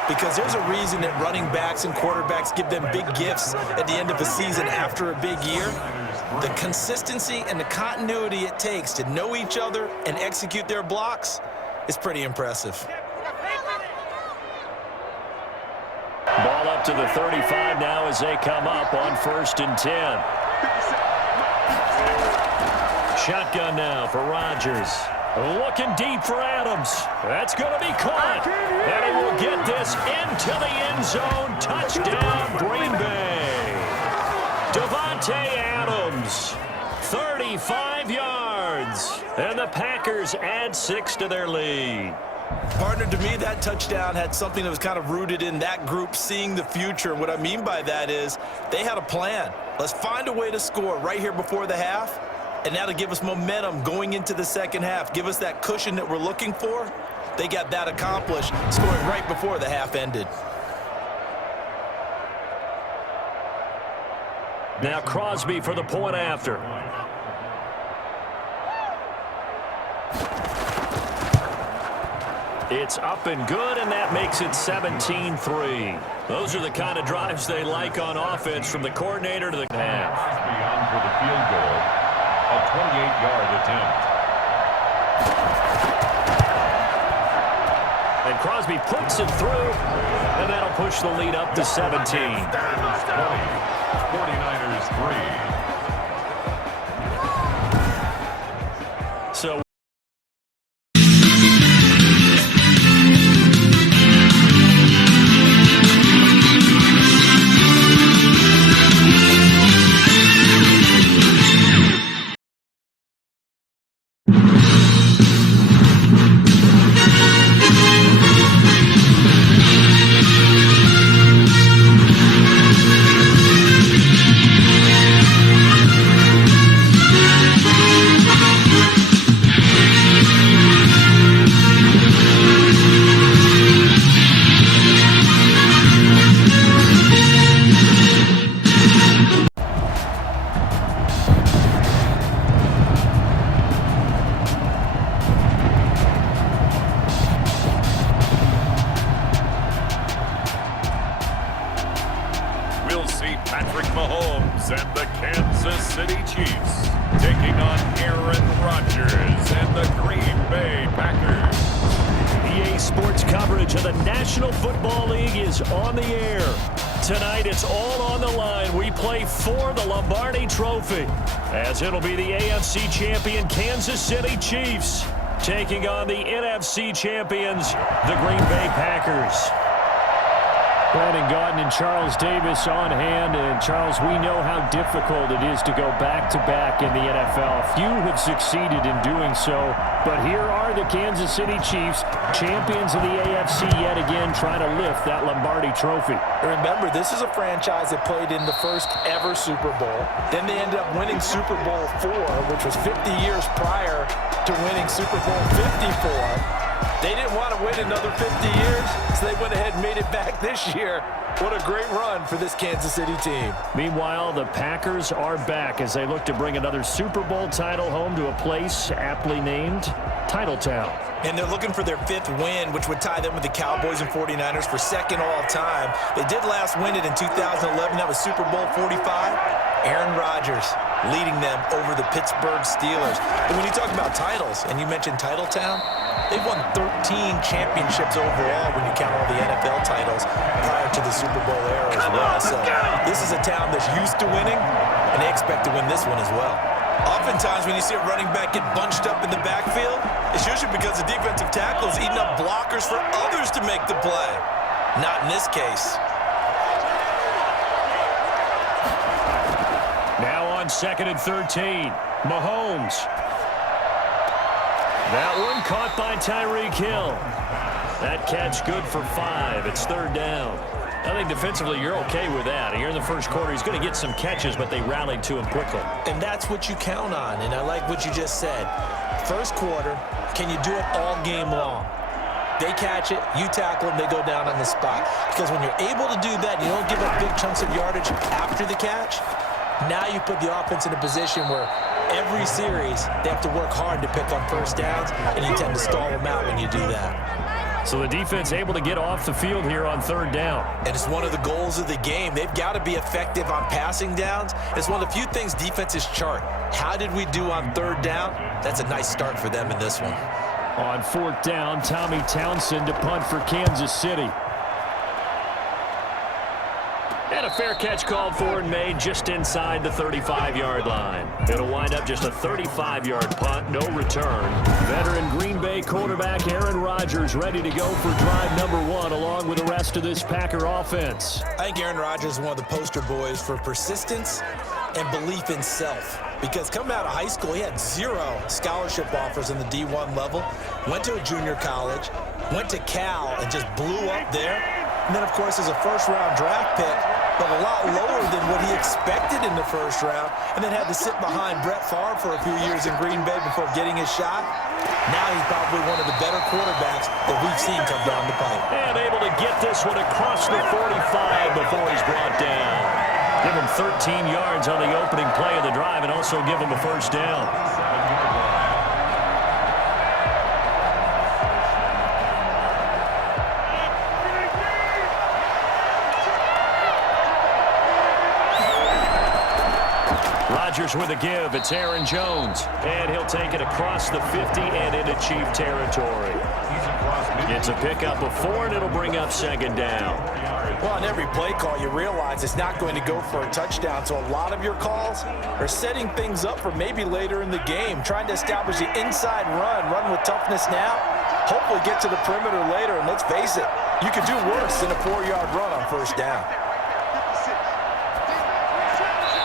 because there's a reason that running backs and quarterbacks give them big gifts at the end of the season after a big year. The consistency and the continuity it takes to know each other and execute their blocks is pretty impressive. Ball up to the 35 now as they come up on 1st and 10. Shotgun now for Rodgers. Looking deep for Adams. That's going to be caught. And he will get this into the end zone. Touchdown, Green Bay. Davante Adams, 35 yards. And the Packers add 6 to their lead. Partner, to me, that touchdown had something that was kind of rooted in that group seeing the future. And what I mean by that is they had a plan. Let's find a way to score right here before the half, and that'll give us momentum going into the second half. Give us that cushion that we're looking for. They got that accomplished, scoring right before the half ended. Now Crosby for the point after. It's up and good, and that makes it 17-3. Those are the kind of drives they like on offense from the coordinator to the half. Beyond for the field goal, a 28-yard attempt. And Crosby puts it through, and that'll push the lead up to 17. 49ers 3. So We'll see Patrick Mahomes and the Kansas City Chiefs taking on Aaron Rodgers and the Green Bay Packers. EA Sports coverage of the National Football League is on the air. Tonight, it's all on the line. We play for the Lombardi Trophy, as it'll be the AFC champion Kansas City Chiefs taking on the NFC champions, the Green Bay Packers. Brandon Gaudin and Charles Davis on hand. And, Charles, we know how difficult it is to go back-to-back in the NFL. Few have succeeded in doing so. But here are the Kansas City Chiefs, champions of the AFC yet again, trying to lift that Lombardi Trophy. Remember, this is a franchise that played in the first ever Super Bowl. Then they ended up winning Super Bowl IV, which was 50 years prior to winning Super Bowl 54. They didn't want to win another 50 years, so they went ahead and made it back this year. What a great run for this Kansas City team. Meanwhile, the Packers are back as they look to bring another Super Bowl title home to a place aptly named Titletown. And they're looking for their 5th win, which would tie them with the Cowboys and 49ers for 2nd all-time. They did last win it in 2011. That was Super Bowl 45. Aaron Rodgers leading them over the Pittsburgh Steelers. And when you talk about titles, and you mentioned Titletown, they've won 13 championships overall when you count all the NFL titles prior to the Super Bowl era as well. So this is a town that's used to winning, and they expect to win this one as well. Oftentimes when you see a running back get bunched up in the backfield, it's usually because the defensive tackle is eating up blockers for others to make the play. Not in this case. Now on 2nd and 13, Mahomes. That one caught by Tyreek Hill. That catch good for 5. It's 3rd down. I think defensively you're okay with that. Here in the first quarter, he's going to get some catches, but they rallied to him quickly. And that's what you count on, and I like what you just said. First quarter, can you do it all game long? They catch it, you tackle them, they go down on the spot. Because when you're able to do that, you don't give up big chunks of yardage after the catch, now you put the offense in a position where every series they have to work hard to pick up first downs, and you tend to stall them out when you do that. So the defense able to get off the field here on 3rd down. And it's one of the goals of the game. They've got to be effective on passing downs. It's one of the few things defenses chart. How did we do on 3rd down? That's a nice start for them in this one. On 4th down, Tommy Townsend to punt for Kansas City. And a fair catch called for and made just inside the 35-yard line. It'll wind up just a 35-yard punt, no return. Veteran Green Bay quarterback Aaron Rodgers ready to go for drive number 1 along with the rest of this Packer offense. I think Aaron Rodgers is one of the poster boys for persistence and belief in self. Because coming out of high school, he had 0 scholarship offers in the D1 level, went to a junior college, went to Cal and just blew up there. And then, of course, as a first-round draft pick, but a lot lower than what he expected in the first round, and then had to sit behind Brett Favre for a few years in Green Bay before getting his shot. Now he's probably one of the better quarterbacks that we've seen come down the pipe. And able to get this one across the 45 before he's brought down. Give him 13 yards on the opening play of the drive and also give him a first down. Rodgers with a give. It's Aaron Jones. And he'll take it across the 50 and into Chief territory. It's a pickup of 4, and it'll bring up 2nd down. Well, on every play call, you realize it's not going to go for a touchdown. So a lot of your calls are setting things up for maybe later in the game, trying to establish the inside run with toughness now, hopefully get to the perimeter later. And let's face it, you could do worse than a 4-yard run on first down.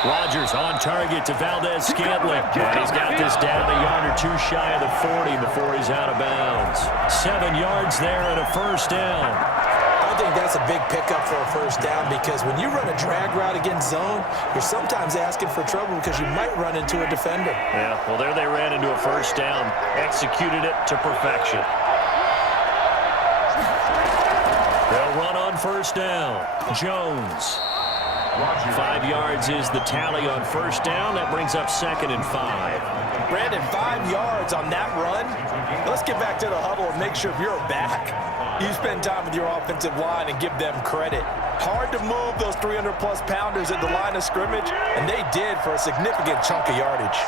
Rodgers on target to Valdez-Scantling. And he's got this down a yard or 2 shy of the 40 before he's out of bounds. 7 yards there and a first down. I think that's a big pickup for a first down because when you run a drag route against zone, you're sometimes asking for trouble because you might run into a defender. Yeah, well, there they ran into a first down. Executed it to perfection. They'll run on first down. Jones. 5 yards is the tally on first down. That brings up 2nd and 5. Brandon, 5 yards on that run. Let's get back to the huddle and make sure if you're back, you spend time with your offensive line and give them credit. Hard to move those 300-plus pounders at the line of scrimmage, and they did for a significant chunk of yardage.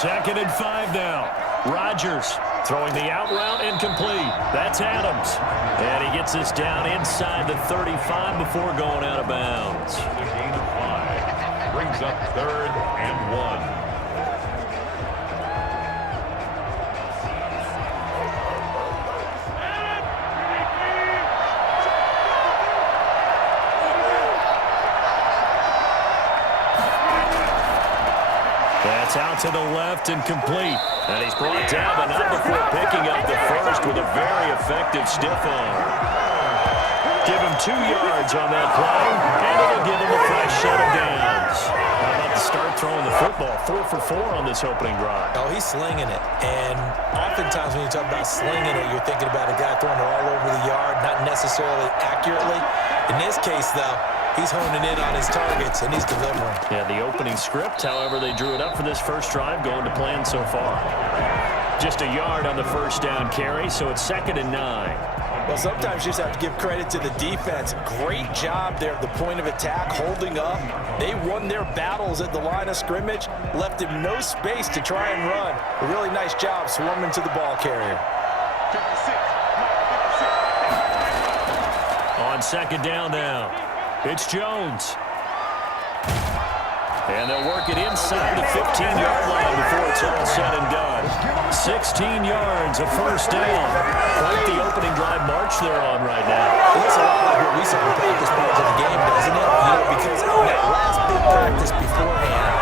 2nd and 5 now. Rodgers throwing the out route incomplete. That's Adams. And he gets this down inside the 35 before going out of bounds. A gain of 5. Brings up 3rd and 1. That's out to the left and complete. And he's brought down, but not before picking up the first with a very effective stiff arm. Give him 2 yards on that play, and it'll give him a fresh set of downs. How about the start throwing the football? 4 for 4 on this opening drive. Oh, he's slinging it. And oftentimes when you talk about slinging it, you're thinking about a guy throwing it all over the yard, not necessarily accurately. In this case, though, he's honing in on his targets, and he's delivering. Yeah, the opening script, however, they drew it up for this first drive, going to plan so far. Just a yard on the first down carry, so it's 2nd and 9. Well, sometimes you just have to give credit to the defense. Great job there at the point of attack, holding up. They won their battles at the line of scrimmage, left him no space to try and run. A really nice job swarming to the ball carrier. On 2nd down now, it's Jones. And they'll work it inside the 15-yard line before it's all said and done. 16 yards, a first down. Quite the opening drive march they're on right now. It looks a lot like what we saw in practice part of the game, doesn't it? You know, because in that last big practice beforehand,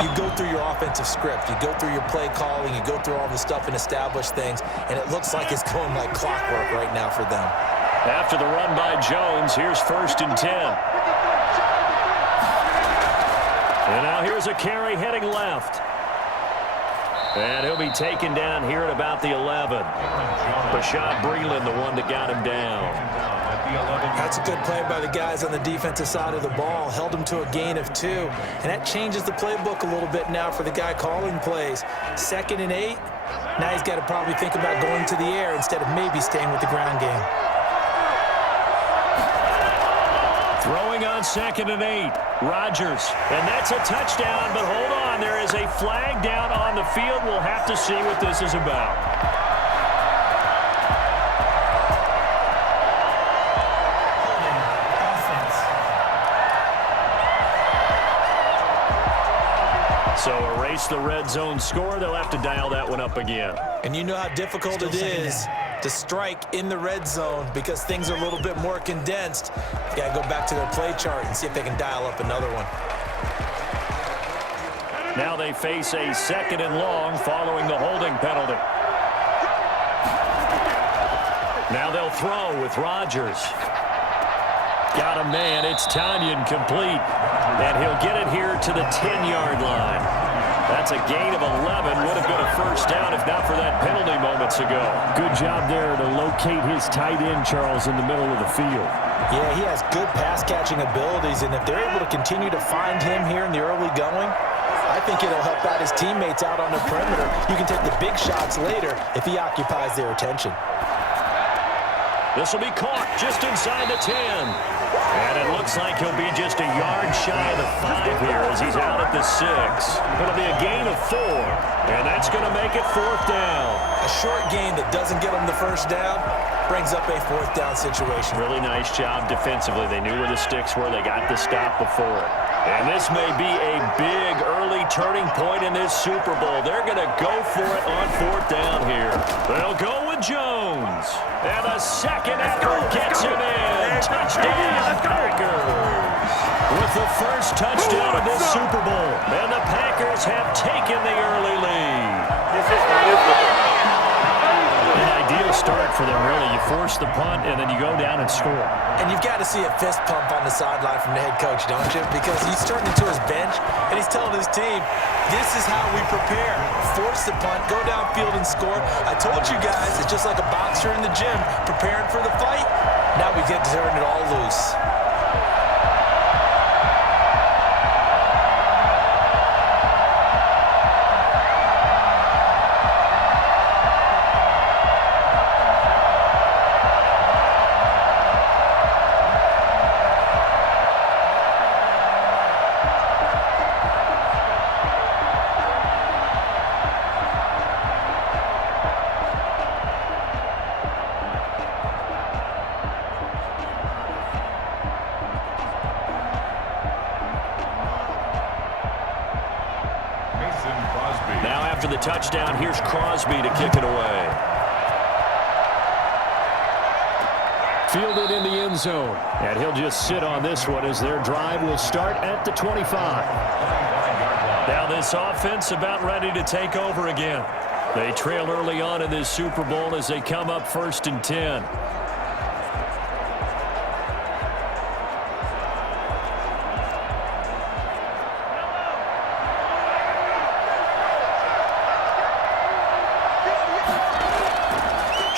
you go through your offensive script, you go through your play calling, you go through all the stuff and establish things, and it looks like it's going like clockwork right now for them. After the run by Jones, here's 1st and 10. And now here's a carry heading left. And he'll be taken down here at about the 11. Bashad Breeland, the one that got him down. That's a good play by the guys on the defensive side of the ball. Held him to a gain of 2. And that changes the playbook a little bit now for the guy calling plays. 2nd and 8. Now he's got to probably think about going to the air instead of maybe staying with the ground game. Throwing on 2nd and 8. Rodgers. And that's a touchdown, but hold on. There is a flag down on the field. We'll have to see what this is about. So erase the red zone score. They'll have to dial that one up again. And you know how difficult it is to strike in the red zone because things are a little bit more condensed. You got to go back to their play chart and see if they can dial up another one. Now they face a 2nd and long following the holding penalty. Now they'll throw with Rodgers. Got a man. It's Tanyan complete. And he'll get it here to the 10-yard line. That's a gain of 11. Would have been a first down if not for that penalty moments ago. Good job there to locate his tight end, Charles, in the middle of the field. Yeah, he has good pass-catching abilities, and if they're able to continue to find him here in the early going, I think it'll help out his teammates out on the perimeter. You can take the big shots later if he occupies their attention. This will be caught just inside the 10. And it looks like he'll be just a yard shy of the 5 here as he's out at the 6. It'll be a gain of 4. And that's going to make it 4th down. A short gain that doesn't get them the first down brings up a 4th down situation. Really nice job defensively. They knew where the sticks were. They got the stop before it. And this may be a big early turning point in this Super Bowl. They're going to go for it on 4th down here. They'll go with Jones. And the second effort gets him in. Touchdown, Packers. With the first touchdown of this Super Bowl. And the Packers have taken the early lead. An ideal start for them, really. You force the punt, and then you go down and score. And you've got to see a fist pump on the sideline from the head coach, don't you? Because he's turning to his bench, and he's telling his team, this is how we prepare. Force the punt, go downfield and score. I told you guys, it's just like a boxer in the gym preparing for the fight. Now we get to turn it all loose. after the touchdown. Here's Crosby to kick it away. Fielded in the end zone. And he'll just sit on this one as their drive will start at the 25. Now this offense about ready to take over again. They trail early on in this Super Bowl as they come up 1st and 10.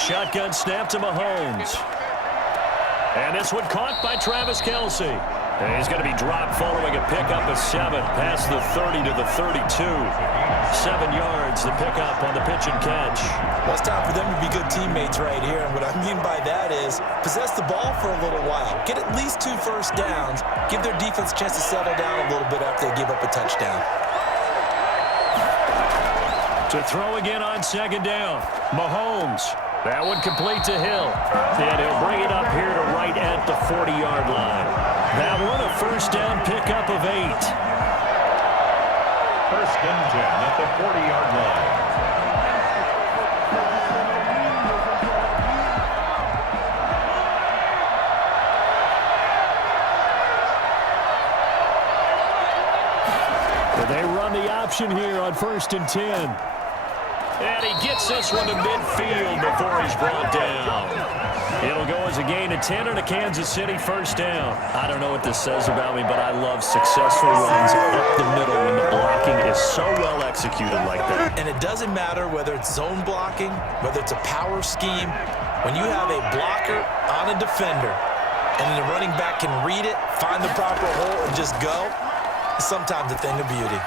Shotgun snap to Mahomes. And this one caught by Travis Kelce. And he's going to be dropped following a pickup of 7 past the 30 to the 32. 7 yards, the pickup on the pitch and catch. Well, it's time for them to be good teammates right here. And what I mean by that is possess the ball for a little while. Get at least 2 first downs. Give their defense a chance to settle down a little bit after they give up a touchdown. To throw again on 2nd down. Mahomes. That one complete to Hill. And he'll bring it up here to right at the 40-yard line. That one a first down pickup of 8. 1st and 10 at the 40-yard line. They run the option here on 1st and 10. And he gets this one to midfield before he's brought down. It'll go as a gain of 10 and a Kansas City first down. I don't know what this says about me, but I love successful runs up the middle when the blocking is so well executed like that. And it doesn't matter whether it's zone blocking, whether it's a power scheme. When you have a blocker on a defender and the running back can read it, find the proper hole, and just go, it's sometimes a thing of beauty.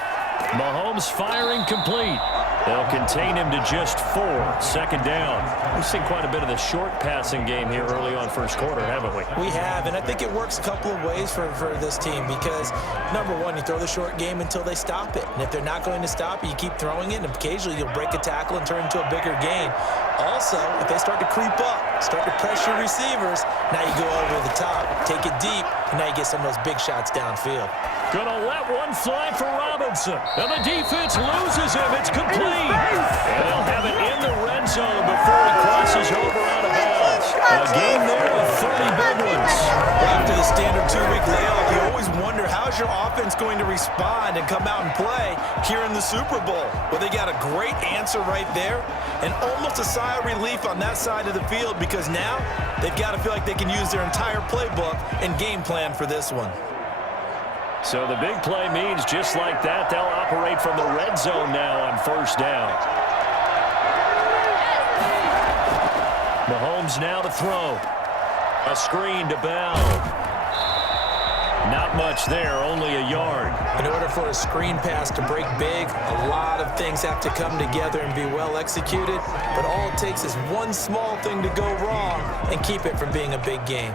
Mahomes firing complete. They'll contain him to just 4. 2nd down. We've seen quite a bit of the short passing game here early on first quarter, haven't we? We have, and I think it works a couple of ways for this team because, number one, you throw the short game until they stop it. And if they're not going to stop it, you keep throwing it, and occasionally you'll break a tackle and turn into a bigger gain. Also, if they start to creep up, start to pressure receivers, now you go over the top, take it deep, and now you get some of those big shots downfield. Gonna let one fly for Robinson. And the defense loses him. It's complete. And they'll have it in the red zone before he crosses over out of bounds. A game there with 30 big ones. After the standard 2-week layoff, you always wonder how's your offense going to respond and come out and play here in the Super Bowl. Well, they got a great answer right there and almost a sigh of relief on that side of the field because now they've got to feel like they can use their entire playbook and game plan for this one. So the big play means just like that, they'll operate from the red zone now on 1st down. Mahomes now to throw. A screen to Bell. Not much there, only a yard. In order for a screen pass to break big, a lot of things have to come together and be well executed. But all it takes is one small thing to go wrong and keep it from being a big game.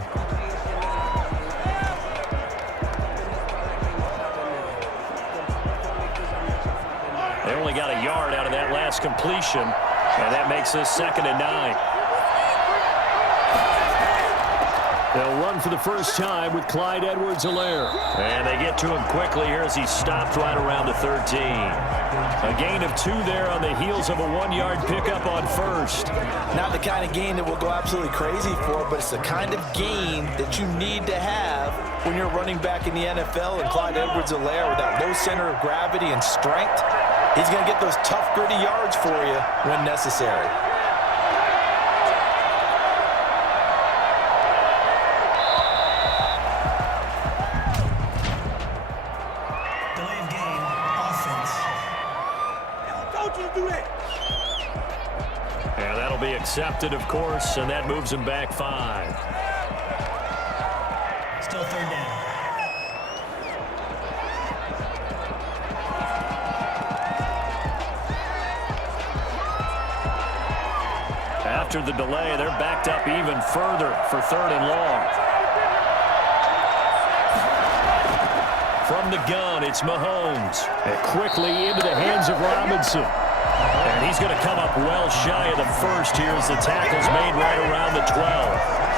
They only got a yard out of that last completion, and that makes this 2nd and 9. They'll run for the first time with Clyde Edwards-Helaire. And they get to him quickly here as he stopped right around the 13. A gain of 2 there on the heels of a 1-yard pickup on 1st. Not the kind of gain that we'll go absolutely crazy for, but it's the kind of gain that you need to have when you're running back in the NFL. And Clyde Edwards-Helaire, with that low center of gravity and strength, he's going to get those tough, gritty yards for you when necessary. Delay of game, offense. Don't you do that! And that'll be accepted, of course, and that moves him back 5. Still 3rd down. After the delay, they're backed up even further for 3rd and long. From the gun, it's Mahomes. And quickly into the hands of Robinson. And he's going to come up well shy of the 1st here as the tackle's made right around the 12.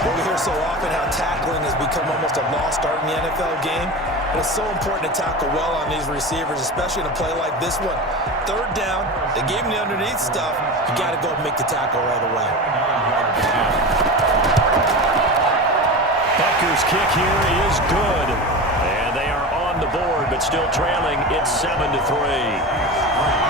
Well, we hear so often how tackling has become almost a lost art in the NFL game. And it's so important to tackle well on these receivers, especially in a play like this one. Third down, they gave him the underneath stuff. You got to go and make the tackle right away. Butker's kick here is good. And they are on the board, but still trailing. It's 7-3.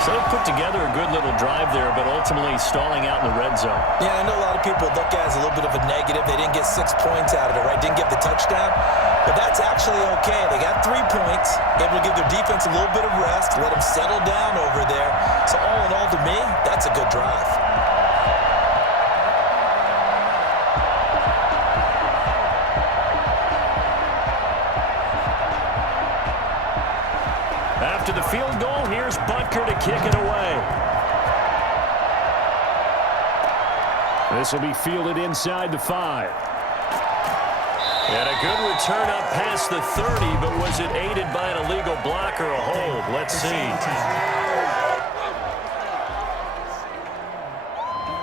So they put together a good little drive there, but ultimately stalling out in the red zone. Yeah, I know a lot of people look at it as a little bit of a negative. They didn't get 6 points out of it, right? Didn't get the touchdown. But that's actually okay. They got 3 points, able to give their defense a little bit of rest, let them settle down over there. So all in all, to me, that's a good drive. After the field goal, here's Butker to kick it away. This will be fielded inside the 5. And a good return up past the 30, but was it aided by an illegal block or a hold? Let's see.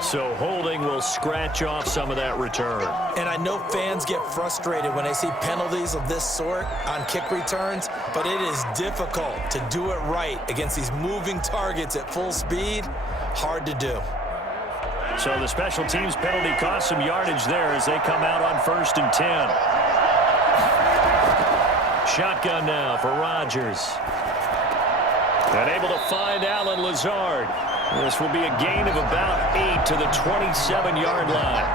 So holding will scratch off some of that return. And I know fans get frustrated when they see penalties of this sort on kick returns, but it is difficult to do it right against these moving targets at full speed. Hard to do. So the special teams penalty cost some yardage there as they come out on 1st and 10. Shotgun now for Rodgers. And able to find Allen Lazard. This will be a gain of about 8 to the 27-yard line.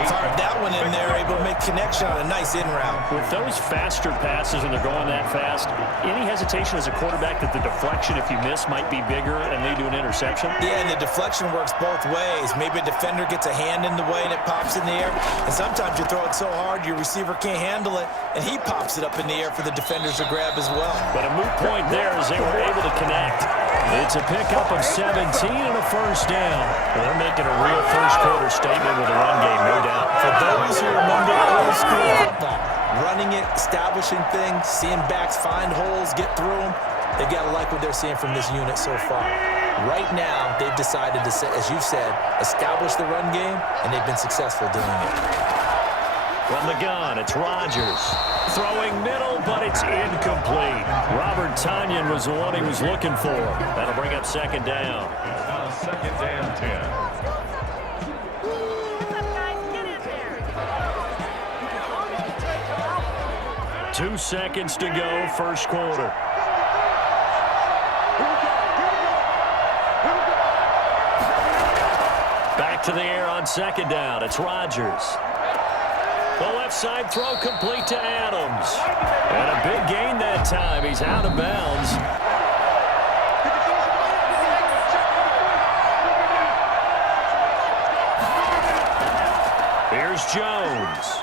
Fired that one in there, able to make connection on a nice in route. With those faster passes and they're going that fast, any hesitation as a quarterback that the deflection, if you miss, might be bigger and lead to an interception? Yeah, and the deflection works both ways. Maybe a defender gets a hand in the way and it pops in the air. And sometimes you throw it so hard your receiver can't handle it, and he pops it up in the air for the defenders to grab as well. But a moot point there as they were able to connect. It's a pickup of 17 and a first down. They're making a real first-quarter statement with the run game, no doubt. For those who remember old school football, running it, establishing things, seeing backs find holes, get through them, they've got to like what they're seeing from this unit so far. Right now, they've decided to, as you've said, establish the run game, and they've been successful doing it. From the gun, it's Rodgers. Throwing middle, but it's incomplete. Robert Tonyan was the one he was looking for. That'll bring up 2nd down. Now 2nd and 10. 2 seconds to go, first quarter. Back to the air on 2nd down. It's Rodgers. The left side throw complete to Adams. And a big gain that time. He's out of bounds. Here's Jones.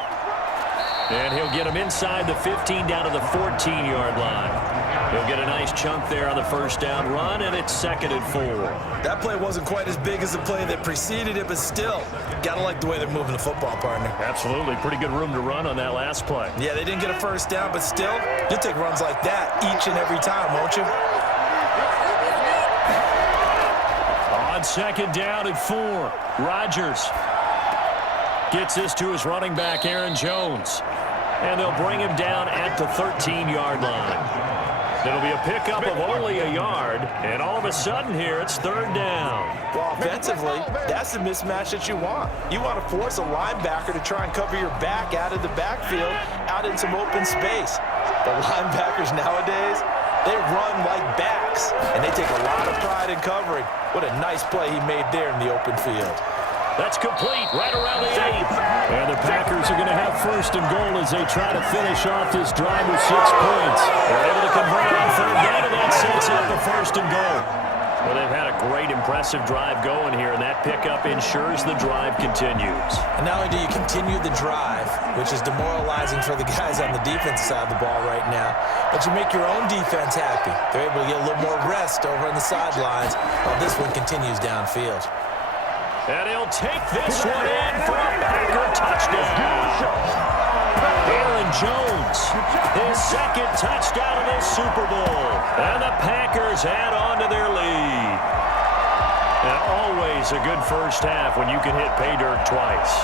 And he'll get him inside the 15 down to the 14-yard line. He'll get a nice chunk there on the first down run, and it's 2nd and 4. That play wasn't quite as big as the play that preceded it, but still, gotta like the way they're moving the football, partner. Absolutely. Pretty good room to run on that last play. Yeah, they didn't get a first down, but still, you'll take runs like that each and every time, won't you? On 2nd down and 4, Rodgers gets this to his running back, Aaron Jones. And they'll bring him down at the 13-yard line. It'll be a pickup of only a yard, and all of a sudden here, it's 3rd down. Well, offensively, that's the mismatch that you want. You want to force a linebacker to try and cover your back out of the backfield, out in some open space. The linebackers nowadays, they run like backs, and they take a lot of pride in covering. What a nice play he made there in the open field. That's complete right around the 8. And the Packers are going to have 1st and goal as they try to finish off this drive with 6 points. They're able to convert on 3rd down, and that sets up the 1st and goal. Well, they've had a great, impressive drive going here, and that pickup ensures the drive continues. And not only do you continue the drive, which is demoralizing for the guys on the defensive side of the ball right now, but you make your own defense happy. They're able to get a little more rest over on the sidelines while this one continues downfield. And he'll take this one in for a Packer touchdown. Aaron Jones, his 2nd touchdown of this Super Bowl. And the Packers add on to their lead. And always a good first half when you can hit pay dirt twice.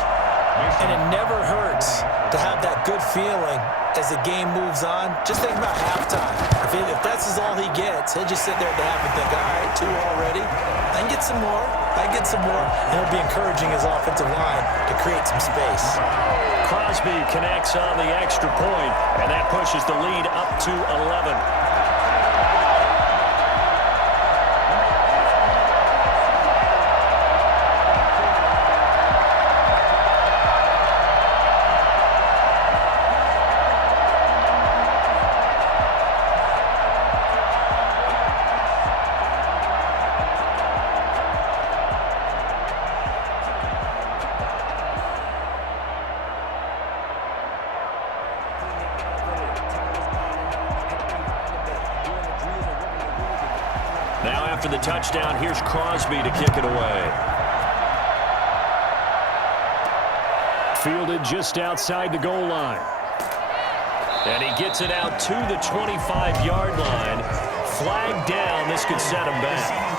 And it never hurts to have that good feeling as the game moves on. Just think about halftime. If that's all he gets, he'll just sit there at the half and think, all right, 2 already. I can get some more. I can get some more. And he'll be encouraging his offensive line to create some space. Crosby connects on the extra point, and that pushes the lead up to 11. Now after the touchdown, here's Crosby to kick it away. Fielded just outside the goal line. And he gets it out to the 25-yard line. Flag down. This could set him back.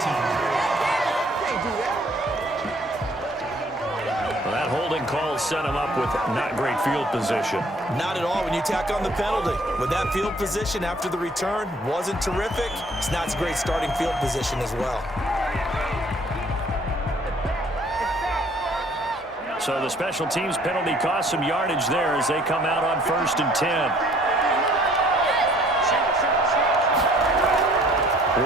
Well, that holding call set him up with not great field position. Not at all when you tack on the penalty. With that field position after the return wasn't terrific, it's not a great starting field position as well. So the special teams penalty cost some yardage there as they come out on 1st and 10.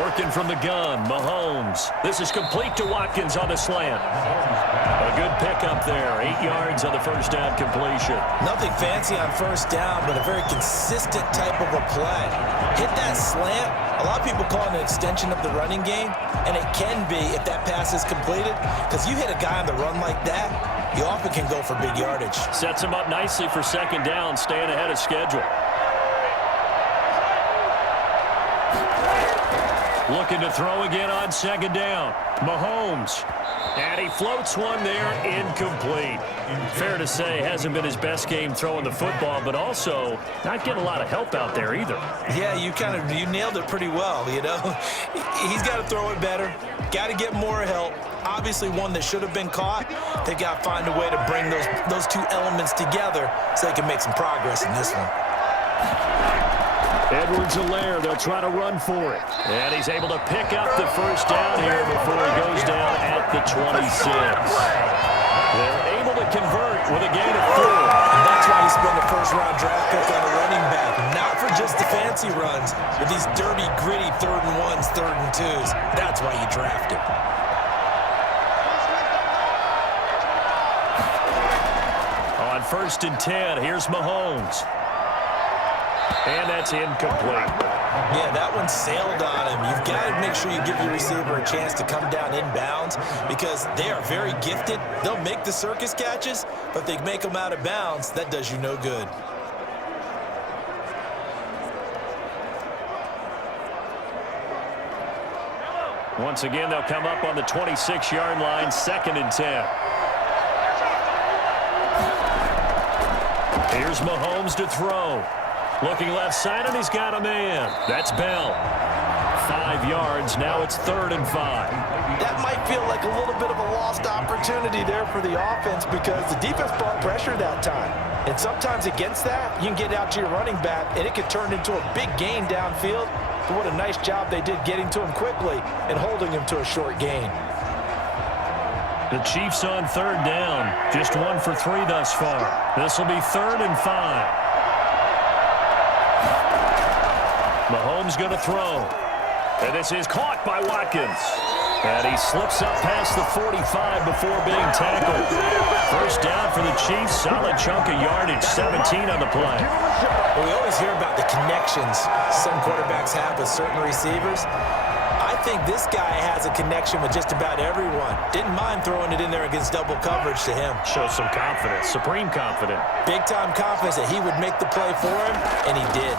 Working from the gun, Mahomes. This is complete to Watkins on the slant. A good pickup there. 8 yards on the first down completion. Nothing fancy on first down, but a very consistent type of a play. Hit that slant. A lot of people call it an extension of the running game, and it can be if that pass is completed, because you hit a guy on the run like that, you often can go for big yardage. Sets him up nicely for 2nd down, staying ahead of schedule. Looking to throw again on 2nd down. Mahomes. And he floats one there, incomplete. Fair to say, hasn't been his best game throwing the football, but also not getting a lot of help out there either. Yeah, you nailed it pretty well, you know. He's got to throw it better. Got to get more help. Obviously one that should have been caught. They got to find a way to bring those two elements together so they can make some progress in this one. Edwards-Helaire, they'll try to run for it. And he's able to pick up the first down here before he goes down at the 26. They're able to convert with a gain of 4. And that's why you spend a first-round draft pick on a running back. Not for just the fancy runs, but these dirty, gritty 3rd and 1s, 3rd and 2s. That's why you draft him. On 1st and 10, here's Mahomes. And that's incomplete. Yeah, that one sailed on him. You've got to make sure you give your receiver a chance to come down inbounds because they are very gifted. They'll make the circus catches, but if they make them out of bounds, that does you no good. Once again, they'll come up on the 26-yard line, 2nd and 10. Here's Mahomes to throw. Looking left side, and he's got a man. That's Bell. 5 yards. Now it's 3rd and 5. That might feel like a little bit of a lost opportunity there for the offense because the defense brought pressure that time. And sometimes against that, you can get out to your running back, and it could turn into a big gain downfield. But what a nice job they did getting to him quickly and holding him to a short gain. The Chiefs on 3rd down. Just 1 for 3 thus far. This will be 3rd and 5. Mahomes going to throw. And this is caught by Watkins. And he slips up past the 45 before being tackled. First down for the Chiefs. Solid chunk of yardage. 17 on the play. Well, we always hear about the connections some quarterbacks have with certain receivers. I think this guy has a connection with just about everyone. Didn't mind throwing it in there against double coverage to him. Shows some confidence. Supreme confidence. Big-time confidence that he would make the play for him, and he did.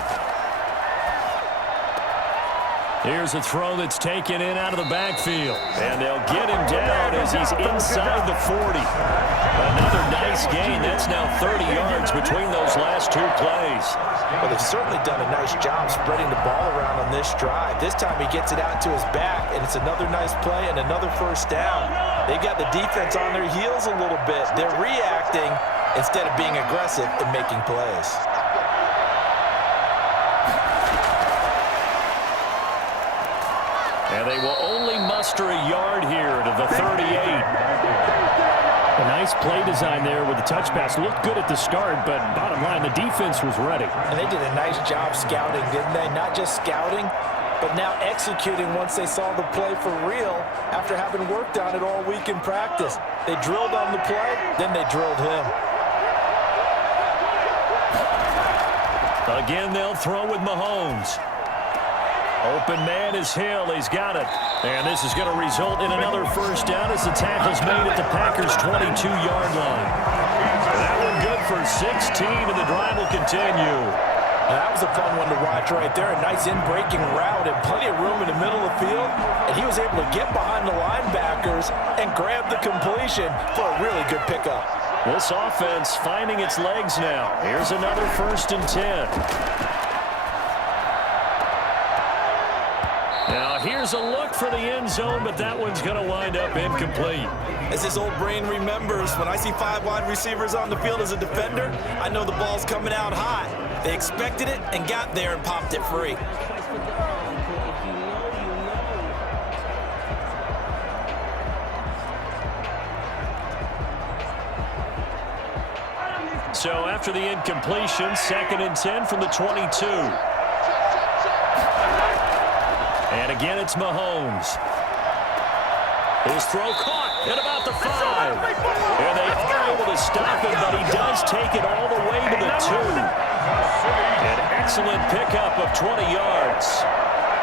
Here's a throw that's taken in out of the backfield. And they'll get him down as he's inside the 40. Another nice gain. That's now 30 yards between those last 2 plays. Well, they've certainly done a nice job spreading the ball around on this drive. This time he gets it out to his back, and it's another nice play and another first down. They've got the defense on their heels a little bit. They're reacting, instead of being aggressive and making plays. And they will only muster a yard here to the 38. A nice play design there with the touch pass. Looked good at the start, but bottom line, the defense was ready. And they did a nice job scouting, didn't they? Not just scouting, but now executing once they saw the play for real after having worked on it all week in practice. They drilled on the play, then they drilled him. Again, they'll throw with Mahomes. Open man is Hill. He's got it. And this is going to result in another first down as the tackle's made at the Packers' 22-yard line. That one good for 16, and the drive will continue. That was a fun one to watch right there. A nice in-breaking route and plenty of room in the middle of the field. And he was able to get behind the linebackers and grab the completion for a really good pickup. This offense finding its legs now. Here's another 1st and 10. Now here's a look for the end zone, but that one's going to wind up incomplete. As this old brain remembers, when I see 5 wide receivers on the field as a defender, I know the ball's coming out hot. They expected it and got there and popped it free. So after the incompletion, 2nd and 10 from the 22. And again, it's Mahomes. His throw caught at about the 5. And they are able to stop him, but he does take it all the way to the 2. An excellent pickup of 20 yards.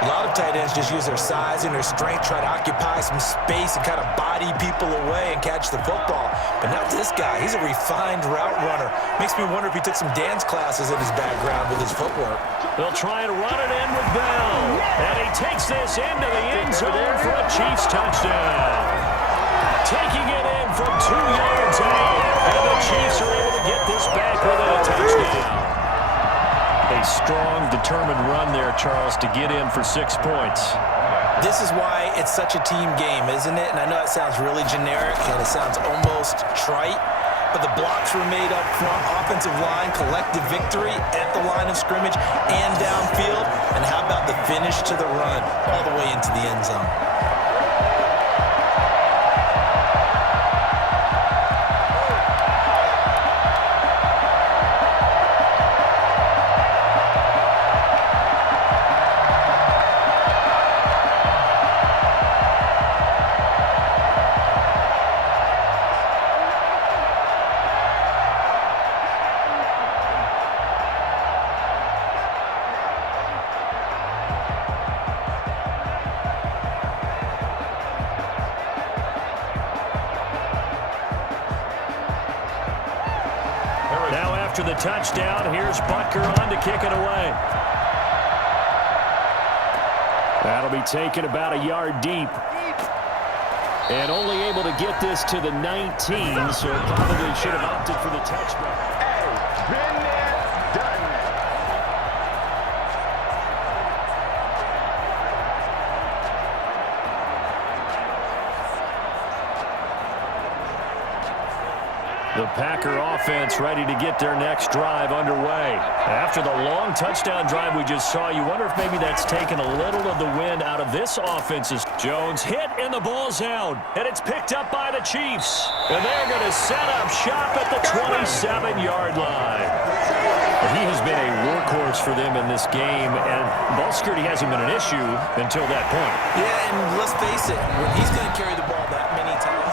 A lot of tight ends just use their size and their strength, try to occupy some space and kind of body people away and catch the football. But not this guy. He's a refined route runner. Makes me wonder if he took some dance classes in his background with his footwork. They'll try and run it in with Bell. And he takes this into the end zone for a Chiefs touchdown. Taking it in from 2 yards out. And the Chiefs are able to get this back within a touchdown. A strong, determined run there, Charles, to get in for 6 points. This is why it's such a team game, isn't it? And I know that sounds really generic and it sounds almost trite, but the blocks were made up front, offensive line, collective victory at the line of scrimmage and downfield. And how about the finish to the run all the way into the end zone? After the touchdown, here's Butker on to kick it away. That'll be taken about a yard deep. And only able to get this to the 19, so probably should have opted for the touchback. Been there, done that. The Packer offense ready to get their next drive underway. After the long touchdown drive we just saw, you wonder if maybe that's taken a little of the wind out of this offense. Jones hit and the ball's out. And it's picked up by the Chiefs. And they're going to set up shop at the 27-yard line. He has been a workhorse for them in this game, and ball security hasn't been an issue until that point. Yeah, and let's face it, when he's going to carry the ball that many times.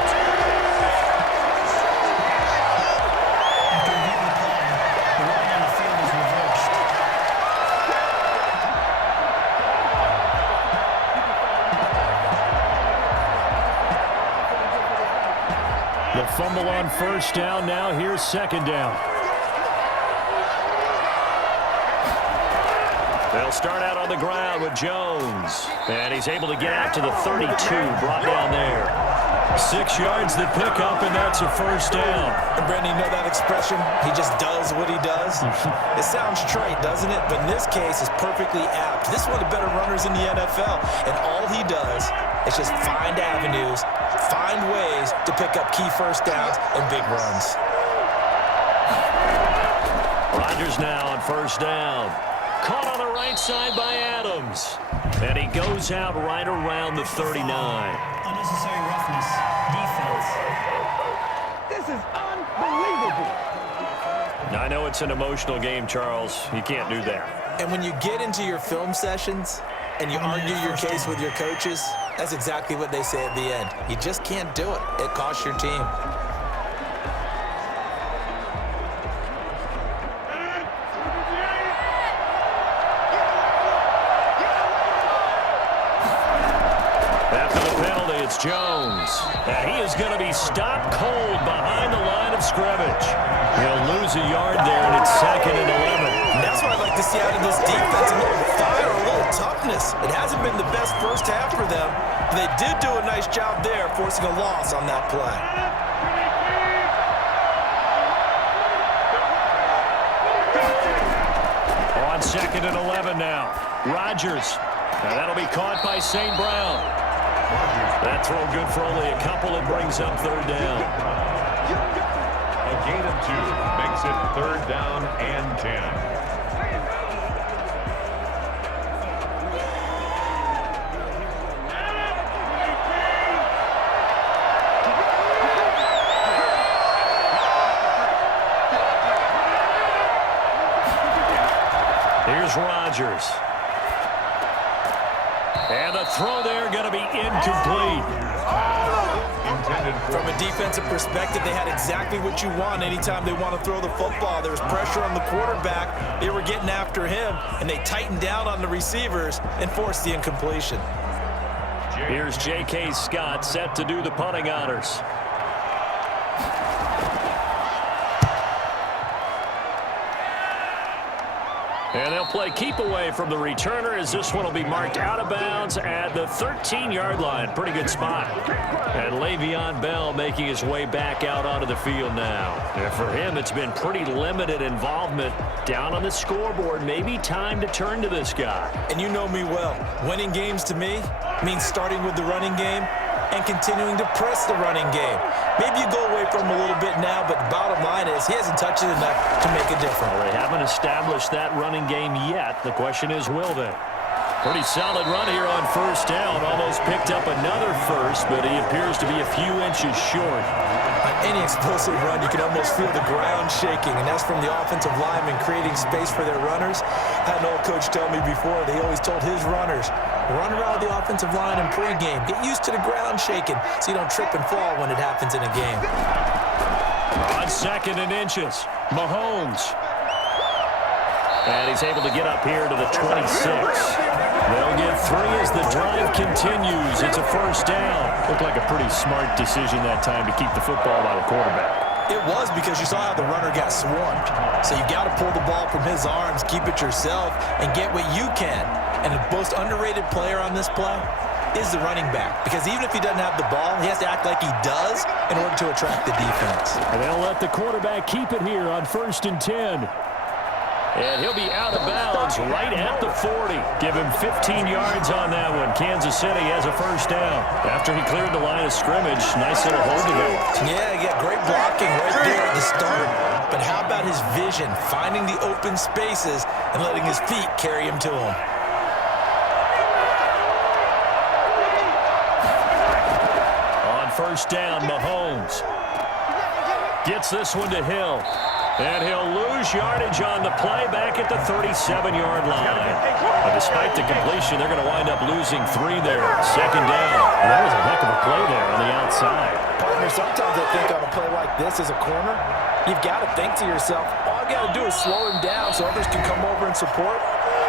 After reviewing the play, the ruling on the field is reversed. The fumble on first down. Now here's second down. They'll start out on the ground with Jones. And he's able to get out to the 32, brought down there. 6 yards the pickup, and that's a first down. And Brandon, you know that expression? He just does what he does? It sounds trite, doesn't it? But in this case, it's perfectly apt. This is one of the better runners in the NFL. And all he does is just find avenues, find ways to pick up key first downs and big runs. Rodgers now on first down. Caught on the right side by Adams. And he goes out right around the 39. Unnecessary roughness. Defense. This is unbelievable. Now, I know it's an emotional game, Charles. You can't do that. And when you get into your film sessions and you argue your case with your coaches, that's exactly what they say at the end. You just can't do it. It costs your team. After the penalty, it's Jones. And he is going to be stopped cold behind the line of scrimmage. He'll lose a yard there, and it's 2nd and 11. And that's what I'd like to see out of this defense, a little fire, a little toughness. It hasn't been the best first half for them, but they did do a nice job there, forcing a loss on that play. On 2nd and 11 now. Rodgers. And that'll be caught by St. Brown. That throw good for only a couple. It brings up 3rd down. A gain of 2 makes it 3rd down and 10. Here's Rodgers. And the throw there going to be incomplete. From a defensive perspective, they had exactly what you want anytime they want to throw the football. There was pressure on the quarterback. They were getting after him, and they tightened down on the receivers and forced the incompletion. Here's J.K. Scott set to do the punting honors. And they'll play keep away from the returner as this one will be marked out of bounds at the 13-yard line. Pretty good spot. And Le'Veon Bell making his way back out onto the field now. And for him, it's been pretty limited involvement down on the scoreboard. Maybe time to turn to this guy. And you know me well. Winning games to me means starting with the running game and continuing to press the running game. Maybe you go away from him a little bit now, but the bottom line is he hasn't touched it enough to make a difference. Well, they haven't established that running game yet. The question is, will they? Pretty solid run here on first down. Almost picked up another first, but he appears to be a few inches short. On any explosive run, you can almost feel the ground shaking, and that's from the offensive linemen creating space for their runners. I had an old coach tell me before, they always told his runners, run around the offensive line in pregame. Get used to the ground shaking so you don't trip and fall when it happens in a game. On 2nd and inches, Mahomes. And he's able to get up here to the 26. They'll get 3 as the drive continues. It's a first down. Looked like a pretty smart decision that time to keep the football by the quarterback. It was, because you saw how the runner got swarmed. So you got to pull the ball from his arms, keep it yourself, and get what you can. And the most underrated player on this play is the running back. Because even if he doesn't have the ball, he has to act like he does in order to attract the defense. And they'll let the quarterback keep it here on 1st and 10. And he'll be out of bounds right at the 40. Give him 15 yards on that one. Kansas City has a first down. After he cleared the line of scrimmage, nice little hold developed. Yeah, great blocking right there at the start. But how about his vision, finding the open spaces and letting his feet carry him to him? On first down, Mahomes gets this one to Hill. And he'll lose yardage on the play back at the 37-yard line. But despite the completion, they're going to wind up losing 3 there. 2nd down. And that was a heck of a play there on the outside. Partner, sometimes I think on a play like this as a corner, you've got to think to yourself, all I got to do is slow him down so others can come over and support.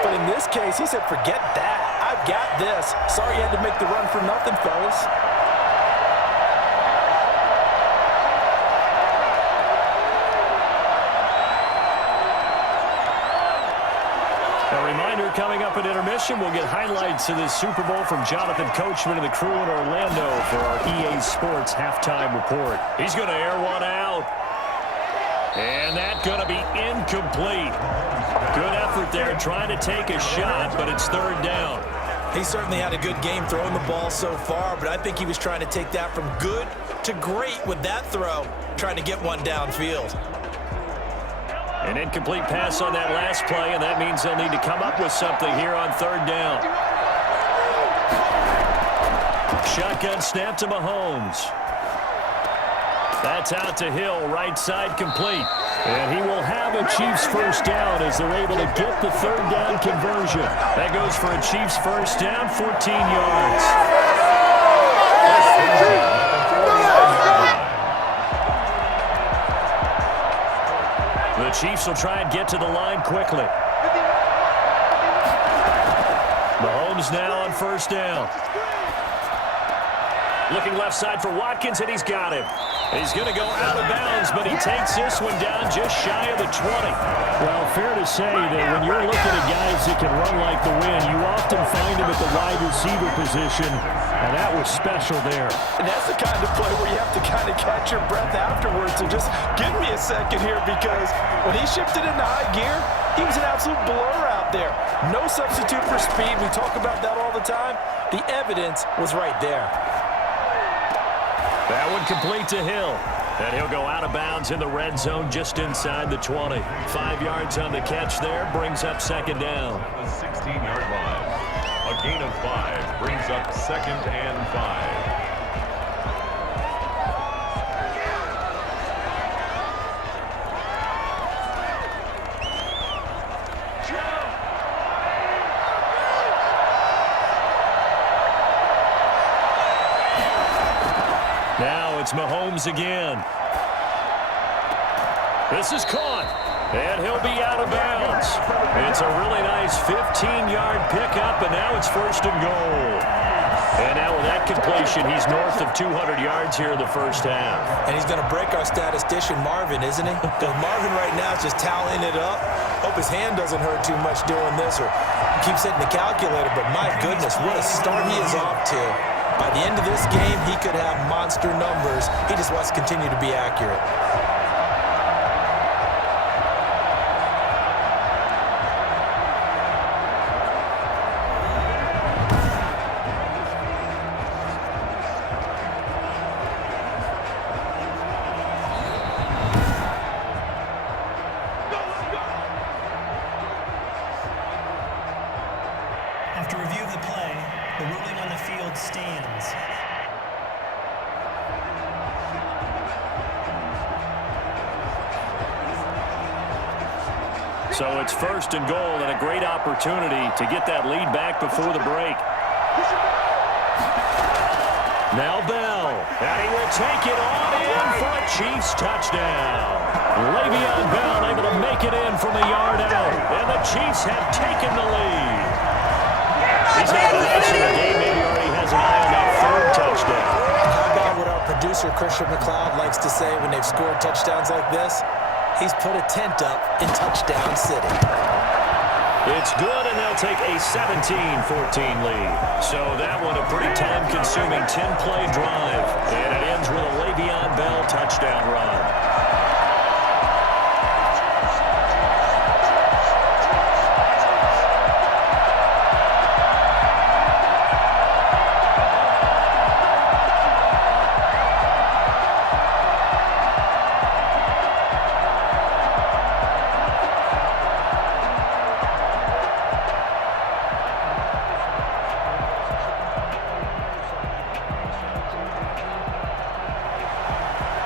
But in this case, he said, forget that. I've got this. Sorry you had to make the run for nothing, fellas. Coming up at intermission, we'll get highlights of this Super Bowl from Jonathan Coachman and the crew in Orlando for our EA Sports halftime report. He's going to air one out. And that's going to be incomplete. Good effort there trying to take a shot, but it's 3rd down. He certainly had a good game throwing the ball so far, but I think he was trying to take that from good to great with that throw, trying to get one downfield. An incomplete pass on that last play, and that means they'll need to come up with something here on third down. Shotgun snap to Mahomes. That's out to Hill, right side complete. And he will have a Chiefs first down as they're able to get the third down conversion. That goes for a Chiefs first down, 14 yards. The Chiefs will try and get to the line quickly. Mahomes now on first down. Looking left side for Watkins, and he's got him. He's going to go out of bounds, but he takes this one down just shy of the 20. Well, fair to say that when you're looking at guys that can run like the wind, you often find them at the wide receiver position, and that was special there. And that's the kind of play where you have to kind of catch your breath afterwards. So just give me a second here, because when he shifted into high gear, he was an absolute blur out there. No substitute for speed. We talk about that all the time. The evidence was right there. That one complete to Hill. And he'll go out of bounds in the red zone just inside the 20. 5 yards on the catch there, brings up second down. The 16-yard line. A gain of 5 brings up second and 5. Now it's Mahomes again. This is caught, and he'll be out of bounds. It's a really nice 15-yard pickup, and now it's first and goal. And now with that completion, he's north of 200 yards here in the first half. And he's going to break our statistician Marvin, isn't he? Because Marvin right now is just tallying it up. Hope his hand doesn't hurt too much doing this, or keeps hitting the calculator. But my goodness, what a start he is off to. By the end of this game, he could have monster numbers. He just wants to continue to be accurate. After review of the play, the ruling on the field stands. So it's first and goal, and a great opportunity to get that lead back before the break. Now Bell, and he will take it on in for a Chiefs touchdown. Le'Veon Bell able to make it in from a yard out, and the Chiefs have taken the lead. He's had a nice game, maybe already has an eye on that third touchdown. How about what our producer Christian McLeod likes to say when they've scored touchdowns like this? He's put a tent up in Touchdown City. It's good, and they'll take a 17-14 lead. So that one a pretty time-consuming 10-play drive. And it ends with a Le'Veon Bell touchdown run.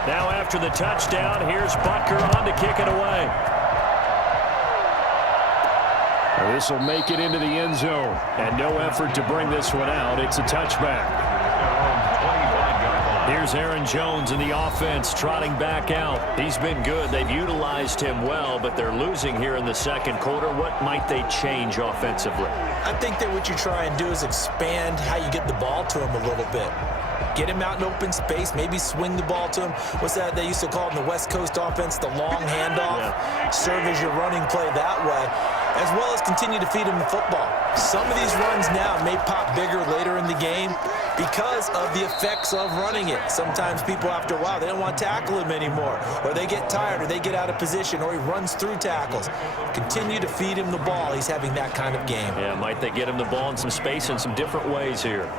Now after the touchdown, here's Butker on to kick it away. This will make it into the end zone. And no effort to bring this one out. It's a touchback. Here's Aaron Jones in the offense trotting back out. He's been good. They've utilized him well, but they're losing here in the second quarter. What might they change offensively? I think that what you try and do is expand how you get the ball to him a little bit. Get him out in open space, maybe swing the ball to him. What's that they used to call in the West Coast offense, the long handoff? Yeah. Serve as your running play that way, as well as continue to feed him the football. Some of these runs now may pop bigger later in the game because of the effects of running it. Sometimes people, after a while, they don't want to tackle him anymore, or they get tired, or they get out of position, or he runs through tackles. Continue to feed him the ball. He's having that kind of game. Yeah, might they get him the ball in some space in some different ways here?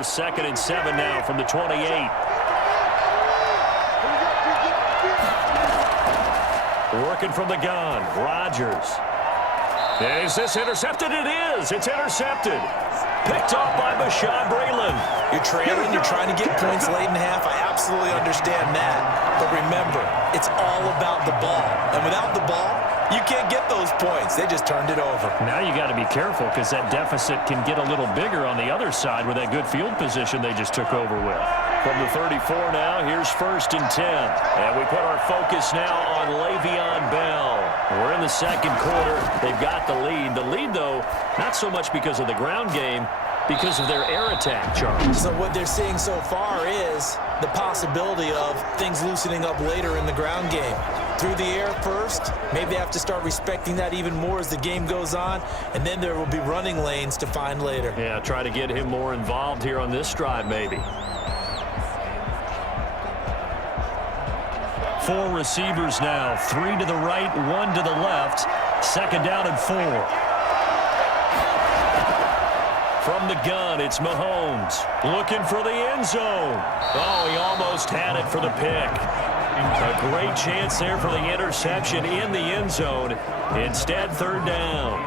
Here's 2nd and 7 now from the 28. Working from the gun, Rodgers. Is this intercepted? It is. It's intercepted. Picked off by Bashaud Breeland. You're trailing, you're trying to get points late in the half. I absolutely understand that. But remember, it's all about the ball. And without the ball, you can't get those points. They just turned it over. Now you got to be careful because that deficit can get a little bigger on the other side with that good field position they just took over with. From the 34 now, here's 1st and 10. And we put our focus now on Le'Veon Bell. We're in the 2nd quarter. They've got the lead. The lead, though, not so much because of the ground game, because of their air attack, Charles. So what they're seeing so far is the possibility of things loosening up later in the ground game. Through the air first, maybe they have to start respecting that even more as the game goes on, and then there will be running lanes to find later. Yeah, try to get him more involved here on this drive, maybe. 4 receivers now, 3 to the right, 1 to the left. 2nd down and 4. From the gun, it's Mahomes looking for the end zone. Oh, he almost had it for the pick. A great chance there for the interception in the end zone. Instead, 3rd down.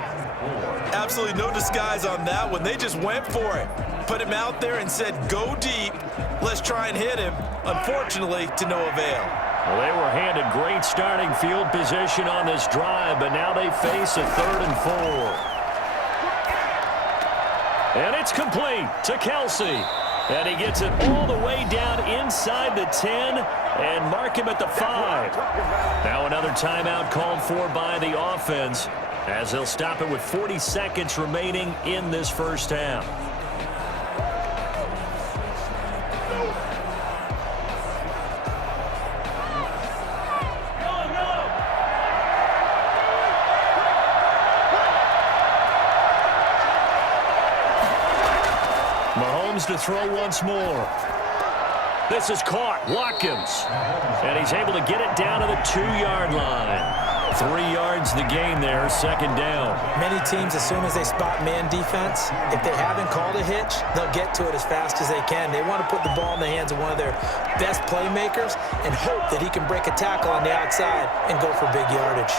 Absolutely no disguise on that one. They just went for it. Put him out there and said, go deep. Let's try and hit him. Unfortunately, to no avail. Well, they were handed great starting field position on this drive, but now they face a 3rd and 4. And it's complete to Kelsey. And he gets it all the way down inside the 10 and mark him at the 5. Now another timeout called for by the offense as they'll stop it with 40 seconds remaining in this first half. Mahomes to throw once more. This is caught. Watkins. And he's able to get it down to the 2-yard line. 3 yards the gain there, 2nd down. Many teams, as soon as they spot man defense, if they haven't called a hitch, they'll get to it as fast as they can. They want to put the ball in the hands of one of their best playmakers and hope that he can break a tackle on the outside and go for big yardage.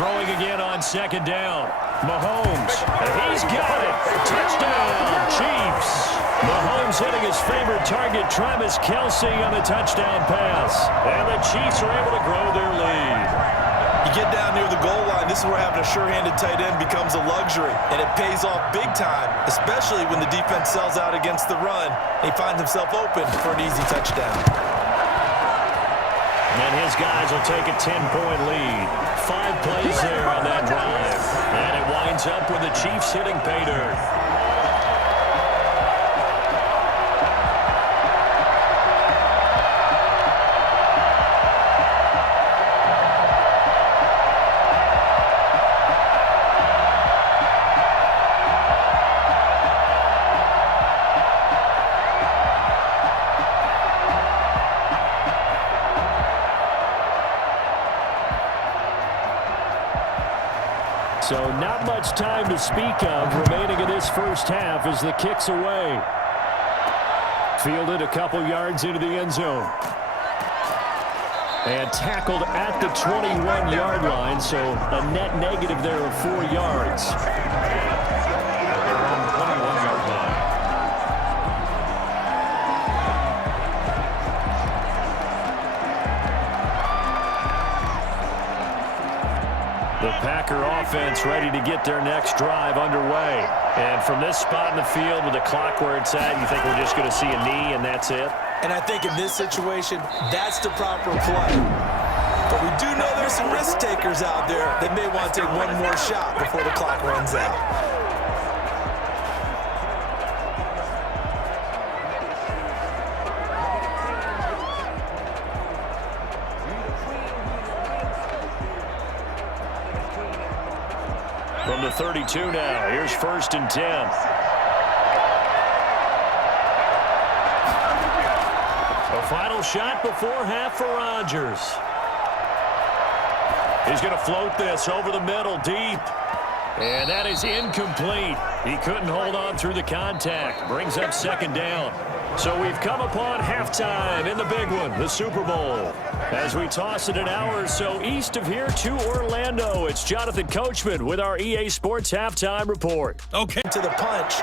Throwing again on 2nd down. Mahomes, and he's got it. Touchdown, Chiefs. Mahomes hitting his favorite target, Travis Kelce, on the touchdown pass. And the Chiefs are able to grow their lead. You get down near the goal line, this is where having a sure-handed tight end becomes a luxury, and it pays off big time, especially when the defense sells out against the run, and he finds himself open for an easy touchdown. And his guys will take a 10-point lead. 5 plays there on that drive. And it winds up with the Chiefs hitting pay dirt. So not much time to speak of remaining in this first half as the kick's away. Fielded a couple yards into the end zone. And tackled at the 21-yard line, so a net negative there of 4 yards. The Packer offense ready to get their next drive underway. And from this spot in the field with the clock where it's at, you think we're just going to see a knee and that's it? And I think in this situation, that's the proper play. But we do know there's some risk takers out there that may want to take one more shot before the clock runs out. From the 32 now, here's 1st and 10. A final shot before half for Rodgers. He's going to float this over the middle deep. And that is incomplete. He couldn't hold on through the contact. Brings up second down. So we've come upon halftime in the big one, the Super Bowl. As we toss it an hour or so east of here to Orlando, it's Jonathan Coachman with our EA Sports Halftime Report. Okay. To the punch.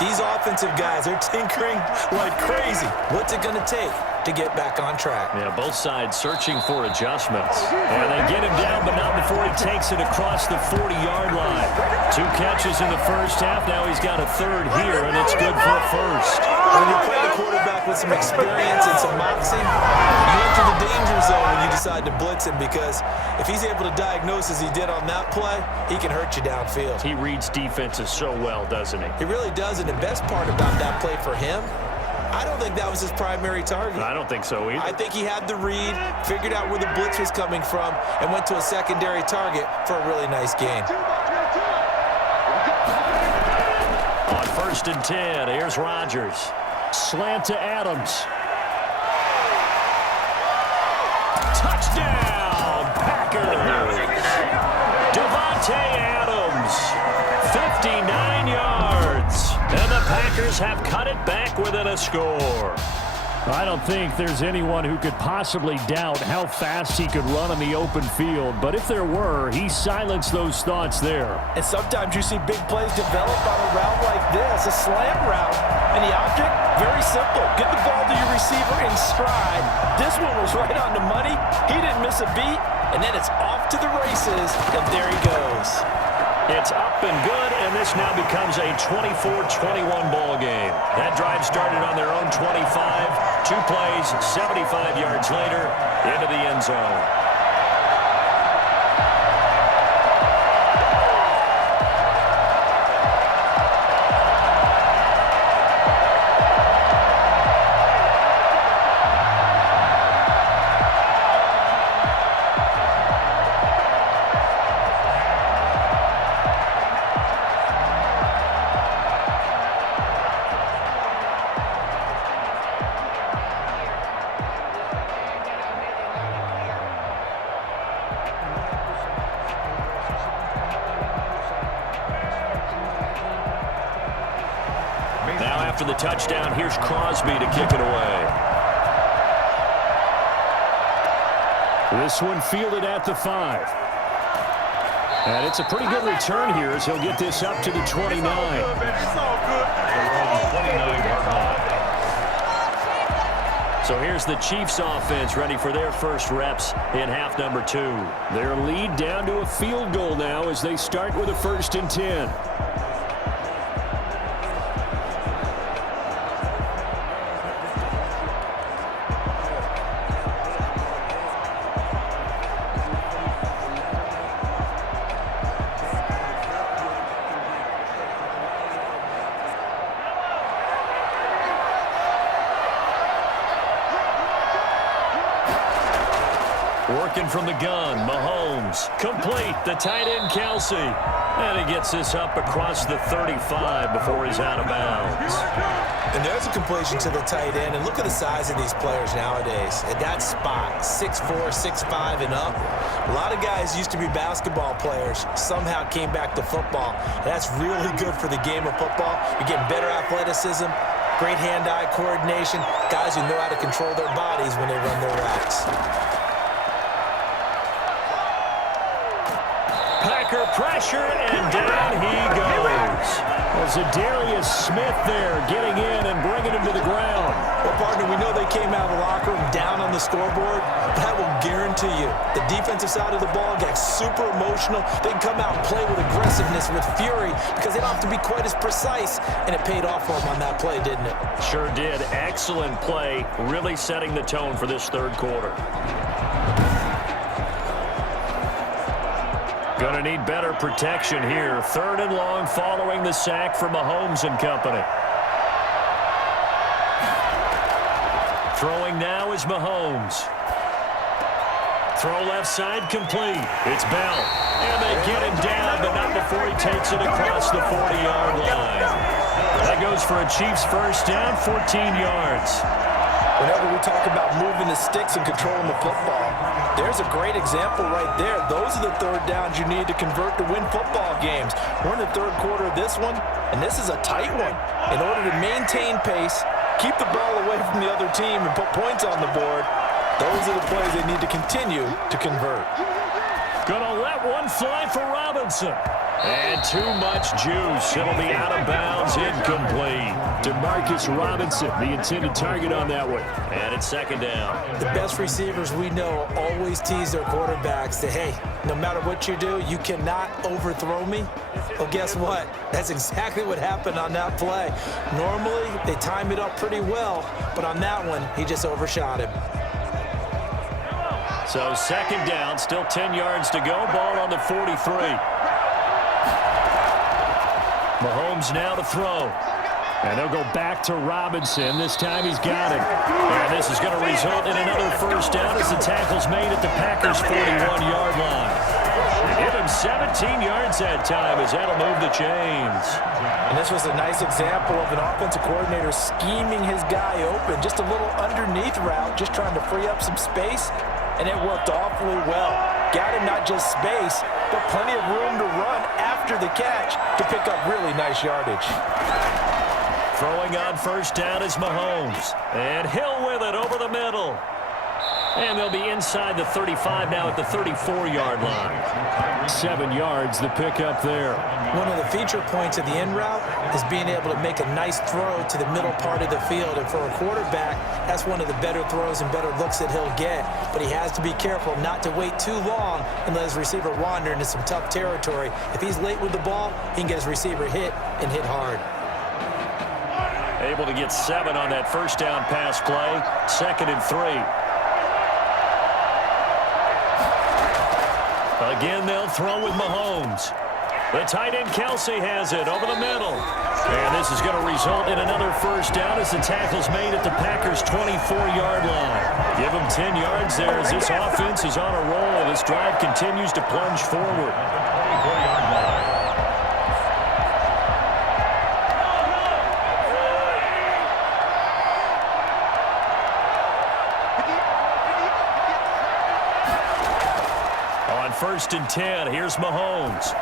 These offensive guys are tinkering like crazy. What's it going to take to get back on track? Yeah, both sides searching for adjustments. And they get him down, but not before he takes it across the 40-yard line. 2 catches in the first half. Now he's got a third here, and it's good for a first. When you play the quarterback with some experience and some moxie, you enter the danger zone when you decide to blitz him, because if he's able to diagnose as he did on that play, he can hurt you downfield. He reads defenses so well, doesn't he? He really does, and the best part about that play for him, I don't think that was his primary target. I don't think so either. I think he had the read, figured out where the blitz was coming from, and went to a secondary target for a really nice gain. On 1st and 10, here's Rodgers. Slant to Adams. Touchdown, Packers! Devontae Adams, 59 yards. And the Packers have cut it back within a score. I don't think there's anyone who could possibly doubt how fast he could run on the open field. But if there were, he silenced those thoughts there. And sometimes you see big plays develop on a route like this, a slant route. And the object, very simple. Get the ball to your receiver in stride. This one was right on the money. He didn't miss a beat. And then it's off to the races, and there he goes. It's up and good, and this now becomes a 24-21 ball game. That drive started on their own 25. 2 plays, 75 yards later, into the end zone. After the touchdown, here's Crosby to kick it away. This one fielded at the 5. And it's a pretty good return here as he'll get this up to the 29. So here's the Chiefs offense ready for their first reps in half number 2. Their lead down to a field goal now as they start with a 1st and 10. Working from the gun, Mahomes. Complete, the tight end, Kelsey. And he gets this up across the 35 before he's out of bounds. And there's a completion to the tight end. And look at the size of these players nowadays. At that spot, 6'4", 6'5", and up. A lot of guys used to be basketball players, somehow came back to football. That's really good for the game of football. You're getting better athleticism, great hand-eye coordination, guys who know how to control their bodies when they run their routes. Packer pressure, and down he goes. Well, Zadarius Smith there getting in and bringing him to the ground. Well, partner, we know they came out of the locker room down on the scoreboard. That will guarantee you the defensive side of the ball gets super emotional. They can come out and play with aggressiveness, with fury, because they don't have to be quite as precise. And it paid off for them on that play, didn't it? Sure did. Excellent play, really setting the tone for this third quarter. Going to need better protection here. 3rd and long following the sack from Mahomes and company. Throwing now is Mahomes. Throw left side complete. It's Bell. And they get him down, but not before he takes it across the 40-yard line. That goes for a Chiefs first down, 14 yards. Whenever we talk about moving the sticks and controlling the football, there's a great example right there. Those are the third downs you need to convert to win football games. We're in the third quarter of this one, and this is a tight one. In order to maintain pace, keep the ball away from the other team, and put points on the board, those are the plays they need to continue to convert. Gonna let one fly for Robinson. And too much juice. It'll be out of bounds, incomplete. Demarcus Robinson, the intended target on that one. And it's second down. The best receivers we know always tease their quarterbacks that, hey, no matter what you do, you cannot overthrow me. Well, guess what? That's exactly what happened on that play. Normally, they time it up pretty well, but on that one, he just overshot him. So second down, still 10 yards to go. Ball on the 43. Mahomes now to throw. And they'll go back to Robinson. This time he's got it. And this is going to result in another first down as the tackle's made at the Packers' 41-yard line. Give him 17 yards that time as that'll move the chains. And this was a nice example of an offensive coordinator scheming his guy open. Just a little underneath route, just trying to free up some space. And it worked awfully well. Got him not just space, but plenty of room to run after the catch to pick up really nice yardage. Throwing on first down is Mahomes. And Hill with it over the middle. And they'll be inside the 35 now at the 34-yard line. 7 yards the pickup there. One of the feature points of the in route is being able to make a nice throw to the middle part of the field. And for a quarterback, that's one of the better throws and better looks that he'll get. But he has to be careful not to wait too long and let his receiver wander into some tough territory. If he's late with the ball, he can get his receiver hit and hit hard. Able to get 7 on that first down pass play. 2nd and 3. Again, they'll throw with Mahomes. The tight end Kelsey has it over the middle. And this is going to result in another first down as the tackle's made at the Packers' 24-yard line. Give them 10 yards there as this offense is on a roll. This drive continues to plunge forward. 24-yard line. First and 10. Here's Mahomes.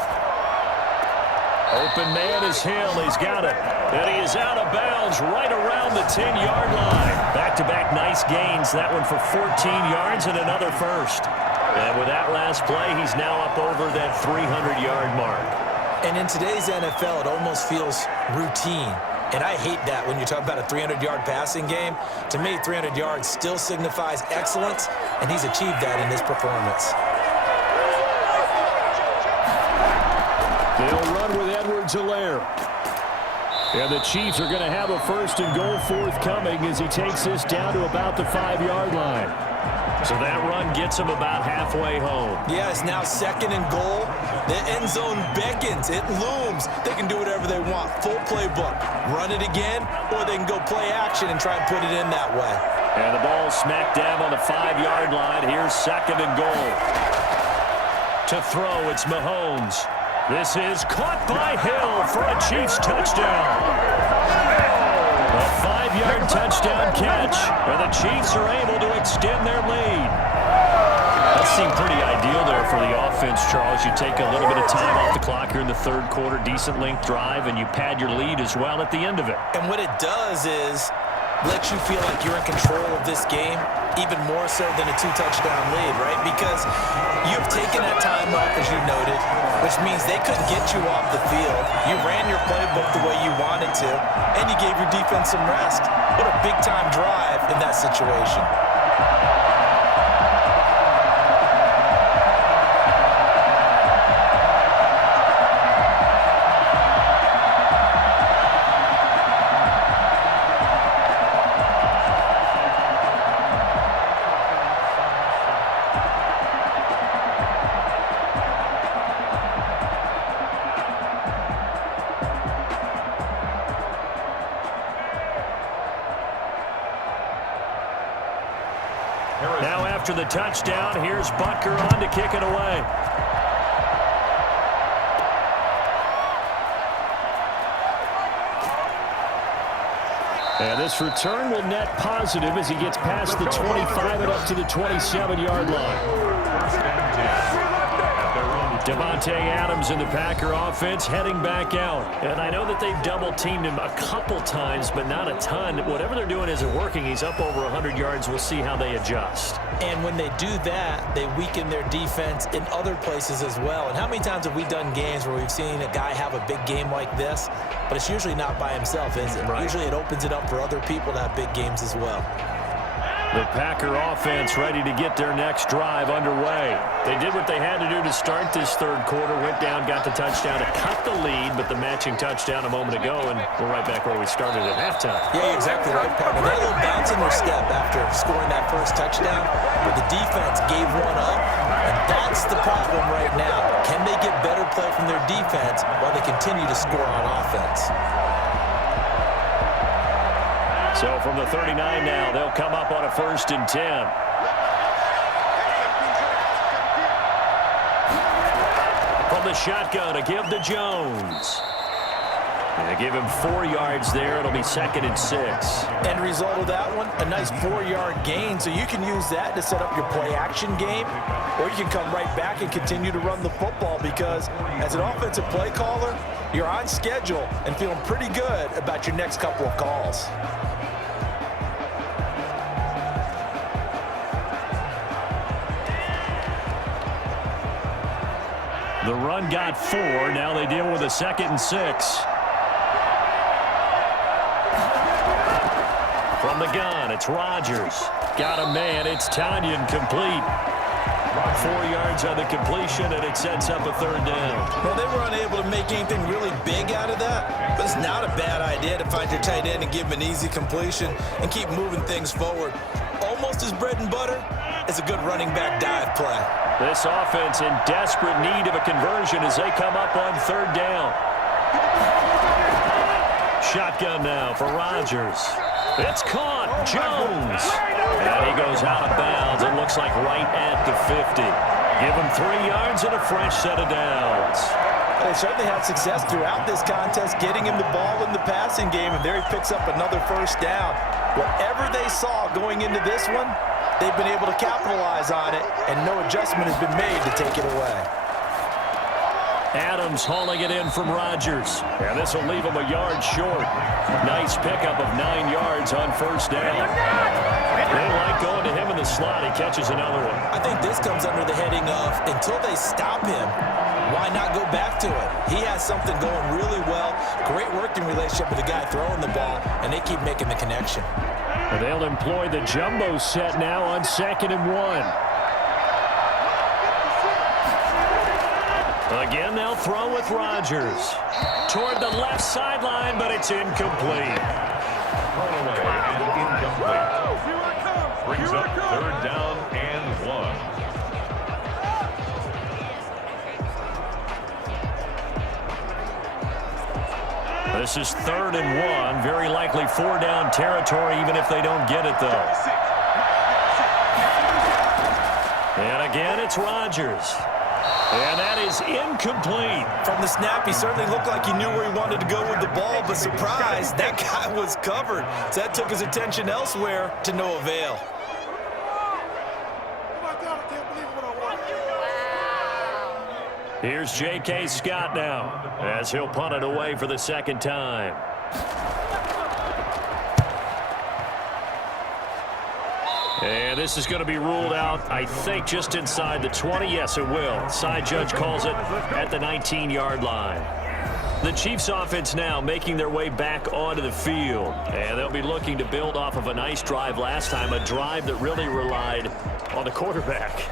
Open man is Hill. He's got it. And he is out of bounds right around the 10-yard line. Back-to-back nice gains. That one for 14 yards and another first. And with that last play, he's now up over that 300-yard mark. And in today's NFL, it almost feels routine. And I hate that when you talk about a 300-yard passing game. To me, 300 yards still signifies excellence, and he's achieved that in this performance. They'll run with Edwards-Helaire. And the Chiefs are going to have a first and goal forthcoming as he takes this down to about the 5-yard line. So that run gets him about halfway home. Yeah, it's now 2nd and goal. The end zone beckons. It looms. They can do whatever they want. Full playbook. Run it again, or they can go play action and try and put it in that way. And the ball smack dab on the 5-yard line. Here's 2nd and goal. To throw, it's Mahomes. This is caught by Hill for a Chiefs touchdown. A 5-yard touchdown catch, and the Chiefs are able to extend their lead. That seemed pretty ideal there for the offense, Charles. You take a little bit of time off the clock here in the third quarter, decent length drive, and you pad your lead as well at the end of it. And what it does is let you feel like you're in control of this game, even more so than a 2-touchdown lead, right? Because you've taken that time off, as you noted, which means they couldn't get you off the field. You ran your playbook the way you wanted to, and you gave your defense some rest. What a big-time drive in that situation. Now after the touchdown, here's Butker on to kick it away. And this return will net positive as he gets past the 25 and up to the 27-yard line. Devontae Adams in the Packer offense heading back out. And I know that they've double-teamed him a couple times, but not a ton. Whatever they're doing isn't working. He's up over 100 yards. We'll see how they adjust. And when they do that, they weaken their defense in other places as well. And how many times have we done games where we've seen a guy have a big game like this, but it's usually not by himself, is it? Right. Usually it opens it up for other people to have big games as well. The Packer offense ready to get their next drive underway. They did what they had to do to start this third quarter, went down, got the touchdown to cut the lead, but the matching touchdown a moment ago, and we're right back where we started at halftime. Yeah, you're exactly right, partner. They had a little bounce in their step after scoring that first touchdown, but the defense gave one up, and that's the problem right now. Can they get better play from their defense while they continue to score on offense? So from the 39 now, they'll come up on a 1st and 10. From the shotgun, a give to Jones. And they give him 4 yards there. It'll be 2nd and 6. End result of that one, a nice 4-yard gain. So you can use that to set up your play-action game, or you can come right back and continue to run the football because as an offensive play caller, you're on schedule and feeling pretty good about your next couple of calls. The run got 4. Now they deal with a 2nd and 6. From the gun, it's Rodgers. Got a man. It's Tanyan complete. 4 yards on the completion, and it sets up a 3rd down. Well, they were unable to make anything really big out of that, but it's not a bad idea to find your tight end and give him an easy completion and keep moving things forward. Almost as bread and butter as a good running back dive play. This offense in desperate need of a conversion as they come up on 3rd down. Shotgun now for Rodgers. It's caught. Jones. And he goes out of bounds. It looks like right at the 50. Give him 3 yards and a fresh set of downs. They certainly had success throughout this contest, getting him the ball in the passing game, and there he picks up another 1st down. Whatever they saw going into this one, they've been able to capitalize on it, and no adjustment has been made to take it away. Adams hauling it in from Rodgers. And this will leave him a yard short. Nice pickup of 9 yards on 1st down. They like going to him in the slot. He catches another one. I think this comes under the heading of until they stop him, why not go back to it? He has something going really well. Great working relationship with the guy throwing the ball, and they keep making the connection. And they'll employ the jumbo set now on 2nd and 1. Again, they'll throw with Rodgers. Toward the left sideline, but it's incomplete. Thrown away and incomplete. Brings up 3rd down and 1. This is 3rd and 1. Very likely 4-down territory, even if they don't get it, though. And again, it's Rodgers. And that is incomplete. From the snap, he certainly looked like he knew where he wanted to go with the ball, but surprise, that guy was covered. So that took his attention elsewhere to no avail. Here's J.K. Scott now as he'll punt it away for the 2nd time. And this is going to be ruled out, I think, just inside the 20. Yes, it will. Side judge calls it at the 19-yard line. The Chiefs offense now making their way back onto the field. And they'll be looking to build off of a nice drive last time, a drive that really relied on the quarterback.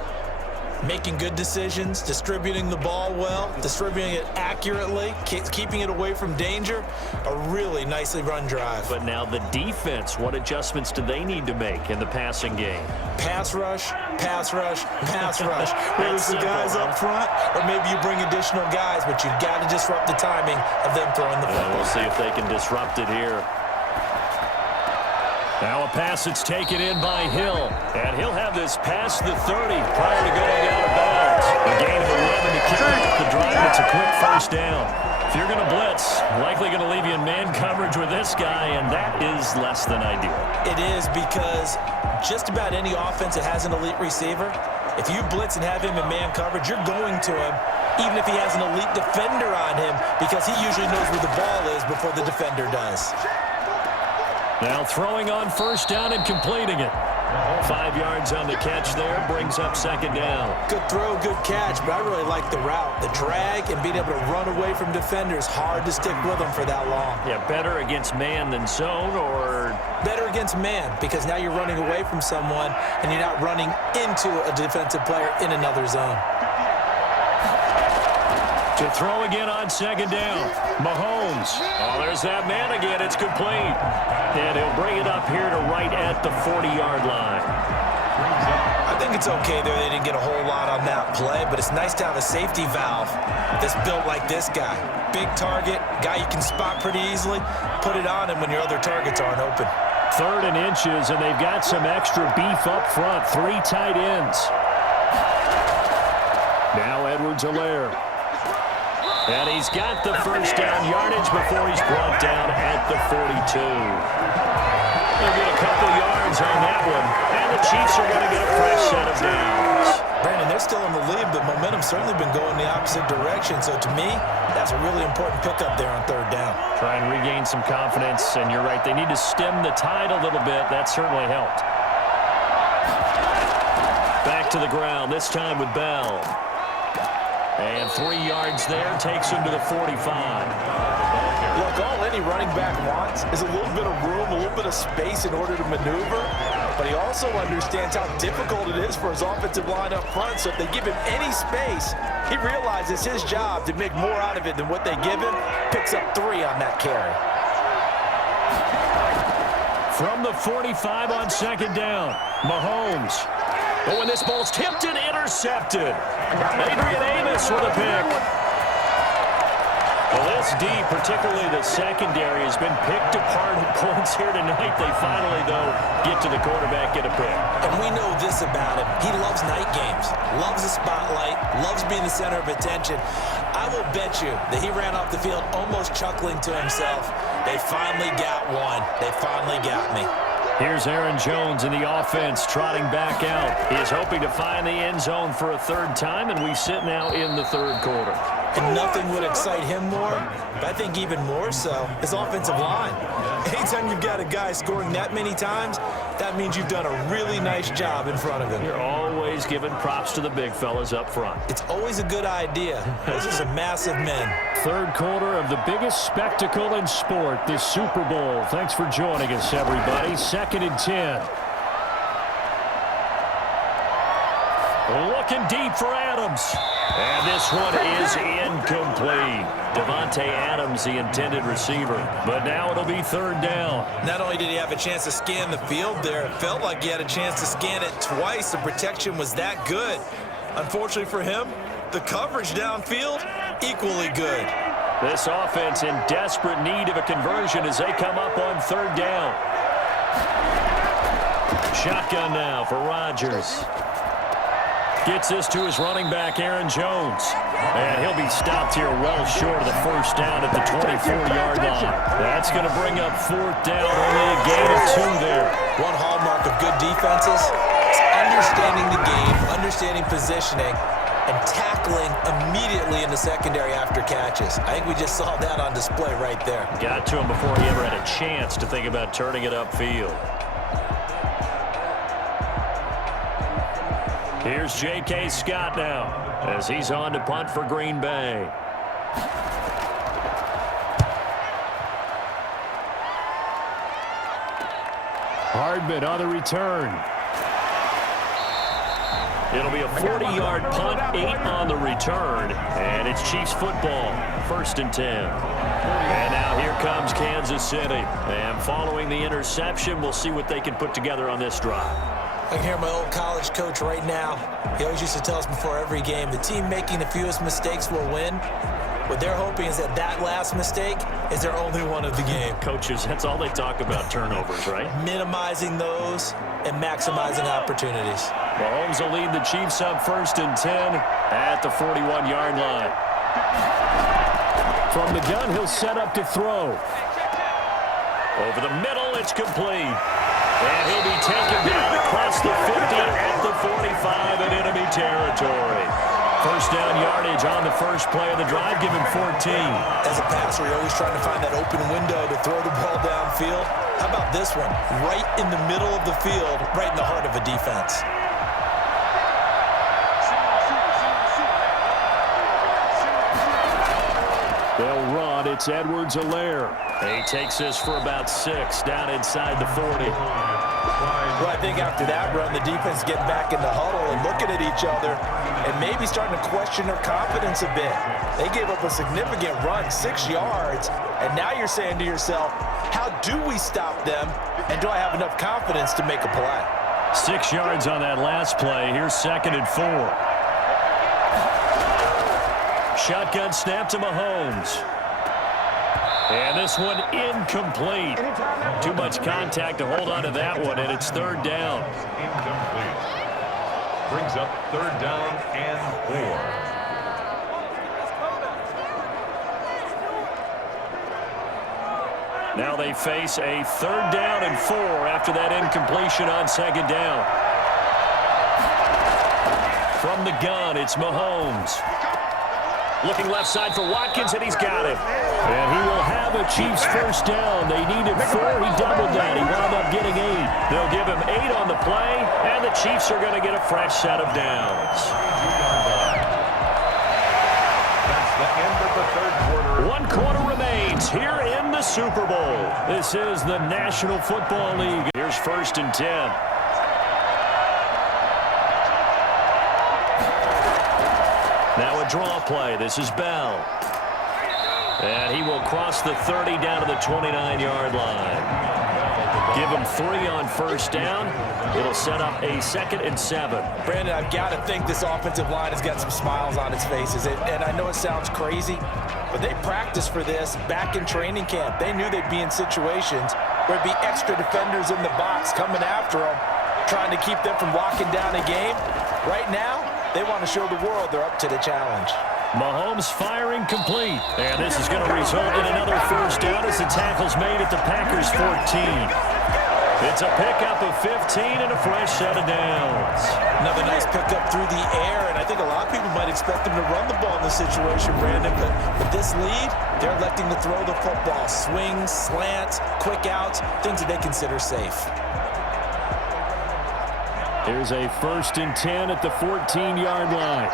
Making good decisions, distributing the ball well, distributing it accurately, keeping it away from danger. A really nicely run drive. But now the defense, what adjustments do they need to make in the passing game? Pass rush, pass rush, pass rush. Whether it's the guys up front or maybe you bring additional guys, but you've got to disrupt the timing of them throwing the football. We'll see if they can disrupt it here. Now a pass that's taken in by Hill. And he'll have this past the 30 prior to going out of bounds. A gain of 11 to carry up the drive. It's a quick 1st down. If you're going to blitz, likely going to leave you in man coverage with this guy, and that is less than ideal. It is, because just about any offense that has an elite receiver, if you blitz and have him in man coverage, you're going to him, even if he has an elite defender on him, because he usually knows where the ball is before the defender does. Now throwing on first down and completing it. 5 yards on the catch there, brings up second down. Good throw, good catch, but I really like the route. The drag and being able to run away from defenders, hard to stick with them for that long. Yeah, better against man than zone, or? Better against man, because now you're running away from someone and you're not running into a defensive player in another zone. To throw again on second down. Mahomes. Oh, there's that man again. It's complete. And he'll bring it up here to right at the 40-yard line. I think it's okay there. They didn't get a whole lot on that play, but it's nice to have a safety valve that's built like this guy. Big target, guy you can spot pretty easily. Put it on him when your other targets aren't open. 3rd and inches, and they've got some extra beef up front. 3 tight ends. Now Edwards-Helaire. And he's got the first down yardage before he's brought down at the 42. They'll get a couple yards on that one. And the Chiefs are going to get a fresh set of downs. Brandon, they're still in the lead, but momentum's certainly been going the opposite direction. So to me, that's a really important pickup there on 3rd down. Try and regain some confidence, and you're right. They need to stem the tide a little bit. That certainly helped. Back to the ground, this time with Bell. And 3 yards there, takes him to the 45. Look, all any running back wants is a little bit of room, a little bit of space in order to maneuver. But he also understands how difficult it is for his offensive line up front. So if they give him any space, he realizes his job to make more out of it than what they give him. Picks up 3 on that carry. From the 45 on second down, Mahomes. Oh, and this ball's tipped and intercepted. Adrian Amos with a pick. Well, this D, particularly the secondary, has been picked apart at points here tonight. They finally, though, get to the quarterback, get a pick. And we know this about him. He loves night games, loves the spotlight, loves being the center of attention. I will bet you that he ran off the field almost chuckling to himself. They finally got one. They finally got me. Here's Aaron Jones in the offense, trotting back out. He is hoping to find the end zone for a 3rd time, and we sit now in the 3rd quarter. And nothing would excite him more, but I think even more so, his offensive line. Anytime you've got a guy scoring that many times, that means you've done a really nice job in front of him. You're always giving props to the big fellas up front. It's always a good idea. Those are some massive men. 3rd quarter of the biggest spectacle in sport, the Super Bowl. Thanks for joining us, everybody. 2nd and 10. Looking deep for Adams. And this one is incomplete. Devontae Adams, the intended receiver. But now it'll be 3rd down. Not only did he have a chance to scan the field there, it felt like he had a chance to scan it twice. The protection was that good. Unfortunately for him, the coverage downfield, equally good. This offense in desperate need of a conversion as they come up on 3rd down. Shotgun now for Rodgers. Gets this to his running back, Aaron Jones. And he'll be stopped here well short of the first down at the 24-yard line. That's going to bring up 4th down, only a gain of 2 there. One hallmark of good defenses is understanding the game, understanding positioning, and tackling immediately in the secondary after catches. I think we just saw that on display right there. Got to him before he ever had a chance to think about turning it upfield. Here's J.K. Scott now as he's on to punt for Green Bay. Hardman on the return. It'll be a 40-yard punt, 8 on the return, and it's Chiefs football, 1st and 10. And now here comes Kansas City. And following the interception, we'll see what they can put together on this drive. I can hear my old college coach right now. He always used to tell us before every game, the team making the fewest mistakes will win. What they're hoping is that that last mistake is their only one of the game. Coaches, that's all they talk about, turnovers, right? Minimizing those and maximizing opportunities. Mahomes will lead the Chiefs up 1st and 10 at the 41-yard line. From the gun, he'll set up to throw. Over the middle, it's complete. And he'll be taken down across the 50 at the 45 in enemy territory. First down yardage on the first play of the drive, give him 14. As a passer, you're always trying to find that open window to throw the ball downfield. How about this one? Right in the middle of the field, right in the heart of a defense. They'll run. It's Edwards-Helaire. He takes this for about 6 down inside the 40. Well, I think after that run, the defense getting back in the huddle and looking at each other and maybe starting to question their confidence a bit. They gave up a significant run, 6 yards, and now you're saying to yourself, how do we stop them, and do I have enough confidence to make a play? 6 yards on that last play. Here's 2nd and 4. Shotgun snap to Mahomes. And this one incomplete. Too much contact to hold on to that one, and it's 3rd down. Incomplete. Brings up 3rd down and 4. Now they face a 3rd down and 4 after that incompletion on 2nd down. From the gun, it's Mahomes. Looking left side for Watkins, and he's got it. And he will have a Chiefs first down. They needed 4. He doubled that. He wound up getting 8. They'll give him 8 on the play, and the Chiefs are going to get a fresh set of downs. That's the end of the 3rd quarter. 1 quarter remains here in the Super Bowl. This is the National Football League. Here's 1st and 10. Now a draw play. This is Bell. And he will cross the 30 down to the 29-yard line. Give him 3 on first down. It'll set up a 2nd and 7. Brandon, I've got to think this offensive line has got some smiles on its faces. And I know it sounds crazy, but they practiced for this back in training camp. They knew they'd be in situations where there'd be extra defenders in the box coming after them, trying to keep them from locking down a game. Right now, they want to show the world they're up to the challenge. Mahomes firing complete. And this is going to result in another first down as the tackle's made at the Packers' 14. It's a pickup of 15 and a fresh set of downs. Another nice pickup through the air, and I think a lot of people might expect them to run the ball in this situation, Brandon, but with this lead, they're electing to throw the football. Swings, slants, quick outs, things that they consider safe. Here's a 1st and 10 at the 14-yard line.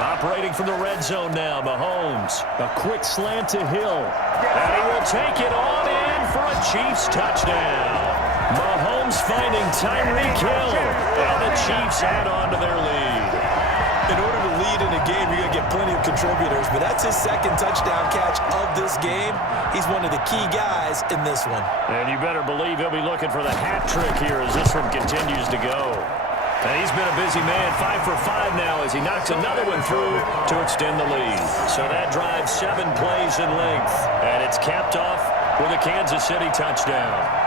Operating from the red zone now, Mahomes. A quick slant to Hill. And he will take it on in for a Chiefs touchdown. Mahomes finding Tyreek Hill. And the Chiefs add on to their lead. In order to lead in a game, you're going to get plenty of contributors, but that's his 2nd touchdown catch of this game. He's one of the key guys in this one. And you better believe he'll be looking for the hat trick here as this one continues to go. And he's been a busy man, 5 for 5 now as he knocks another one through to extend the lead. So that drives 7 plays in length, and it's capped off with a Kansas City touchdown.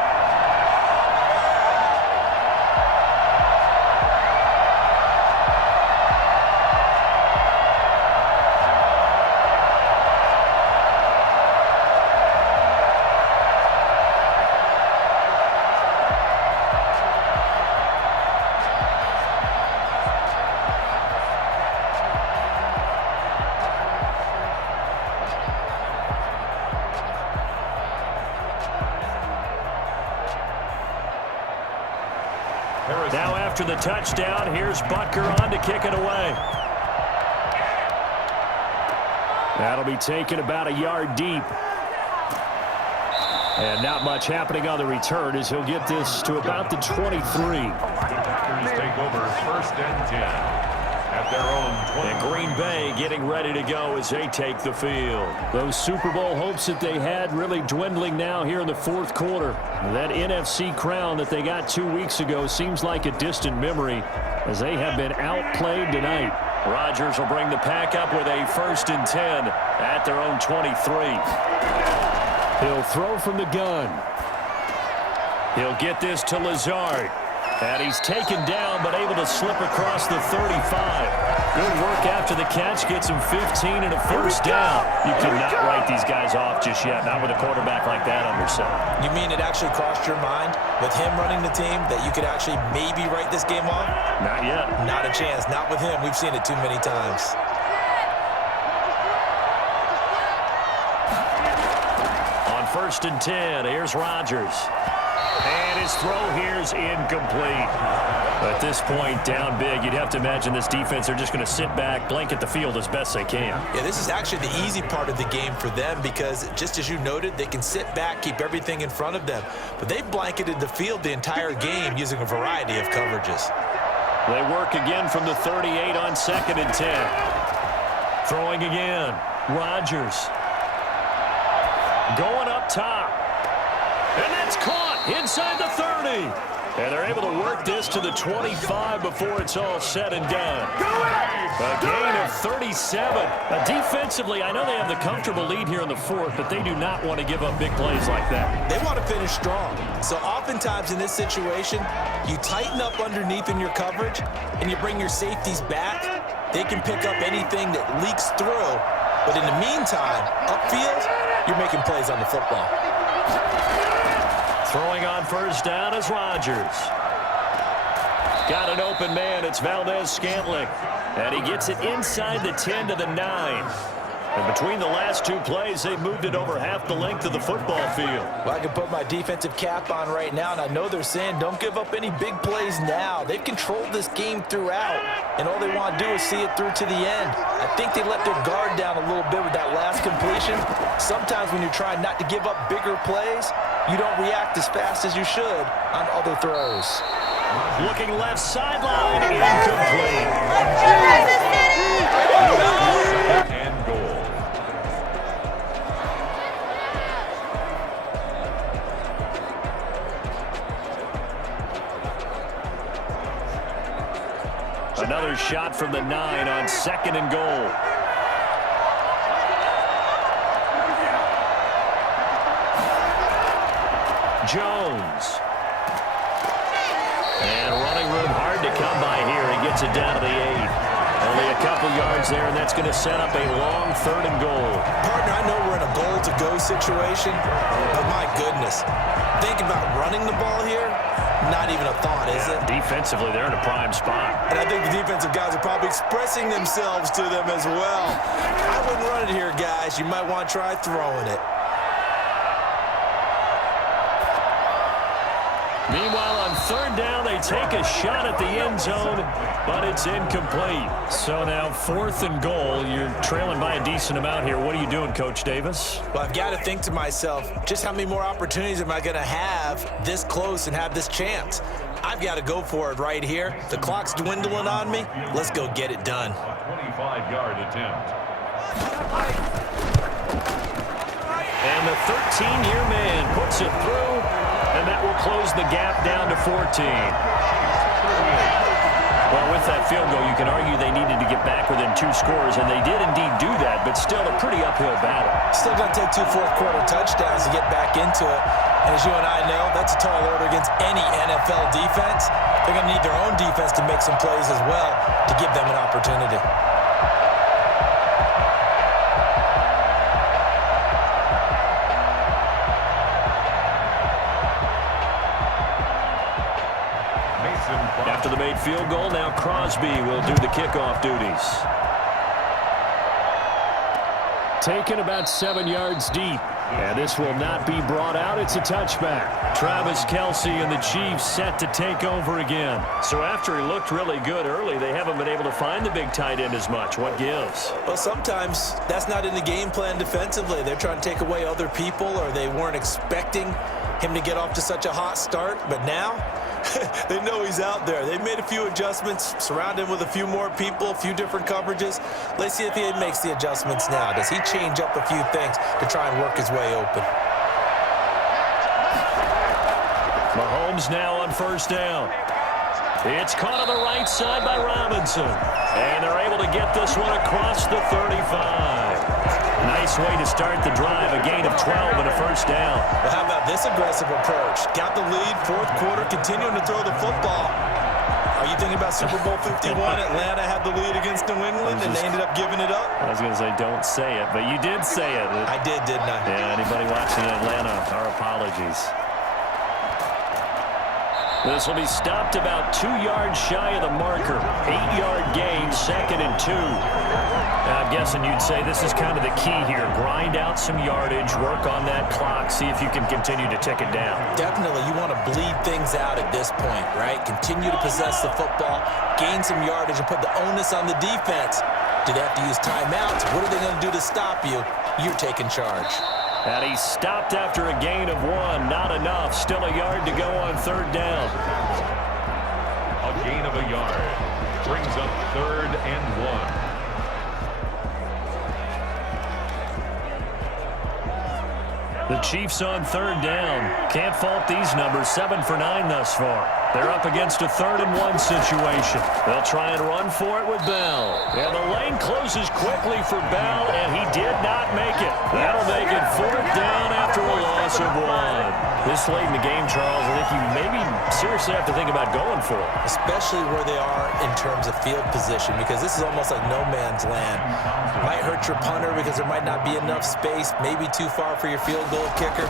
Now after the touchdown, here's Butker on to kick it away. That'll be taken about a yard deep. And not much happening on the return as he'll get this to about the 23. Packers take over 1st and 10. At their own 20. And Green Bay getting ready to go as they take the field. Those Super Bowl hopes that they had really dwindling now here in the 4th quarter. That NFC crown that they got 2 weeks ago seems like a distant memory as they have been outplayed tonight. Rodgers will bring the pack up with a 1st and 10 at their own 23. He'll throw from the gun. He'll get this to Lazard. And he's taken down, but able to slip across the 35. Good work after the catch. Gets him 15 and a first down. You cannot write these guys off just yet, not with a quarterback like that under center. You mean it actually crossed your mind with him running the team that you could actually maybe write this game off? Not yet. Not a chance. Not with him. We've seen it too many times. On 1st and 10, here's Rodgers. And his throw here is incomplete. At this point, down big, you'd have to imagine this defense are just going to sit back, blanket the field as best they can. Yeah, this is actually the easy part of the game for them because, just as you noted, they can sit back, keep everything in front of them. But they've blanketed the field the entire game using a variety of coverages. They work again from the 38 on 2nd and 10. Throwing again. Rodgers. Going up top. And that's caught inside the 30. And they're able to work this to the 25 before it's all said and done. A gain of 37. Defensively, I know they have the comfortable lead here in the 4th, but they do not want to give up big plays like that. They want to finish strong. So oftentimes in this situation, you tighten up underneath in your coverage, and you bring your safeties back. They can pick up anything that leaks through. But in the meantime, upfield, you're making plays on the football. Throwing on 1st down is Rodgers. Got an open man. It's Valdez-Scantling. And he gets it inside the 10 to the 9. And between the last two plays, they've moved it over half the length of the football field. Well, I can put my defensive cap on right now, and I know they're saying don't give up any big plays now. They've controlled this game throughout, and all they want to do is see it through to the end. I think they let their guard down a little bit with that last completion. Sometimes when you're trying not to give up bigger plays, you don't react as fast as you should on other throws. Looking left sideline, incomplete. And goal. Another shot from the 9 on 2nd and goal. Jones. And running room hard to come by here. He gets it down to the 8. Only a couple yards there, and that's going to set up a long 3rd and goal. Partner, I know we're in a goal-to-go situation, but my goodness, think about running the ball here. Not even a thought, is it? Defensively, they're in a prime spot. And I think the defensive guys are probably expressing themselves to them as well. I wouldn't run it here, guys. You might want to try throwing it. Meanwhile, on 3rd down, they take a shot at the end zone, but it's incomplete. So now 4th and goal. You're trailing by a decent amount here. What are you doing, Coach Davis? Well, I've got to think to myself, just how many more opportunities am I going to have this close and have this chance? I've got to go for it right here. The clock's dwindling on me. Let's go get it done. 25-yard attempt. And the 13-year man puts it through, and that will close the gap down to 14. Well, with that field goal, you can argue they needed to get back within 2 scores, and they did indeed do that, but still a pretty uphill battle. Still going to take 2 fourth-quarter touchdowns to get back into it. And as you and I know, that's a tall order against any NFL defense. They're going to need their own defense to make some plays as well to give them an opportunity. After the made field goal, now Crosby will do the kickoff duties. Taken about 7 yards deep. And this will not be brought out. It's a touchback. Travis Kelce and the Chiefs set to take over again. So after he looked really good early, they haven't been able to find the big tight end as much. What gives? Well, sometimes that's not in the game plan defensively. They're trying to take away other people, or they weren't expecting him to get off to such a hot start. But now, they know he's out there. They've made a few adjustments, surrounded him with a few more people, a few different coverages. Let's see if he makes the adjustments now. Does he change up a few things to try and work his way open? Mahomes now on 1st down. It's caught on the right side by Robinson. And they're able to get this one across the 35. Nice way to start the drive, a gain of 12 and a first down. Well, how about this aggressive approach? Got the lead, fourth quarter, continuing to throw the football. Are you thinking about Super Bowl 51? Atlanta had the lead against New England, and they ended up giving it up? I was going to say, don't say it, but you did say it. I did, didn't I? Yeah, anybody watching in Atlanta, our apologies. This will be stopped about 2 yards shy of the marker. 8-yard gain, 2nd and 2. Now, I'm guessing you'd say this is kind of the key here. Grind out some yardage, work on that clock, see if you can continue to tick it down. Definitely, you want to bleed things out at this point, right? Continue to possess the football, gain some yardage, and put the onus on the defense. Do they have to use timeouts? What are they going to do to stop you? You're taking charge. And he stopped after a gain of 1. Not enough. Still a yard to go on 3rd down. A gain of a yard brings up 3rd and 1. The Chiefs on 3rd down. Can't fault these numbers. 7 for 9 thus far. They're up against a 3rd and 1 situation. They'll try and run for it with Bell. And the lane closes quickly for Bell, and he did not make it. That'll make it 4th down after a loss of 1. This late in the game, Charles, I think you maybe seriously have to think about going for it. Especially where they are in terms of field position, because this is almost like no man's land. Might hurt your punter because there might not be enough space, maybe too far for your field goal kicker.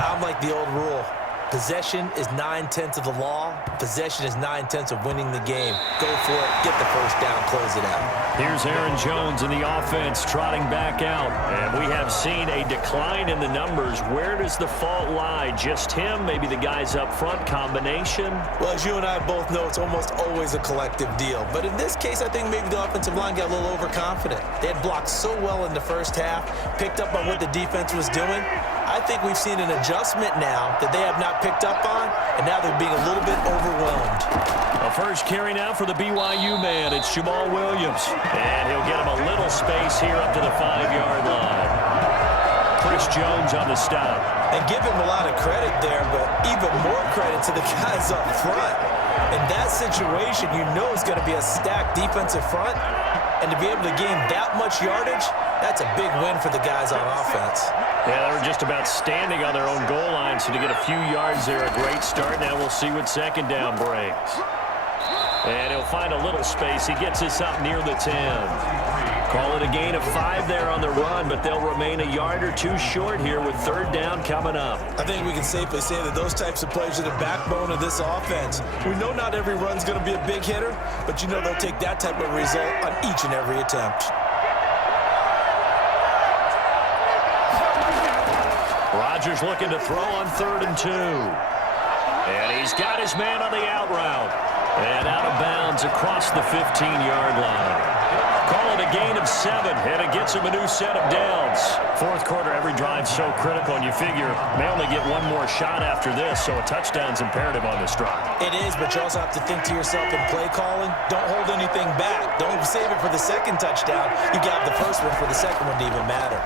I'm like the old rule. Possession is 9/10 of the law. Possession is 9/10 of winning the game. Go for it. Get the first down. Close it out. Here's Aaron Jones in the offense trotting back out. And we have seen a decline in the numbers. Where does the fault lie? Just him? Maybe the guys up front? Combination? Well, as you and I both know, it's almost always a collective deal. But in this case, I think maybe the offensive line got a little overconfident. They had blocked so well in the first half, picked up on what the defense was doing. I think we've seen an adjustment now that they have not picked up on, and now they're being a little bit overwhelmed. A first carry now for the BYU man. It's Jamal Williams. And he'll get him a little space here up to the 5-yard line. Chris Jones on the stop. And give him a lot of credit there, but even more credit to the guys up front. In that situation, you know it's going to be a stacked defensive front. And to be able to gain that much yardage, that's a big win for the guys on offense. Yeah, they were just about standing on their own goal line, so to get a few yards there, a great start. Now we'll see what 2nd down brings. And he'll find a little space. He gets us up near the 10. Call it a gain of 5 there on the run, but they'll remain a yard or 2 short here with 3rd down coming up. I think we can safely say that those types of plays are the backbone of this offense. We know not every run's going to be a big hitter, but you know they'll take that type of result on each and every attempt. Rodgers looking to throw on 3rd and 2. And he's got his man on the out route. And out of bounds across the 15-yard line. Call it a gain of 7, and it gets him a new set of downs. 4th quarter, every drive's so critical, and you figure may only get one more shot after this, so a touchdown's imperative on this drive. It is, but you also have to think to yourself in play calling, don't hold anything back. Don't save it for the 2nd touchdown. You got the first one for the 2nd one to even matter.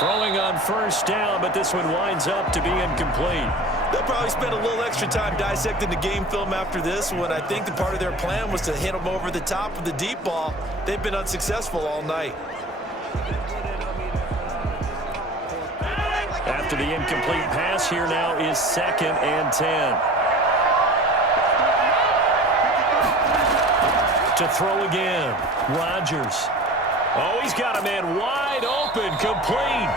Throwing on 1st down, but this one winds up to be incomplete. They'll probably spend a little extra time dissecting the game film after this one. I think the part of their plan was to hit them over the top of the deep ball. They've been unsuccessful all night. After the incomplete pass, here now is 2nd and 10. To throw again, Rodgers. Oh, he's got a man wide open, complete.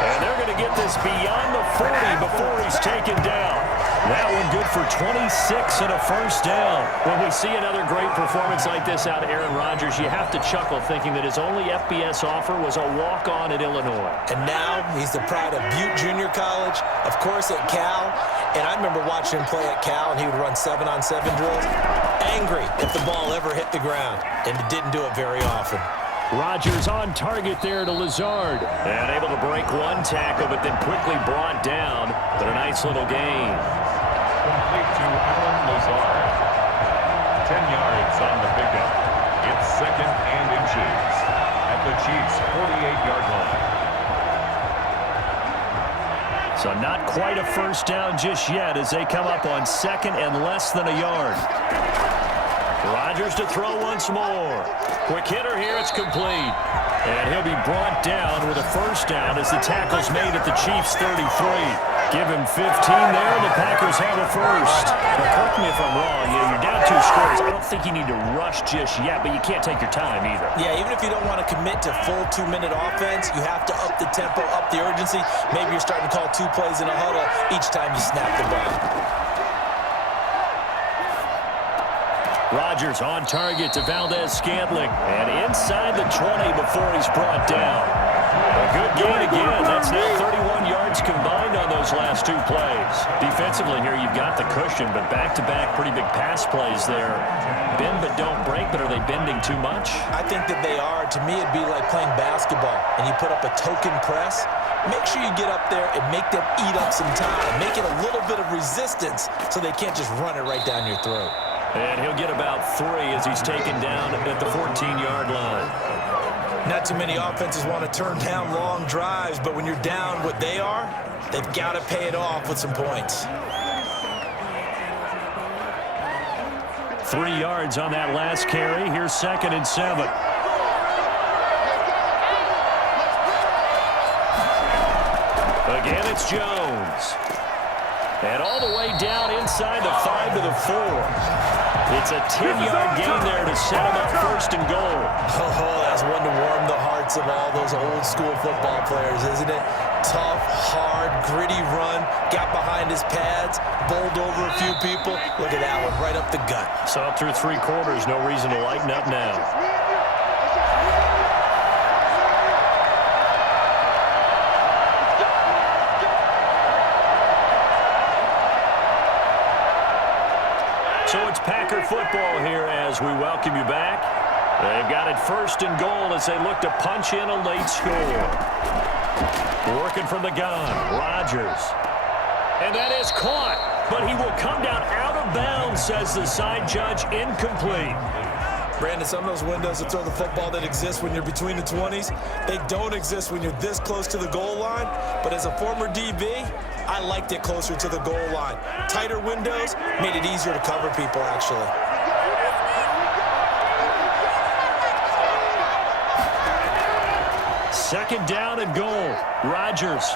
And they're going to get this beyond the 40 before he's taken down. That one good for 26 and a first down. When we see another great performance like this out of Aaron Rodgers, you have to chuckle thinking that his only FBS offer was a walk-on at Illinois. And now he's the pride of Butte Junior College, of course at Cal. And I remember watching him play at Cal, and he would run 7-on-7 drills. Angry if the ball ever hit the ground, and it didn't do it very often. Rodgers on target there to Lazard. And able to break one tackle, but then quickly brought down. But a nice little gain. Complete to Alan Lazard. 10 yards on the pickup. It's 2nd and inches at the Chiefs' 48-yard line. So not quite a first down just yet as they come up on 2nd and less than a yard. Rodgers to throw once more. Quick hitter here, it's complete. And he'll brought down with a first down as the tackle's made at the Chiefs' 33. Give him 15 there, and the Packers have a first. But correct me if I'm wrong, you're down 2 scores. I don't think you need to rush just yet, but you can't take your time either. Yeah, even if you don't want to commit to full 2-minute offense, you have to up the tempo, up the urgency. Maybe you're starting to call 2 plays in a huddle each time you snap the ball. Rodgers on target to Valdez-Scantling, and inside the 20 before he's brought down. A good gain again. That's now 31 yards combined on those last 2 plays. Defensively here, you've got the cushion, but back-to-back pretty big pass plays there. Bend but don't break, but are they bending too much? I think that they are. To me, it'd be like playing basketball, and you put up a token press. Make sure you get up there and make them eat up some time. Make it a little bit of resistance so they can't just run it right down your throat. And he'll get about 3 as he's taken down at the 14-yard line. Not too many offenses want to turn down long drives, but when you're down what they are, they've got to pay it off with some points. 3 yards on that last carry. Here's 2nd and 7. Again, it's Jones. And all the way down inside the 5 to the 4. It's a 10-yard gain there to set him up 1st and goal. Oh, that's one to warm the hearts of all those old-school football players, isn't it? Tough, hard, gritty run, got behind his pads, bowled over a few people. Look at that one, right up the gut. Saw through 3 quarters, no reason to lighten up now. So it's Packer football here as we welcome you back. They've got it 1st and goal as they look to punch in a late score. Working from the gun, Rodgers. And that is caught, but he will come down out of bounds, says the side judge, incomplete. Brandon, some of those windows to throw the football that exist when you're between the 20s, they don't exist when you're this close to the goal line. But as a former DB, I liked it closer to the goal line. Tighter windows made it easier to cover people, actually. Second down and goal. Rodgers.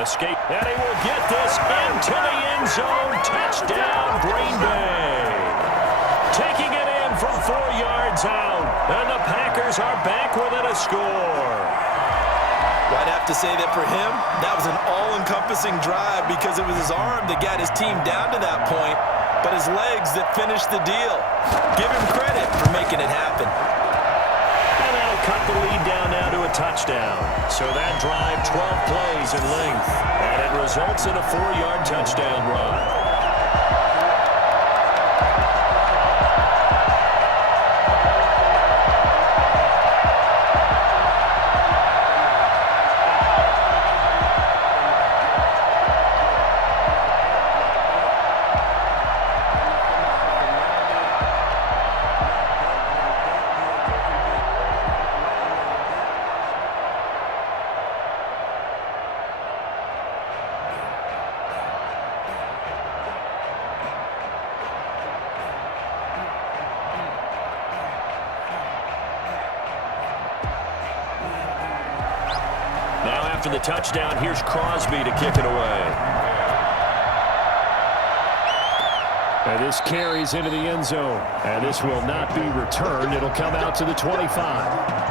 Escape. And he will get this into the end zone. Touchdown, Green Bay. Taking it in from 4 yards out. And the Packers are back within a score. I'd have to say that for him, that was an all-encompassing drive because it was his arm that got his team down to that point, but his legs that finished the deal. Give him credit for making it happen. And that'll cut the lead down now to a touchdown. So that drive, 12 plays in length, and it results in a 4-yard touchdown run. After the touchdown, here's Crosby to kick it away. And this carries into the end zone. And this will not be returned. It'll come out to the 25.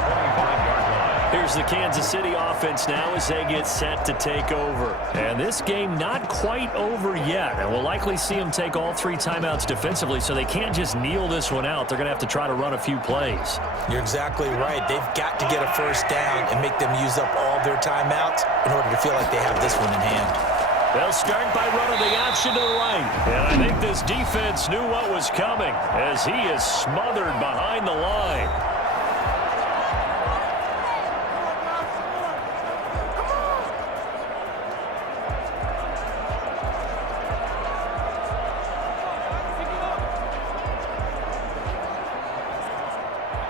Here's the Kansas City offense now as they get set to take over. And this game not quite over yet. And we'll likely see them take all 3 timeouts defensively, so they can't just kneel this one out. They're going to have to try to run a few plays. You're exactly right. They've got to get a first down and make them use up all their timeouts in order to feel like they have this one in hand. They'll start by running the option to the right. And I think this defense knew what was coming as he is smothered behind the line.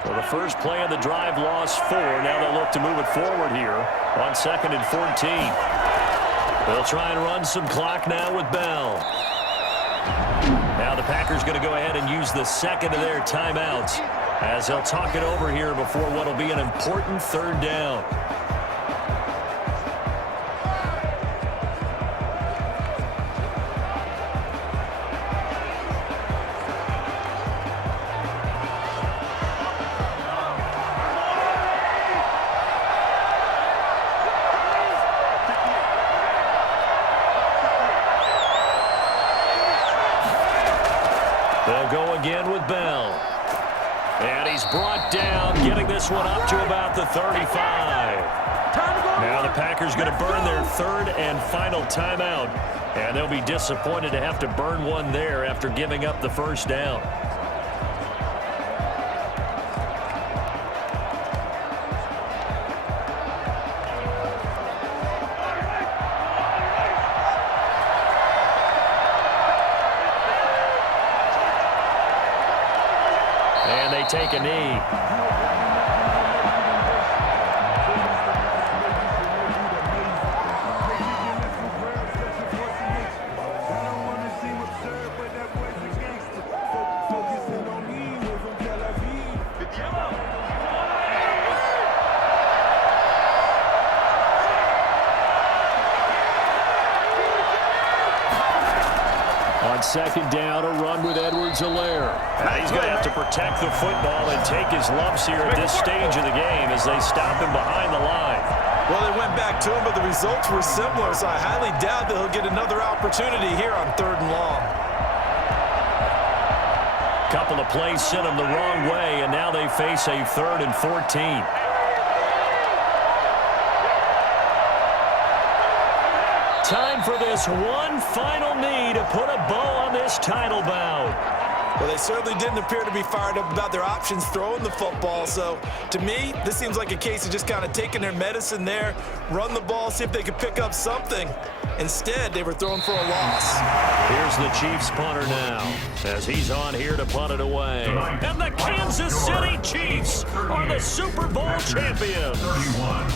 Well, the first play of the drive lost 4. Now they'll look to move it forward here on 2nd and 14. They'll try and run some clock now with Bell. Now the Packers going to go ahead and use the second of their timeouts as they'll talk it over here before what will be an important 3rd down. And he's brought down, getting this one up to about the 35. Now the Packers going to burn their third and final timeout. And they'll be disappointed to have to burn one there after giving up the first down. And they take a knee. On second down, a run with Edwards-Helaire. He's going to have to protect the football and take his lumps here at this stage of the game as they stop him behind the line. Well, they went back to him, but the results were similar, so I highly doubt that he'll get another opportunity here on 3rd and long. Couple of plays sent him the wrong way, and now they face a 3rd and 14. Time for this one final knee to put a bow on this title bout. Well, they certainly didn't appear to be fired up about their options throwing the football. So, to me, this seems like a case of just kind of taking their medicine there, run the ball, see if they could pick up something. Instead, they were throwing for a loss. Here's the Chiefs punter now as he's on here to punt it away. And the Kansas City Chiefs are the Super Bowl champions. 31.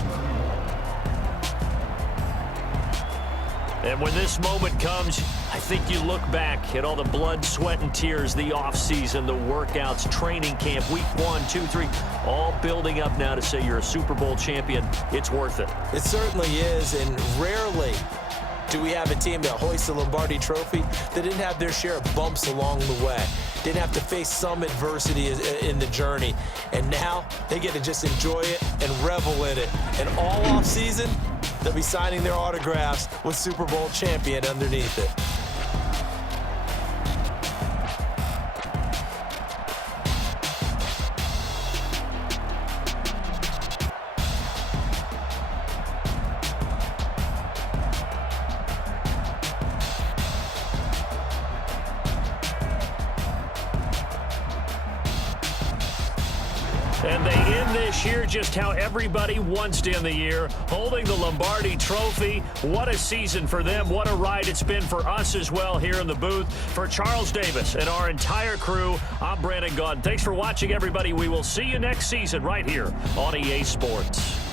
And when this moment comes, I think you look back at all the blood, sweat, and tears, the offseason, the workouts, training camp, week 1, 2, 3, all building up now to say you're a Super Bowl champion. It's worth it. It certainly is, and rarely do we have a team that hoists the Lombardi Trophy that didn't have their share of bumps along the way, didn't have to face some adversity in the journey, and now they get to just enjoy it and revel in it. And all offseason, they'll be signing their autographs with Super Bowl champion underneath it. And they end this year just how everybody wants to end the year, holding the Lombardi Trophy. What a season for them. What a ride it's been for us as well here in the booth. For Charles Davis and our entire crew, I'm Brandon Gaudin. Thanks for watching, everybody. We will see you next season right here on EA Sports.